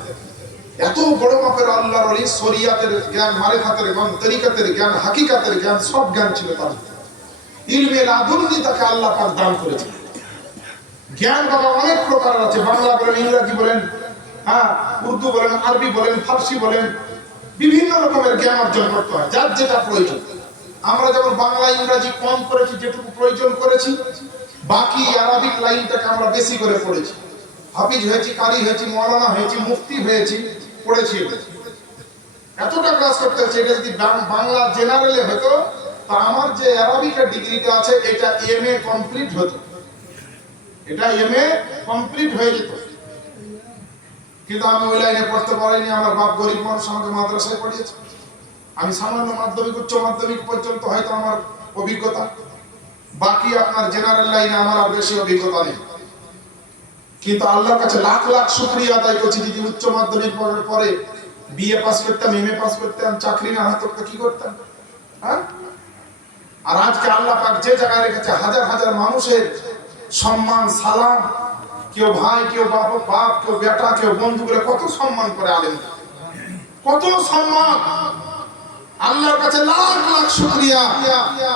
এত বড় মাপের আল্লাহর ওলি, শরিয়াতের জ্ঞান, মারিফাতের জ্ঞান, তরিকাতের জ্ঞান, হাকিকাতের জ্ঞান, সব জ্ঞান ছিল তার। ইলমে লাদুন্নি তাকে আল্লাহ পাক দান করেছেন। জ্ঞান বাবা অনেক প্রকার আছে, বাংলা বলেন, ইংরেজি বলেন, উর্দু বলেন, আরবি বলেন, ফার্সি বলেন, বিভিন্ন রকমের জ্ঞান অর্জন করতে হয়, যার যেটা প্রয়োজন। আমরা যেমন বাংলা ইংরেজি কম করেছি, যেটুকু প্রয়োজন করেছি, বাকি আরবিক লাইনটাকে আমরা বেশি করে পড়েছি। হাফিজ হয়েছি, কারি হয়েছি, মৌলানা হয়েছি, মুফতি হয়েছি, পড়েছি। এতটা ক্লাস করতে হচ্ছে। এটা যদি বাংলা জেনারেলে হতো, তা আমার যে আরবিকের ডিগ্রিটা আছে এটা এমএ কমপ্লিট হতো, এটা এমএ কমপ্লিট হয়ে যেত। কিন্তু আমি ওই লাইনে পড়তে পারিনি। আমার বাপ গরিব মানুষ, আমাকে মাদ্রাসায় পড়িয়েছে। আমি সামান্য মাধ্যমিক, উচ্চ মাধ্যমিক পর্যন্ত হয়তো আমার অভিজ্ঞতা, বাকি আপনার জেনারেল লাইনে আমার আর বেশি অভিজ্ঞতা নেই। কিন্তু আল্লাহর কাছে লাখ লাখ শুকরিয়া আদায় করছি, যদি উচ্চ মাধ্যমিক পড়ার পরে বিএ পাস করতাম, এমএ পাস করতাম, চাকরি না হতো কি করতাম? হ্যাঁ? আর আজকে আল্লাহ পাক যে জায়গায় রেখেছে, হাজার হাজার মানুষের সম্মান, সালাম, কেউ ভাই, কেউ বাপ, কেউ বেটা, কেউ বন্ধু বলে কত সম্মান করে আলেম, কত সম্মান। আল্লাহর কাছে লাখ লাখ শুকরিয়া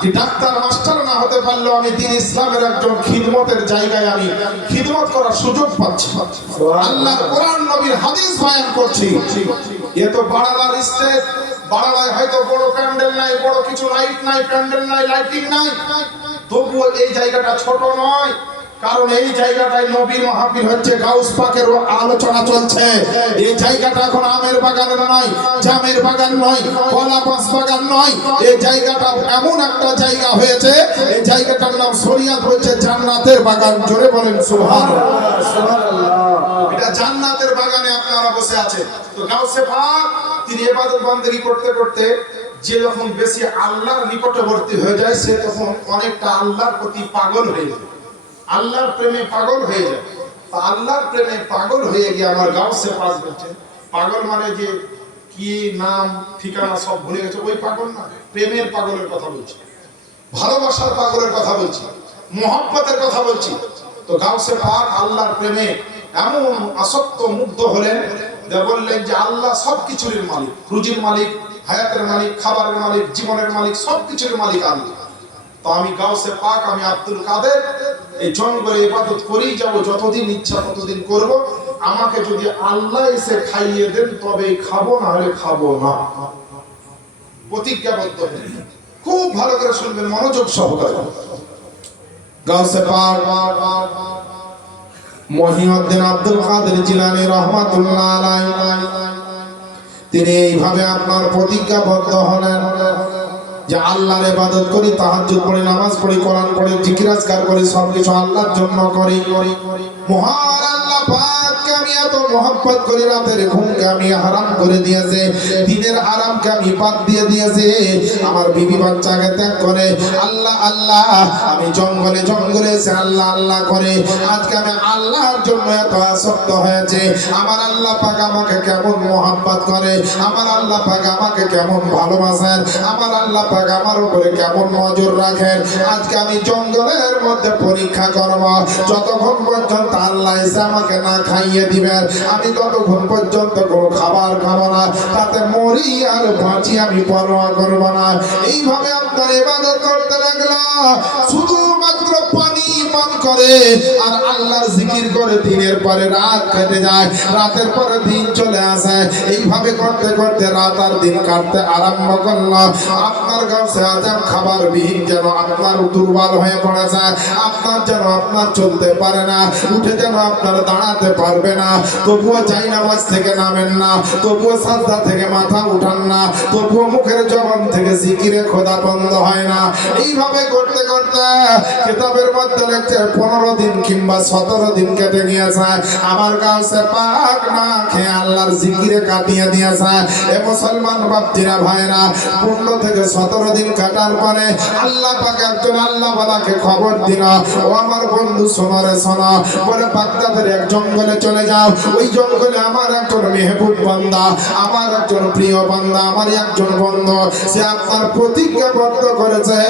যে ডাক্তার মাস্টার না হতে পারলেও আমি দ্বীন ইসলামের একজন খিদমতের জায়গায় আমি খিদমত করার সুযোগ পাচ্ছি। আল্লাহর কোরআন নবীর হাদিস বয়ান করছি। এ তো বাড়াবার স্টেজ, বাড়াবায় হয়তো বড় প্যান্ডেল নাই, বড় কিছু লাইট নাই, প্যান্ডেল নাই, লাইটিং নাই, তবুও এই জায়গাটা ছোট নয়। কারণ এই জায়গাটায় নবীর মাহফিল হচ্ছে, গাউস পাকের আলোচনা চলছে। এই জায়গাটা এখন আমের বাগানের নয়, জামের বাগান নয়, কলা বাঁশ বাগান নয়। এই জায়গাটা এমন একটা জায়গা হয়েছে, এই জায়গাটার নাম শরিয়াত হচ্ছে জান্নাতের বাগান। জোরে বলেন সুবহানাল্লাহ, সুবহানাল্লাহ। এটা জান্নাতের বাগানে আপনারা বসে আছেন। তো গাউসে পাক তিনি ইবাদত বন্দেগী করতে করতে যে যখন বেশি আল্লাহর নিকটবর্তী হয়ে যায়, সে তখন অনেকটা আল্লাহর প্রতি পাগল হয়ে যায়, আল্লাহর প্রেমে পাগল হয়ে যায়। আল্লাহর প্রেমে পাগল হয়ে গিয়ে আমার গাউসে পাক বলছে, পাগল মানে যে কি নাম ঠিকানা সব ভুলে গেছে ওই পাগল না, প্রেমের পাগলের কথা বলছি, ভালোবাসার পাগলের কথা বলছি, মোহাব্বতের কথা বলছি। তো গাউসে পাক আল্লাহর প্রেমে এমন আসক্ত, মুগ্ধ হলেন যে বললেন যে আল্লাহ সবকিছুর মালিক, রুজির মালিক, হায়াতের মালিক, খাবারের মালিক, জীবনের মালিক, সবকিছুর মালিক আল্লাহ। তো আমি গাউসে পাক, আমি আব্দুল কাদের এই জঙ্গলে ইবাদত করেই যাব, যতদিন ইচ্ছা ততদিন করব। আমাকে যদি আল্লাহ এসে খাইয়ে দেন তবে খাবো, না হলে খাবো না। প্রতিজ্ঞাবদ্ধ হলেন। খুব ভালো করে শুনবেন, মনোযোগ সহকারে। গাউসে পাক মহিউদ্দিন আব্দুল কাদের জিলানী রাহমাতুল্লাহ আলাইহি তিনি এইভাবে আপনার প্রতিজ্ঞাবদ্ধ হলেন যে আল্লাহর ইবাদত করি, তাহাজ্জুদ পড়ি, নামাজ পড়ি, কোরআন পড়ি, জিকির আজকার করি, সবকিছু আল্লাহর জন্য করি। মহান আল্লাহ পাককে আমি এত মহব্বত করি, রাতের ঘুমকে আমি হারাম করে দিয়েছে, দিনের আরামকে আমি বাদ দিয়ে দিয়েছে, আমার বিবি বাচ্চাকে ত্যাগ করে আল্লাহ আল্লাহ, আমি জঙ্গলে জঙ্গলে এসে আল্লাহ আল্লাহ করে আজকে আমি আল্লাহর জন্য এত আসক্ত হয়েছে। আমার আল্লাহ পাক আমাকে কেমন মহব্বত করে, আমার আল্লাহ পাক আমাকে কেমন ভালোবাসেন, আমার আল্লাহ পাক আমার উপরে কেমন নজর রাখেন। আজকে আমি জঙ্গলের মধ্যে পরীক্ষা করব, যতক্ষণ পর্যন্ত আল্লাহ এসে আমাকে না খাইয়ে দিবেন আমি ততক্ষণ পর্যন্ত কোনো খাবার খাবো না, তাতে মরি আর বাঁচি আমি পরোয়া করব না। এইভাবে আপনার ইবাদত করতে লাগলো, শুধুমাত্র পানি পান করে আর আল্লাহর জিকির করে দিনের পরে রাত কেটে যায়, রাতের পরে দিন চলে আসে। এইভাবে করতে করতে রাত আর দিন কাটতে আরম্ভ করলো। আপনার গাছে আজাম খাবার বিহীন যেন আপনার দুর্বল হয়ে পড়েছে, আপনার যেন আপনার চলতে পারে না, উঠে যেন আপনার দাঁড়াতে পারবে না, তবুও যাই নামাজ থেকে নামেন না, তবুও সাজদা থেকে মাথা উঠান না, তবুও মুখের জবান থেকে জিকিরে খোদা বন্ধ হয় না। এইভাবে করতে করতে কিতাবের মধ্যে লেখছে 15 দিন কিংবা 17 দিন কেটে গিয়েছে। আমার গাছে পাক না খেয়ে আল্লাহর জিকিরে কাটিয়ে দিয়েছে। এ মুসলমান বাপজিরা ভাইরা, 15 থেকে 17 দিন কাটার পরে আল্লাহ পাক একজন আল্লাহওয়ালাকে খবর দিল, ও আমার বন্ধু শোনো রে শোনো, বলে বাগদাদের এক জঙ্গলে চলে যাও, ওই জঙ্গলে আমার একজন মেহবুব বান্দা, আমার একজন প্রিয় বান্দা, আমার একজন বন্ধু, সে আপনার প্রতিজ্ঞাবদ্ধ করেছে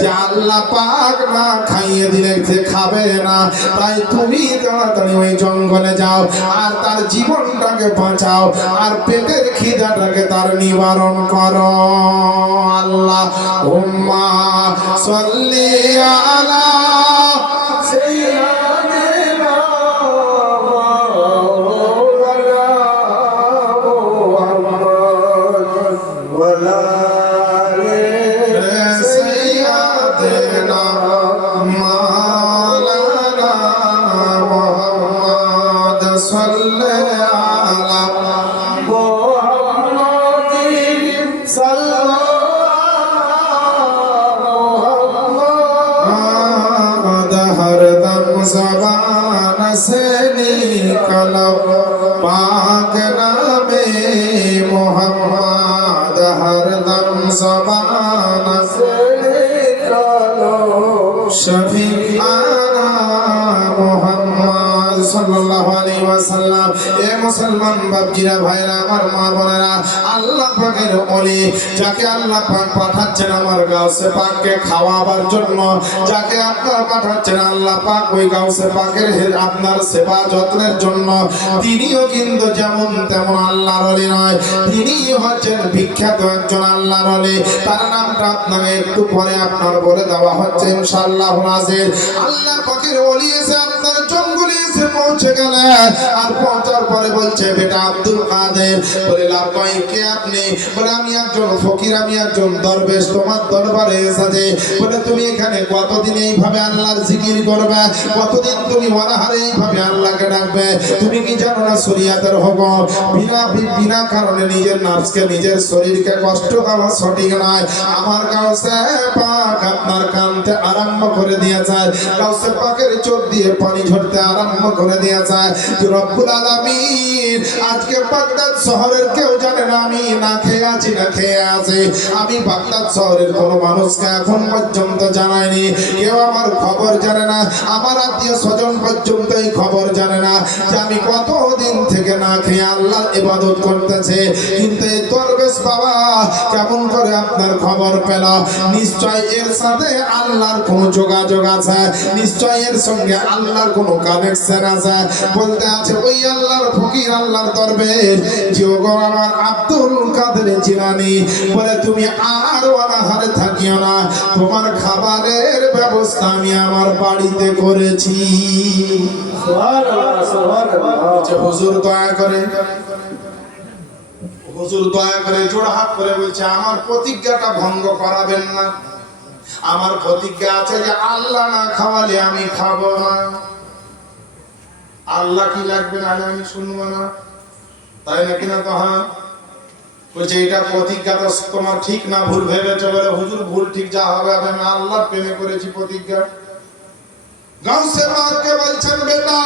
যে আল্লাহ পাক না খাইয়ে দিলে সে খাবে না। তাই তুমি তাড়াতাড়ি ওই জঙ্গলে যাও আর তার জীবনটাকে বাঁচাও আর পেটের খিদাটাকে তার নিবারণ করো। আল্লাহ উম্মা সাল্লি আলা সাইয়্যিদিনা মাওলানা মুহাম্মদ ওয়া আলা আলিহি मोहम्मद हरदम ज़बान शफी आना मोहम्मद सल्लल्लाहु अलैहि वसल्लम। ए मुसलमान बापजीরা ভাইরা আমার মা বোনেরা, আল্লাহ পাকের ওলি যাকে আল্লাহ পাক পাঠাচ্ছেন আমার গাউসে পাককে খাওয়াবার জন্য, যাকে আপনারা পাঠাচ্ছেন আল্লাহ পাক ওই গাউসে পাকের আপনার সেবা যত্নের জন্য, তিনিও কিন্তু যেমন তেমন আল্লাহর ওলি নয়, তিনি হচ্ছেন বিখ্যাত একজন আল্লাহর ওলি। তার নামটা আপনাকে একটু পরে আপনার বলে দেওয়া হচ্ছে ইনশাআল্লাহ নাজির। আল্লাহ পাকের ওলি এসে আপনার জঙ্গলে এসে পৌঁছে গেলেন, আর পৌঁছার পরে বলছে বেটা আব্দুল কাদের, বলে লাপাই কে আপনি? বলে আমি একজন ফকির, আমি একজন দরবেশ তোমার দরবারে এসেছি। বলে তুমি এখানে কতদিন এইভাবে আল্লাহর জিকির করবে, কতদিন তুমি অনাহারে এইভাবে আল্লাহকে ডাকবে? তুমি কি জানো না শরীয়তের হুকুম বিনা কারণে নিজের নাফসকে নিজের শরীরকে কষ্ট দেওয়া সঠিক নয়। আমার গাউসে পাক আপনার কানতে আরম্ভ করে দিয়েছে, গাউসে পাকের চোখ দিয়ে পানি ঝরতে আরম্ভ করে দিয়েছে। রব্বুল আলামিন আজকে বাগদাদ শহরের কেউ জানে না আমি না খেয়ে আছি না খেয়ে আছি। আমি বাগদাদ শহরের কোন মানুষকে এখন পর্যন্ত জানাইনি, কেউ আমার খবর জানে না, আমার আত্মীয় স্বজন পর্যন্ত এই খবর জানে না যে আমি কতদিন থেকে না খেয়ে আল্লাহর ইবাদত করতেছে। কিন্তু এই দরবেশ বাবা কেমন করে আপনার খবর পেল? নিশ্চয় এর সাথে আল্লাহর কোন যোগাযোগ আছে, নিশ্চয় এর সঙ্গে আল্লাহর কোন কানেকশন আছে। বলতে আছে ওই আল্লাহর ফকির আল্লাহর দরবেশ যোগো আমার আব্দুল কাদের জিলানী, বলে তুমি আর অনাহারে থাকিও না, তোমার খাবারের ব্যবস্থা আমি আমার বাড়িতে করেছি। সুবহানাল্লাহ সুবহানাল্লাহ। হুজুর দয়া করে, হুজুর দয়া করে জোড়হাত করে বলছে আমার প্রতিজ্ঞাটা ভঙ্গ করাবেন না। আমার প্রতিজ্ঞা আছে যে আল্লাহ না খাওয়ালে আমি খাবো না। আল্লাহ কি লাগবে না আমি শুনবো না, তাই নাকি না? তো হ্যাঁ বলছে এটা প্রতিজ্ঞা তো তোমার ঠিক না ভুল ভেবেছো? বলে হুজুর ভুল ঠিক যা হবে, আমি আল্লাহর প্রেমে করেছি প্রতিজ্ঞা। গাউসে পাককে বলছেন বেটা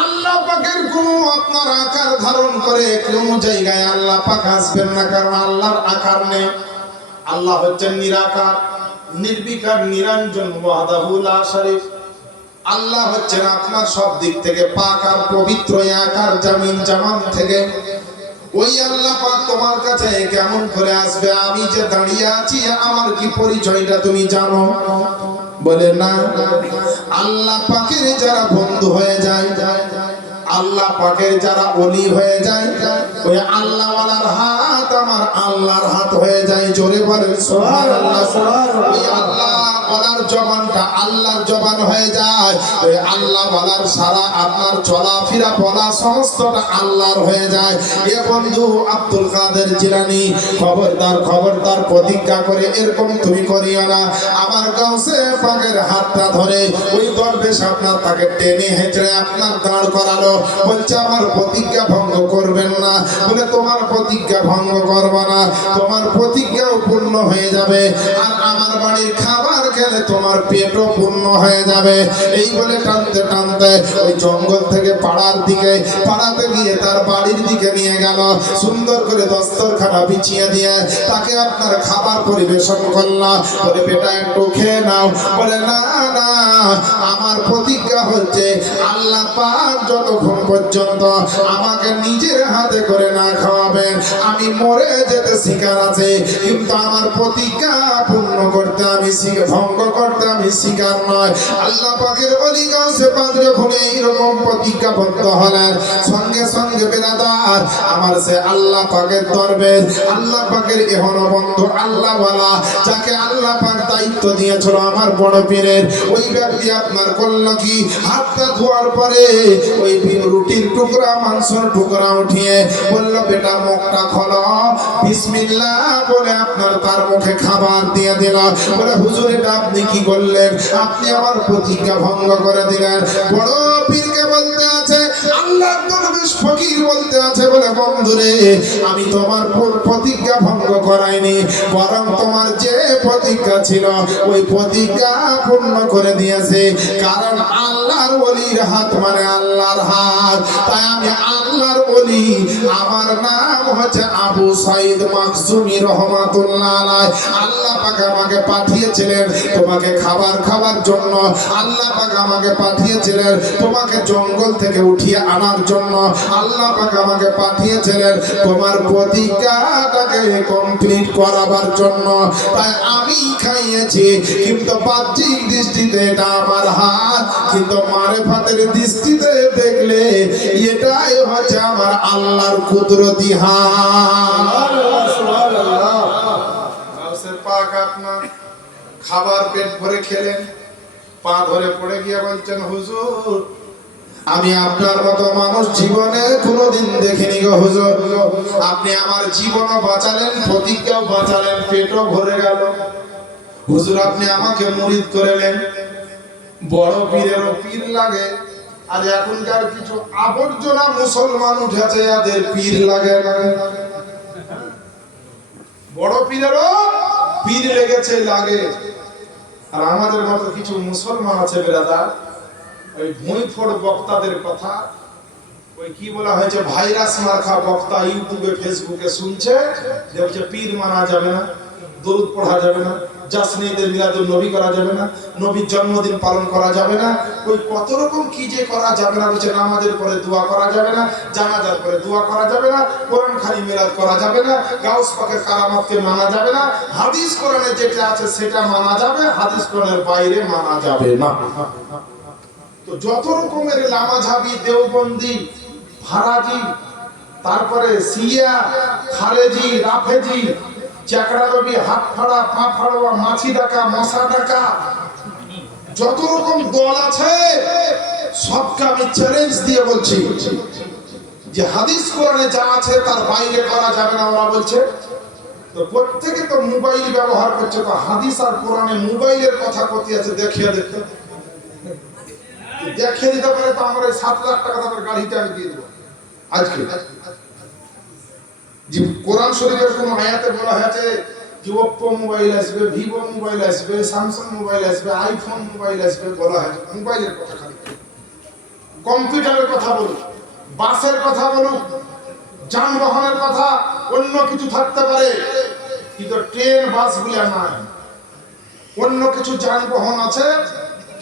আল্লাহ পাকের কোন আপনার আকার ধারণ করে কোন জায়গায় আল্লাহ পাক আসবেন না, কারণ আল্লাহর আকার নেই। আল্লাহ হচ্ছেন নিরাকার, নির্বিকার, নিরঞ্জন, ওয়াহদাহু লা শারীক। আল্লাহ হচ্ছেন আপনার সব দিক থেকে পাক আর পবিত্র, আকার জামিন জামান থেকে। ওই আল্লাহ পাক তোমার কাছে কেমন করে আসবে? আমি যে দাঁড়িয়ে আছি আমার কি পরিচয়টা তুমি জানো? বলে না। আল্লাহ পাকের যারা বন্ধু হয়ে যায়, আল্লাহ পাকের যারা ওলি হয়ে যায়, ওই আল্লাহ ওয়ালার হাত আমার আল্লাহর হাত হয়ে যায়। জোরে বলেন সুবহানাল্লাহ। ওই আল্লাহ ওয়ালার জবানটা আল্লাহর জবান হয়ে যায়, ওই আল্লাহ ওয়ালার সারা আপনার চলাফেরা বলা সমস্তটা আল্লাহর হয়ে যায়। এ বন্ধু আব্দুল কাদের জিলানী খবরদার খবরদার, প্রতিজ্ঞা করে এরকম তুমি করিও না। আমার গাউসে পাকের হাতটা ধরে ওই দরবেশ আপনার তাকে টেনে হেঁচড়ে আপনার দাঁড় করালো। বলছে আমার প্রতিজ্ঞা ভঙ্গ করবেন না। বলে তোমার প্রতিজ্ঞা ভঙ্গ করব না, তোমার প্রতিজ্ঞাও পূর্ণ হয়ে যাবে, আর আমার বাড়ির খাবার খেলে তোমার পেটও পূর্ণ হয়ে যাবে। এই বলে টানতে টানতে ওই জঙ্গল থেকে পাড়ার দিকে, পাড়াতে গিয়ে তার বাড়ির দিকে নিয়ে গেল। সুন্দর করে দস্তরখানা বিছিয়ে দিয়ে তাকে আপনার খাবার পরিবেশন করলো। বলে বেটা একটু খেয়ে নাও। বলে না না, আমার প্রতিজ্ঞা হচ্ছে আল্লাহ পাক যতক্ষণ পর্যন্ত আমাকে নিজের হাতে করে না খাওয়াবেন আমি মরে যেতে শিকার আছে, কিন্তু আমার প্রতিজ্ঞা পূর্ণ করতে আমি ভঙ্গ করতে আমি শিকার নয়। আল্লাহ পাকের ওলি গাউসে পাক যখন এইরকম প্রতিজ্ঞাবদ্ধ হলেন, সঙ্গে সঙ্গে বেরাদার আমার সে আল্লাহ পাকের দরবেশ, আল্লাহ পাকের এহনো বন্ধু আল্লাহ ওয়ালা, যাকে আল্লাহ পাক দায়িত্ব দিয়েছিল আমার বড় পীরের, ওই ব্যক্তি আপনার করল কি? হাতটা ধোয়ার পরে ওই রুটির টুকরা, মাংসের টুকরা উঠিয়ে বলল বেটা মুখটা খোলো, বিসমিল্লাহ বলে আপনার তার মুখে খাবার দিয়ে দিল। বলে হুজুর এটা আপনি কি করলেন? আপনি আমার প্রতিজ্ঞা ভঙ্গ করে দিলেন। বড় পীরকে বলতে আছে আল্লাহর দরবেশ ফকির বলতে আছে বলে বন্ধুরে আমি তোমার প্রতিজ্ঞা ভঙ্গ করাইনি, বরং তোমার যে প্রতিজ্ঞা ছিল ওই প্রতিজ্ঞা পূর্ণ করে দিয়েছে। কারণ আল্লাহর ওলির হাত মানে আল্লাহর হাত, তাই আমি আল্লাহর ওলি। আমার নাম হচ্ছে আবু সাইদ মাকজুমি রহমাতুল্লাহ আলাইহি। আল্লাহ পাক আমাকে পাঠিয়েছিলেন তোমাকে খাবার জন্য, আল্লাহ পাক আমাকে পাঠিয়েছিলেন তোমাকে জঙ্গল থেকে উঠিয়ে আনার জন্য, আল্লাহ পাক আমাকে পাঠিয়েছিলেন তোমার প্রতিজ্ঞাটাকে কমপ্লিট করাবার জন্য। তাই আমি খাইয়েছি, কিন্তু বাহ্যিক দৃষ্টিতে এটা আমার হাত, কিন্তু মারেফাতের দৃষ্টিতে দেখলে এটাই হচ্ছে আমার আল্লাহর কুদরতি হাত। গাউসে পাক আপনার খাবার পেট ভরে খেলেন, পা ধরে পড়ে গিয়ে বলছেন হুজুর আমি আপনার মতো মানুষ জীবনে কোনোদিন দেখিনি গো হুজুর। আপনি আমার জীবনও বাঁচালেন, প্রতিজ্ঞাও বাঁচালেন, পেটও ভরে গেল। হুজুর আপনি আমাকে মুরিদ করলেন, বড় পীরেরও পীর লাগে। আর এখনকার কিছু আবর্জনা মুসলমান উঠেছে, এদের পীর লাগে না। বড় পীরেরও পীর লেগেছে লাগে। আর আমাদের মতো কিছু মুসলমান আছে বেরাদার, ওই ভুঁইফোড় বক্তাদের কথা, ওই কি বলা হয়েছে ভাইরাস মার্কা বক্তা ইউটিউবে ফেসবুকে শুনছে যে হচ্ছে পীর মানা যাবে না, দরুদ পড়া যাবে না, জাসনে ঈদে মিলাদুন নবী করা যাবে না, নবীর জন্মদিন পালন করা যাবে না, ওই কত রকম কি যে করা যাবে না। বলছে নামাজের পরে দোয়া করা যাবে না, জানাজার পরে দোয়া করা যাবে না, কোরআন খালি মিলাদ করা যাবে না, গাউস পাকের কারামাতকে মানা যাবে না, হাদিস কোরআনে যেটা আছে সেটা মানা যাবে, হাদিস কোরআনের বাইরে মানা যাবে না। তো যত রকমের লামাঝাবি, দেওবন্দি, ফারাজি, তারপরে সিয়া, খারেজি, রাফেজি, চাকরা রবি, হাত ফাড়া, পা ফাড়া, মাছি ডাকা, মশা ডাকা, যত রকম দল আছে সবকে আমি চ্যালেঞ্জ দিয়ে বলছি যে হাদিস কোরআনে যা আছে তার বাইরে করা যাবে না। ওরা বলছে তো প্রত্যেকে তো মোবাইল ব্যবহার করছে, তো হাদিস আর কোরআনে মোবাইলের কথা কত আছে দেখিয়ে দিতে পারে তো আমরা 7 লাখ টাকা দামের গাড়িটা আমি দিয়ে দেবো আজকে। যে কোরআন শরীফের কোন আয়াতে বলা হয়েছে যে ওপ্পো মোবাইল আসবে, ভিভো মোবাইল আসবে, স্যামসাং মোবাইল আসবে, আইফোন মোবাইল আসবে, বলা হয়েছে মোবাইলের কথা খালি। কম্পিউটারের কথা বলুক, বাসের কথা বলুক, যানবাহনের কথা, অন্য কিছু থাকতে পারে, কিন্তু ট্রেন বাস গুলো নাই। অন্য কিছু যানবাহন আছে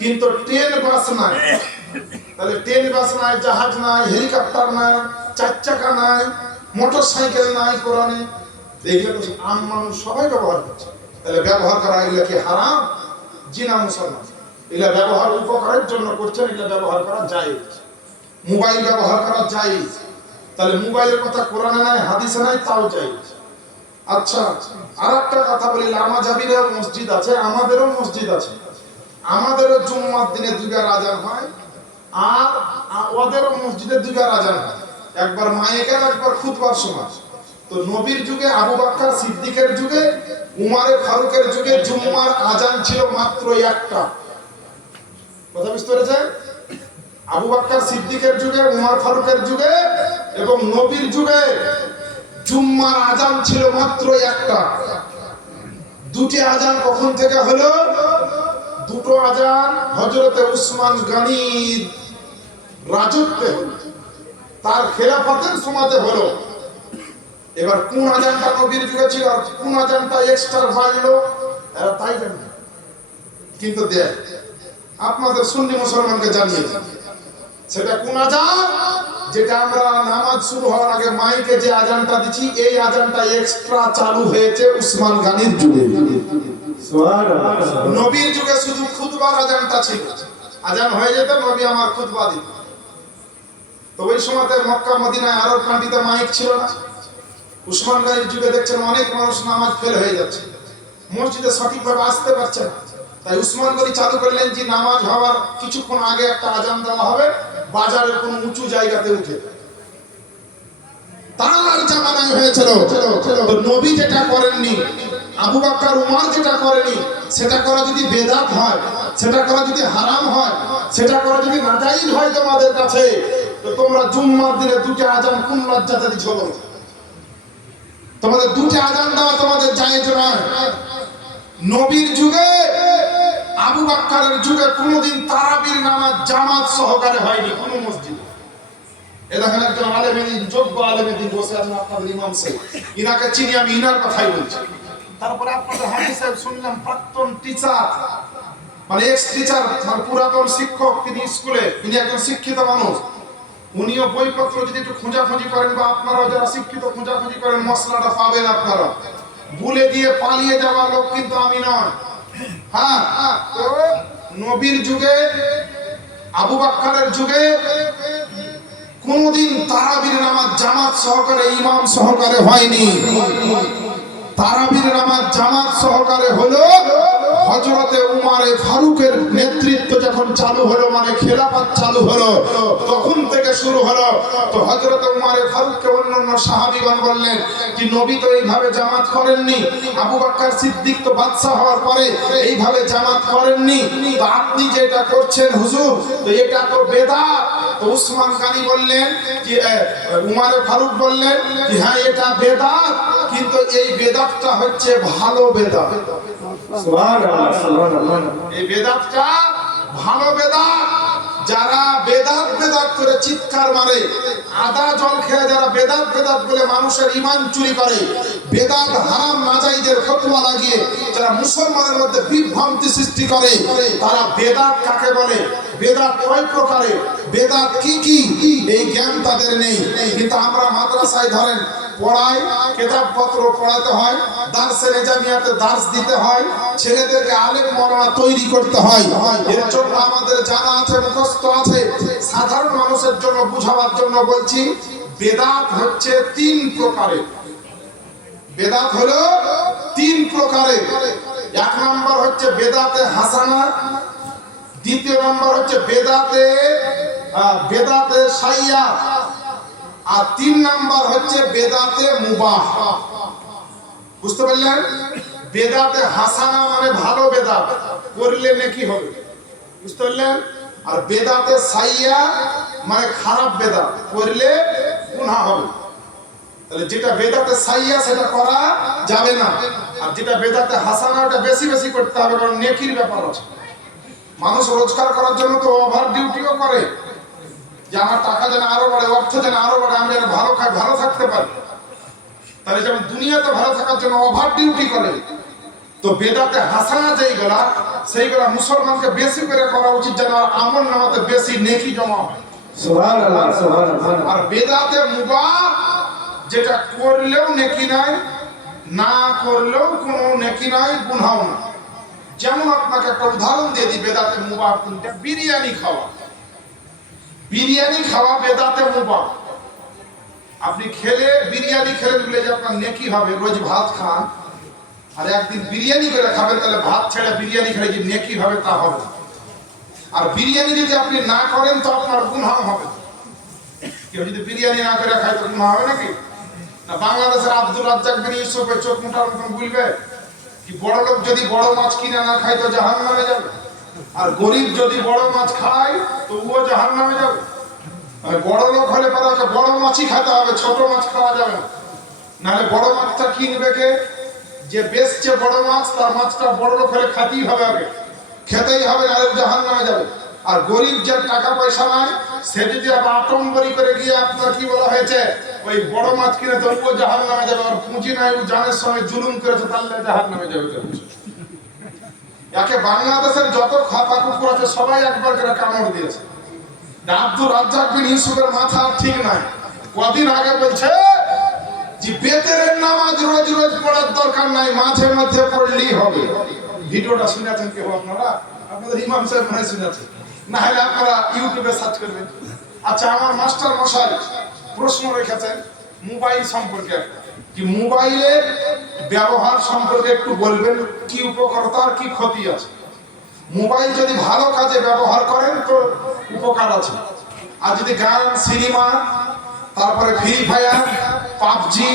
কিন্তু ট্রেন বাস নাই। তাহলে ট্রেন বাস নাই, জাহাজ নাই, হেলিকপ্টার নাই, 4 চাকা নাই, মোটর সাইকেল নাই। কোরআনে দেখলে তো আম মানুষ সবাই ব্যবহার করছে। তাহলে ব্যবহার করা এগুলো কি হারাম? জি না মুসলমান, এগুলো ব্যবহার উপকারের জন্য করছেন, এগুলো ব্যবহার করা জায়েজ। মোবাইল ব্যবহার করা জায়েজ। তাহলে মোবাইলের কথা কোরআনে নাই, হাদিসে নাই, তাও জায়েজ। আচ্ছা আর একটা কথা বলি, লামাজাবিরও মসজিদ আছে, আমাদেরও মসজিদ আছে। আমাদেরও জুম্মার দিনে 2 বার আজান হয়, আর ওদেরও মসজিদে 2 বার আজান হয়, একবার মায়েকের, একবার খুতবার সময়। তো নবীর যুগে, আবু বকর সিদ্দিকের যুগে, উমারে ফারুকের যুগে জুম্মার আজান ছিল মাত্র একটা। কথা বুঝতে পেরেছেন? আবু বকর সিদ্দিকের যুগে, উমর ফারুকের যুগে এবং নবীর যুগে জুম্মার আজান ছিল মাত্র একটা। 2টি আজান কখন থেকে হলো? 2টো আজান হযরতে উসমান গনির রাজত্বে হলো, তার খেলাফতের সময়তে হলো। এবার কোন আজানটা নবীর যুগে ছিল আর কোন আজানটা এক্সট্রা বাড়লো এরা তাই জানে। কিন্তু দেখ আপনাদের সুন্নি মুসলমানকে জানিয়ে দিই সেটা কোন আজান, যেটা আমরা নামাজ শুরু হওয়ার আগে মাইকে যে আজানটা দিচ্ছি, এই আজানটা এক্সট্রা চালু হয়েছে উসমান গনির যুগে। নবীর যুগে শুধু খুতবার আজানটা ছিল, আজান হয়ে যেত, নবী আমার খুতবা দিত। তো ওই সময়তে মক্কা মদিনায় আরব কান্ট্রিতে মাইক ছিল না। উসমান গনির যুগে দেখছেন অনেক মানুষ নামাজ ফেল হয়ে যাচ্ছে, মসজিদে সঠিকভাবে আসতে পারছে না। তাই উসমান গনি চালু করলেন যে নামাজ হওয়ার কিছুক্ষণ আগে একটা আজান দেওয়া হবে, বাজারের কোন উঁচু জায়গাতে উঠে। তার জামানায় হয়েছিল। তো নবী যেটা করেননি, আবু বকর উমর যেটা করেনি, সেটা করা যদি বেদাত হয়, সেটা করা যদি হারাম হয়, সেটা করা যদি নাজায়েজ হয় তোমাদের কাছে, তো তোমরা জুম্মার দিনে দুটো আজান কোন লজ্জাতে দিচ্ছ বলো? তোমাদের দুটো আজান দেওয়া তোমাদের জায়েজ নয়। নবীর যুগে আবু বকরের যুগে কোনোদিন তারাবির নামাজ জামাত সহকারে হয়নি কোনো মসজিদে। এ দেখেন একজন আলেমে দ্বীন, যোগ্য আলেমে দ্বীন বসে আছেন আপনাদের ইমাম সাহেব, ইনাকে চিনি আমি, ইনার কথাই বলছি। তারপরে আপনাদের হাজী সাহেব শুনলাম প্রাক্তন টিচার, মানে এক্স টিচার, মানে পুরাতন শিক্ষক, তিনি স্কুলে, তিনি একজন শিক্ষিত মানুষ। উনিও বইপত্র যদি একটু খোঁজাখুঁজি করেন বা আপনারাও যারা শিক্ষিত খোঁজাখুঁজি করেন মশলাটা পাবেন আপনারা। ভুলে দিয়ে পালিয়ে যাওয়া লোক কিন্তু আমি নয়। হ্যাঁ, তো নবীর যুগে আবু বকরের যুগে কোনদিন তারাবির নামাজ জামাত সহকারে ইমাম সহকারে হয়নি। তারাবির নামাজ জামাত সহকারে হলো হযরতে উমরে ফারুকের নেতৃত্ব যখন চালু হলো, মানে খেলাফত চালু হলো, তখন থেকে শুরু হলো। তো হযরতে উমরে ফারুককে অন্যান্য সাহাবীগণ বললেন যে নবী তো এইভাবে জামাত করেননি, আবু বকর সিদ্দিক তো বাদশা হওয়ার পরে এইভাবে জামাত করেননি, তো আপনি যেটা করছেন হুজুর, তো এটা তো বেদাত। তো উসমান গনি বললেন যে উমরে ফারুক বললেন যে হ্যাঁ এটা বেদাত, কিন্তু এই বেদাতটা হচ্ছে ভালো বেদাত। সুবহানাল্লাহ, সুবহানাল্লাহ। এই বেদাতটা ভালো বেদাত। যারা বেদাত বেদাত করে চিৎকার মারে, আদা জল খেয়ে যারা বেদাত বেদাত বলে মানুষের ঈমান চুরি করে, বেদাত হারাম নাজায়েজের ফতোয়া লাগিয়ে যারা মুসলমানের মধ্যে বিভ্রান্তি সৃষ্টি করে, তারা বেদাত কাকে বলে, বেদাত কয় প্রকারে, বেদাত কি কি, এই জ্ঞান তাদের নেই। কিন্তু আমরা মাদ্রাসায় ধরেন পড়াই, কিতাবপত্র পড়াতে হয়, দার্সে নিজামিয়াতে দার্স দিতে হয়, ছেলেদেরকে আলেম মাওলানা তৈরি করতে হয়। এর জন্য আমাদের জানা আছে, মুখস্থ আছে। সাধারণ মানুষের জন্য বুঝাবার জন্য বলছি, বেদাত হচ্ছে তিন প্রকারের। বেদাত হলো তিন প্রকারের। এক নম্বর হচ্ছে বেদাতে হাসানা, দ্বিতীয় নম্বর হচ্ছে বেদাতে সাইয়া, আর তিন নাম্বার হচ্ছে বেদাতে মুবাহ। বুঝতে পারলেন? বেদাতে হাসানা মানে ভালো বেদাত, করলে নেকি হবে, বুঝতে পারলেন? আর বেদাতে সাইয়া মানে খারাপ বেদাত, করলে গুনাহ হবে। তাহলে যেটা বেদাতে সাইয়া সেটা করা যাবে না, আর যেটা বেদাতে হাসানা ওটা বেশি বেশি করতে হবে, কারণ নেকির ব্যাপার আছে। মানুষ রোজগার করার জন্য তো ওভার ডিউটিও করে, যে আমার টাকা যেন আরো বাড়ে, অর্থ যেন আরো বাড়ে, আমি যেন ভালো খাই, ভালো থাকতে পারি। তাহলে যেমন দুনিয়াতে ভালো থাকার জন্য ওভার ডিউটি করে, তো বেদাতে হাসানা যেইগুলা, সেইগুলা মুসলমানকে বেশি করে করা উচিত, যেন আমল নামাতে বেশি নেকি জমা হয়। সুবহানাল্লাহ, সুবহানাল্লাহ। আর বেদাতে মুবাহ, যেটা করলেও নেকি নাই, না করলেও কোনো নেকি নাই, গুনাহ না। যেমন আপনাকে একটা উদাহরণ দিয়ে দিই, বেদাতে মুবাহ কোনটা? বিরিয়ানি খাওয়া। বিরিয়ানি খাওয়া বেদাতে মুবাহ। আপনি খেলে বিরিয়ানি খেলেন বলে যে আপনার নেকি হবে, রোজ ভাত খান আর একদিন বিরিয়ানি করে খাবেন, তাহলে ভাত ছেড়ে বিরিয়ানি খেলে যে নেকি হবে তা হবে না। আর বিরিয়ানি যদি আপনি না করেন তো আপনার গুনাহ হবে। কেউ যদি বিরিয়ানি না করে খায় তো গুনাহ হবে নাকি? না, বাংলাদেশের আব্দুল রাজ্জাক বিন ইউসুফের চোখ মুটার মতন বলবে কি বড় লোক যদি বড় মাছ কিনে না খায় তো জাহান্নামে যাবে, আর গরিব যদি বড় মাছ খায় তো ও জাহান্নামে যাবে। বড় লোক হলে পরে বড় মাছই খেতে হবে, ছোট মাছ খাওয়া যাবে না। নাহলে বড় মাছটা কিনবে কে? যে বেচছে বড় মাছ, তার মাছটা বড় লোক হলে খেতেই হবে, আগে খেতেই হবে, নাহলে জাহান্নামে যাবে। আর গরিব যার টাকা পয়সা নাই, সে যদি আবার আটম্বরি করে গিয়ে আপনার কি বলা হয়েছে ওই বড় মাছ কিনে, তো ও জাহান্নামে যাবে। আর পুঁজি নাই, ও জানের সঙ্গে জুলুম করেছে, তাহলে জাহান্নামে যাবে। একে বাংলাদেশের যত খাপা কুকুর আছে সবাই একবার করে কামড় দিয়েছে। আব্দুল রাজ্জাক বিন ইউসুফের মাথা ঠিক নাই, কদিন আগে বলছে যে বেতের নামাজ রোজ রোজ পড়ার দরকার নাই, মাঝে মধ্যে পড়লেই হবে। ভিডিওটা শুনেছেন কেউ আপনারা? আপনাদের ইমাম সাহেব মনে শুনেছেন, না হলে আপনারা ইউটিউবে সার্চ করবেন। আচ্ছা, আমার মাস্টার মশাই প্রশ্ন রেখেছেন মোবাইল সম্পর্কে, কি মোবাইলের ব্যবহার সম্পর্কে একটু বলবেন, কি উপকারিতা আর কি ক্ষতি আছে। মোবাইল যদি ভালো কাজে ব্যবহার করেন তো উপকার আছে, আর যদি গান, সিনেমা, তারপরে ফ্রি ফায়ার, পাবজি,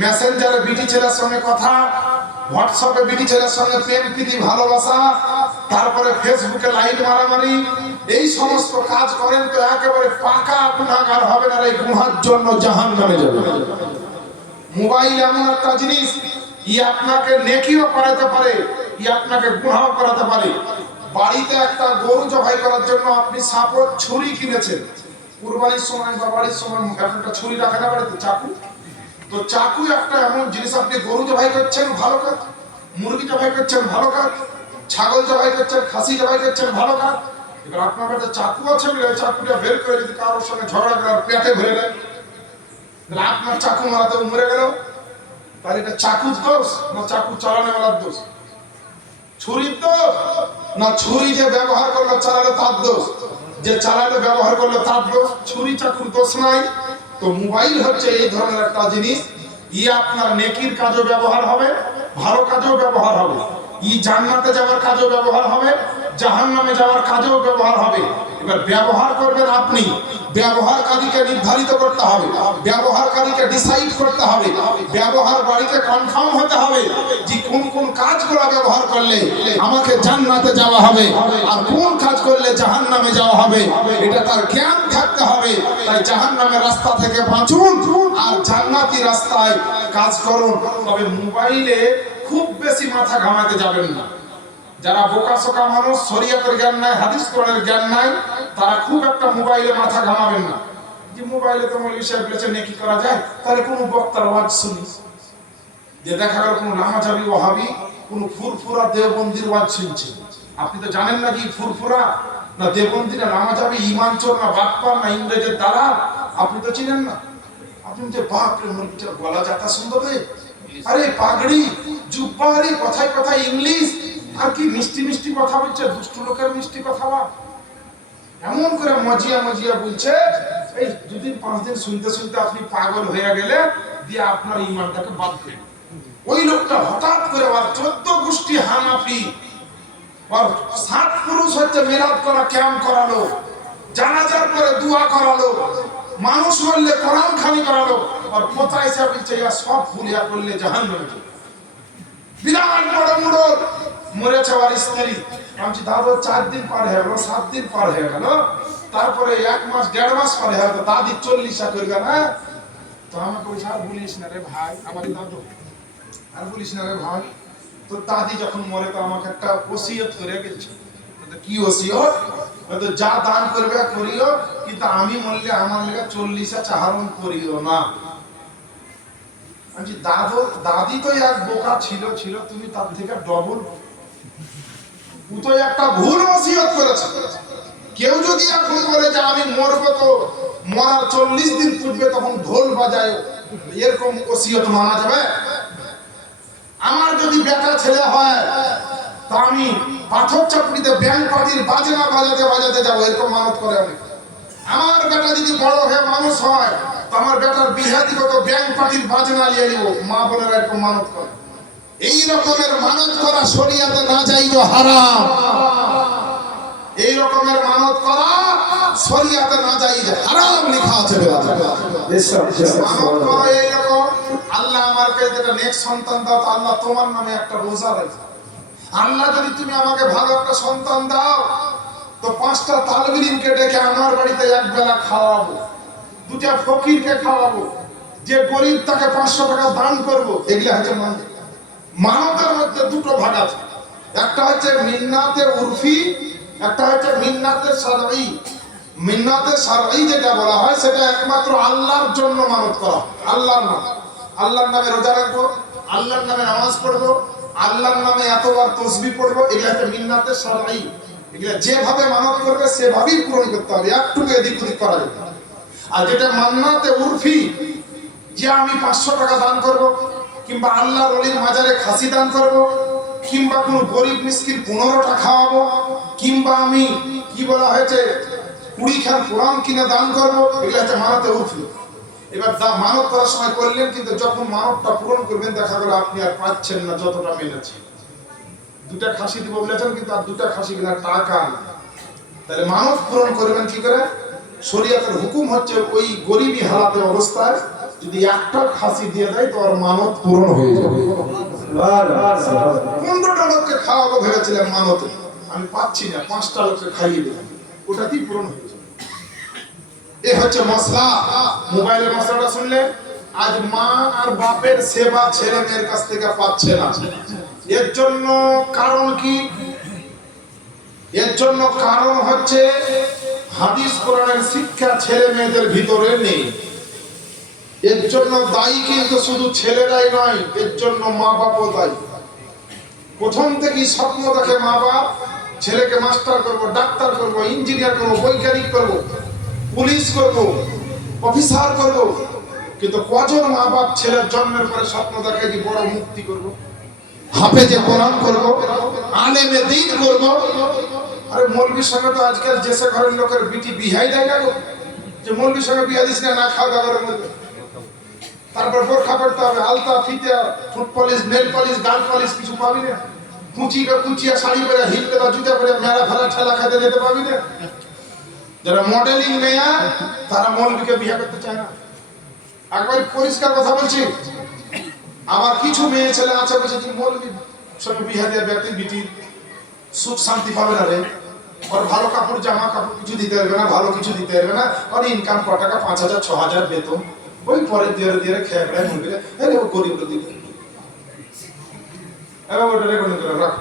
মেসেঞ্জারে বিটি ছেলের সঙ্গে কথা, হোয়াটসঅ্যাপে বিটি ছেলের সঙ্গে প্রেম প্রীতি ভালোবাসা, তারপরে ফেসবুকে লাইক মারামারি, এই সমস্ত কাজ করেন তো একেবারে পাকা গুনাহগার হবেন আর এই গুনার জন্য জাহান্নামে যাবেন। মোবাইল এমন একটা জিনিস, আপনাকে নেকিও করাতে পারে, আপনাকে গুনাহও করাতে পারে। বাড়িতে একটা গরু জবাই করার জন্য আপনি সাপোজ ছুরি কিনেছেন, কুরবানির সময় বা বাড়ির সময় একটা ছুরি রাখা না বাড়িতে, চাকু। তো চাকু একটা এমন জিনিস, আপনি গরু জবাই করছেন ভালো কাজ, মুরগি জবাই করছেন ভালো কাজ, ছাগল জবাই করছেন, খাসি জবাই করছেন ভালো কাজ। এবার আপনার কাছে চাকু আছে বলে ওই চাকুটা বের করে যদি কারোর সঙ্গে ঝগড়া করে পেটে ভরে দেয়, তাহলে আপনার চাকু মারাতে মরে গেল, তাহলে এটা চাকুর দোষ না চাকু চালানোওয়ালার দোষ? ছুরির দোষ না ছুরি যে ব্যবহার করলো চালালো তার দোষ? যে চালালো ব্যবহার করলো তার দোষ, ছুরি চাকুর দোষ নাই। তো মোবাইল হচ্ছে এই ধরনের একটা জিনিস, আপনার নেকির কাজও ব্যবহার হবে, ভালো কাজেও ব্যবহার হবে, জান্নাতে যাওয়ার কাজেও ব্যবহার হবে, জাহান্নামে যাওয়ার কাজেও ব্যবহার হবে। এবার ব্যবহার করবেন আপনি, ব্যবহারকারীকে নির্ধারিত করতে হবে, ব্যবহারকারীকে ডিসাইড করতে হবে, ব্যবহার বাড়িতে কনফার্ম হতে হবে যে কোন কোন কাজগুলো ব্যবহার করলে আমাকে জান্নাতে যাওয়া হবে আর কোন কাজ করলে জাহান্নামে যাওয়া হবে, এটা তার জ্ঞান থাকতে হবে। তাই জাহান্নামের রাস্তা থেকে বাঁচুন আর জান্নাতি রাস্তায় কাজ করুন। তবে মোবাইলে খুব বেশি মাথা ঘামাতে যাবেন না। যারা বোকা শোকা মানুষ, শরীয়তের জ্ঞান নাই, হাদিস কোরআনের জ্ঞান নাই, তারা খুব একটা মোবাইলে মাথা ঘামাবেন না। যে মোবাইলে তো মৌলভী সাহেব বলেছে নেকি করা যায়, তাহলে কোন বক্তার ওয়াজ শুনি, যে দেখা গেল কোন নামাজাবি ওয়াহাবি কোন ফুরফুরা দেওবন্দির ওয়াজ শুনছে। আপনি তো জানেন না যে ফুরফুরা না দেওবন্দি না নামাজাবি, ইমান চোর না বাটপার না ইংরেজের দ্বারা, আপনি তো চিনেন না। আপনি যে বাপ রে মৌলভীটার গলা যাতা সুন্দর রে, আরে পাগড়ি জুব্বা, আরে কথায় কথায় ইংলিশ, আর কি মিষ্টি মিষ্টি কথা বলছে, দুষ্ট লোকের মিষ্টি কথা বল, এমন করে মজিয়া মজিয়া বলছে। এই দুদিন 5 দিন শুনতে শুনতে আপনি পাগল হয়ে গেলে, দিয়ে আপনার ঈমানটাকে বাদ দেন। ওই লোকটা হঠাৎ করে আর 14 গোষ্ঠী হানাফি আর 7 পুরুষ হচ্ছে মিলাদ করা ক্যাম্প করালো, জানাজার পরে দোয়া করালো, মানুষ মরলে কোরআন খানি করালো, আর কোথায় এসে বলছে ইয়া সব ভুলিয়া করলে জাহান্নামে যাবে। বিরাট বড় মুরদ মরেছে আর স্ত্রী, আমি দাদু 4 দিন পার হয়ে গেল, 7 দিন পার হয়ে গেল, তারপরে 1 মাস 1.5 মাস পার হয়ে গেল, দাদি 40 করে গেল। তো আমাকে বলছে আর বলিস না রে ভাই, আমার দাদু আর বলিস না রে ভাই। তো দাদি যখন মরে তো আমাকে একটা ওসিয়ত করে গেছে। কি ওসিয়ত? তো যা দান করবে করিও, কিন্তু আমি মরলে আমার লেগে 40 চাহারণ করিও না। আমি দাদু দাদি তো এক বোকা ছিল, তুমি তার থেকে ডবল। ও তো একটা ভুল ওসিয়ত করেছে। কেউ যদি এখন বলে যে আমি মরবো, তো মরার 40 দিন পূর্বে তখন ঢোল বাজায়, এরকম ওসিয়ত মানা যাবে? আমার যদি বেটা ছেলে হয় তা আমি পাথর চাপড়িতে ব্যাংক পার্টির বাজনা বাজাতে বাজাতে যাবো, এরকম মানত করে আমি। আমার বেটা যদি বড় হয়ে মানুষ হয় তো আমার বেটার বিহা দিব, তো ব্যাংক পার্টির বাজনা নিয়ে নিব, মা বোনেরা এরকম মানত করে। এই রকমের মানত করা শরীয়তে না যাইল হারাম। এই রকমের মানত করা শরীয়তে না যাইল হারাম লেখা আছে। মানত করা এইরকম, আল্লাহ আমার কাছে একটা নেক্সট সন্তান দাও, তো আল্লাহ তোমার নামে একটা রোজা রাখবে। আল্লাহ যদি তুমি আমাকে ভালো একটা সন্তান দাও, তো 5টা তালবিলিমকে ডেকে আমার বাড়িতে এক বেলা খাওয়াবো, 2টা ফকিরকে খাওয়াবো, যে গরিব তাকে 500 টাকা দান করব। এগুলা হচ্ছে মানত। মানতের মধ্যে 2টো ভাগ আছে, একটা হচ্ছে মিন্নাতে উরফি, একটা হচ্ছে মিন্নাতে শারঈ। মিন্নাতে শারঈ যেটা বলা হয় সেটা একমাত্র আল্লাহর জন্য মানত করা, আল্লাহর নাম, আল্লাহর নামে রোজা রাখবো, আল্লাহর নামে নামাজ পড়বো, আল্লাহর নামে এতবার তাসবিহ পড়বো, এগুলা হচ্ছে মিন্নাতে শারঈ। এগুলা যেভাবে মানত করবে সেভাবেই পূরণ করতে হবে, একটুকু এদিক ওদিক করা যাবে না। আর যেটা মান্নাতে উরফি, যে আমি 500 টাকা দান করব, কিংবা আল্লাহর ওলির মাজারে খাসি দান করব, কিংবা কোনো গরিব মিসকিন 15টা খাওয়াবো, কিংবা আমি কি বলা হয়েছে 20 খান কোরআন কিনে দান করব, এগুলো হচ্ছে মানতে উরফি। এবার মানত করার সময় করলেন, কিন্তু যখন মানতটা পূরণ করবেন দেখা গেল আপনি আর পাচ্ছেন না যতটা মেনেছে। 2টা খাসি দিব বলেছেন, কিন্তু আর 2টা খাসি কেনার টাকা না। তাহলে মানত পূরণ করবেন কি করে? শরীয়তের হুকুম হচ্ছে ওই গরিবী হালাতের অবস্থায় যদি একটা খাসি দিয়ে দেয় তো আর মানত পূরণ হয়ে যাবে। 15টা লোককে খাওয়াবো ভেবেছিলাম মানতে, আমি পাচ্ছি না, 5টা লোককে খাইয়ে দিলাম, ও ওটাতেই পূরণ হয়ে যাবে। এ হচ্ছে মশলা। মোবাইলের মশলাটা শুনলেন। আজ মা আর বাপের সেবা ছেলে মেয়ের কাছ থেকে পাচ্ছে না। এর জন্য কারণ কি? এর জন্য কারণ হচ্ছে হাদিস কোরআনের শিক্ষা ছেলে মেয়েদের ভিতরে নেই। এর জন্য দায়ী কিন্তু শুধু ছেলেরাই নয়, এর জন্য মা বাপও দায়ী। প্রথম থেকেই স্বপ্ন দেখে মা বাপ, ছেলেকে মাস্টার করব, ডাক্তার করব, ইঞ্জিনিয়ার করব, বৈজ্ঞানিক করব, পুলিশ করব, অফিসার করব। কিন্তু কজন মা বাপ ছেলের জন্মের পরে স্বপ্ন দেখে যে বড় মুক্তি করব, হাফেজে কোরআন করব, আলেমে দ্বীন করব। আরে মৌলবীর সঙ্গে তো আজকাল যেসে ঘরের লোকের বিটি বিহাই দেয় না গো, যে মৌলবীর সঙ্গে বিয়া দিস না খাওয়া দাওয়ার মধ্যে। তারপর বোরখা পড়তে হবে, আলতা ফিতা, ফুট পলিশ, নেল পলিশ, গাল পলিশ কিছু পাবি না। কুচিয়া শাড়ি পরে, হিলতে বা জুতা পরে মেলা ফেলা ঠেলা খাতে যেতে পাবি না। যারা মডেলিং মেয়া তারা মৌলবীকে বিয়ে করতে চায় না। একবার পরিষ্কার কথা বলছি। আবার কিছু মেয়ে ছেলে আছে বলছে যে মৌলবীর সঙ্গে বিয়ে দেওয়া ব্যক্তি বিটি সুখ শান্তি পাবে না রে। ওর ভালো কাপড় জামা কাপড় কিছু দিতে হবে না, ভালো কিছু দিতে হবে না। ওর ইনকাম ক টাকা, 5,000 6,000 বেতন, ওই পরে দিয়ে খেয়ে বেড়ায় মরবি। আরে ও গরিব দিকে এবার ওটা রেকর্ডিং করে রাখ।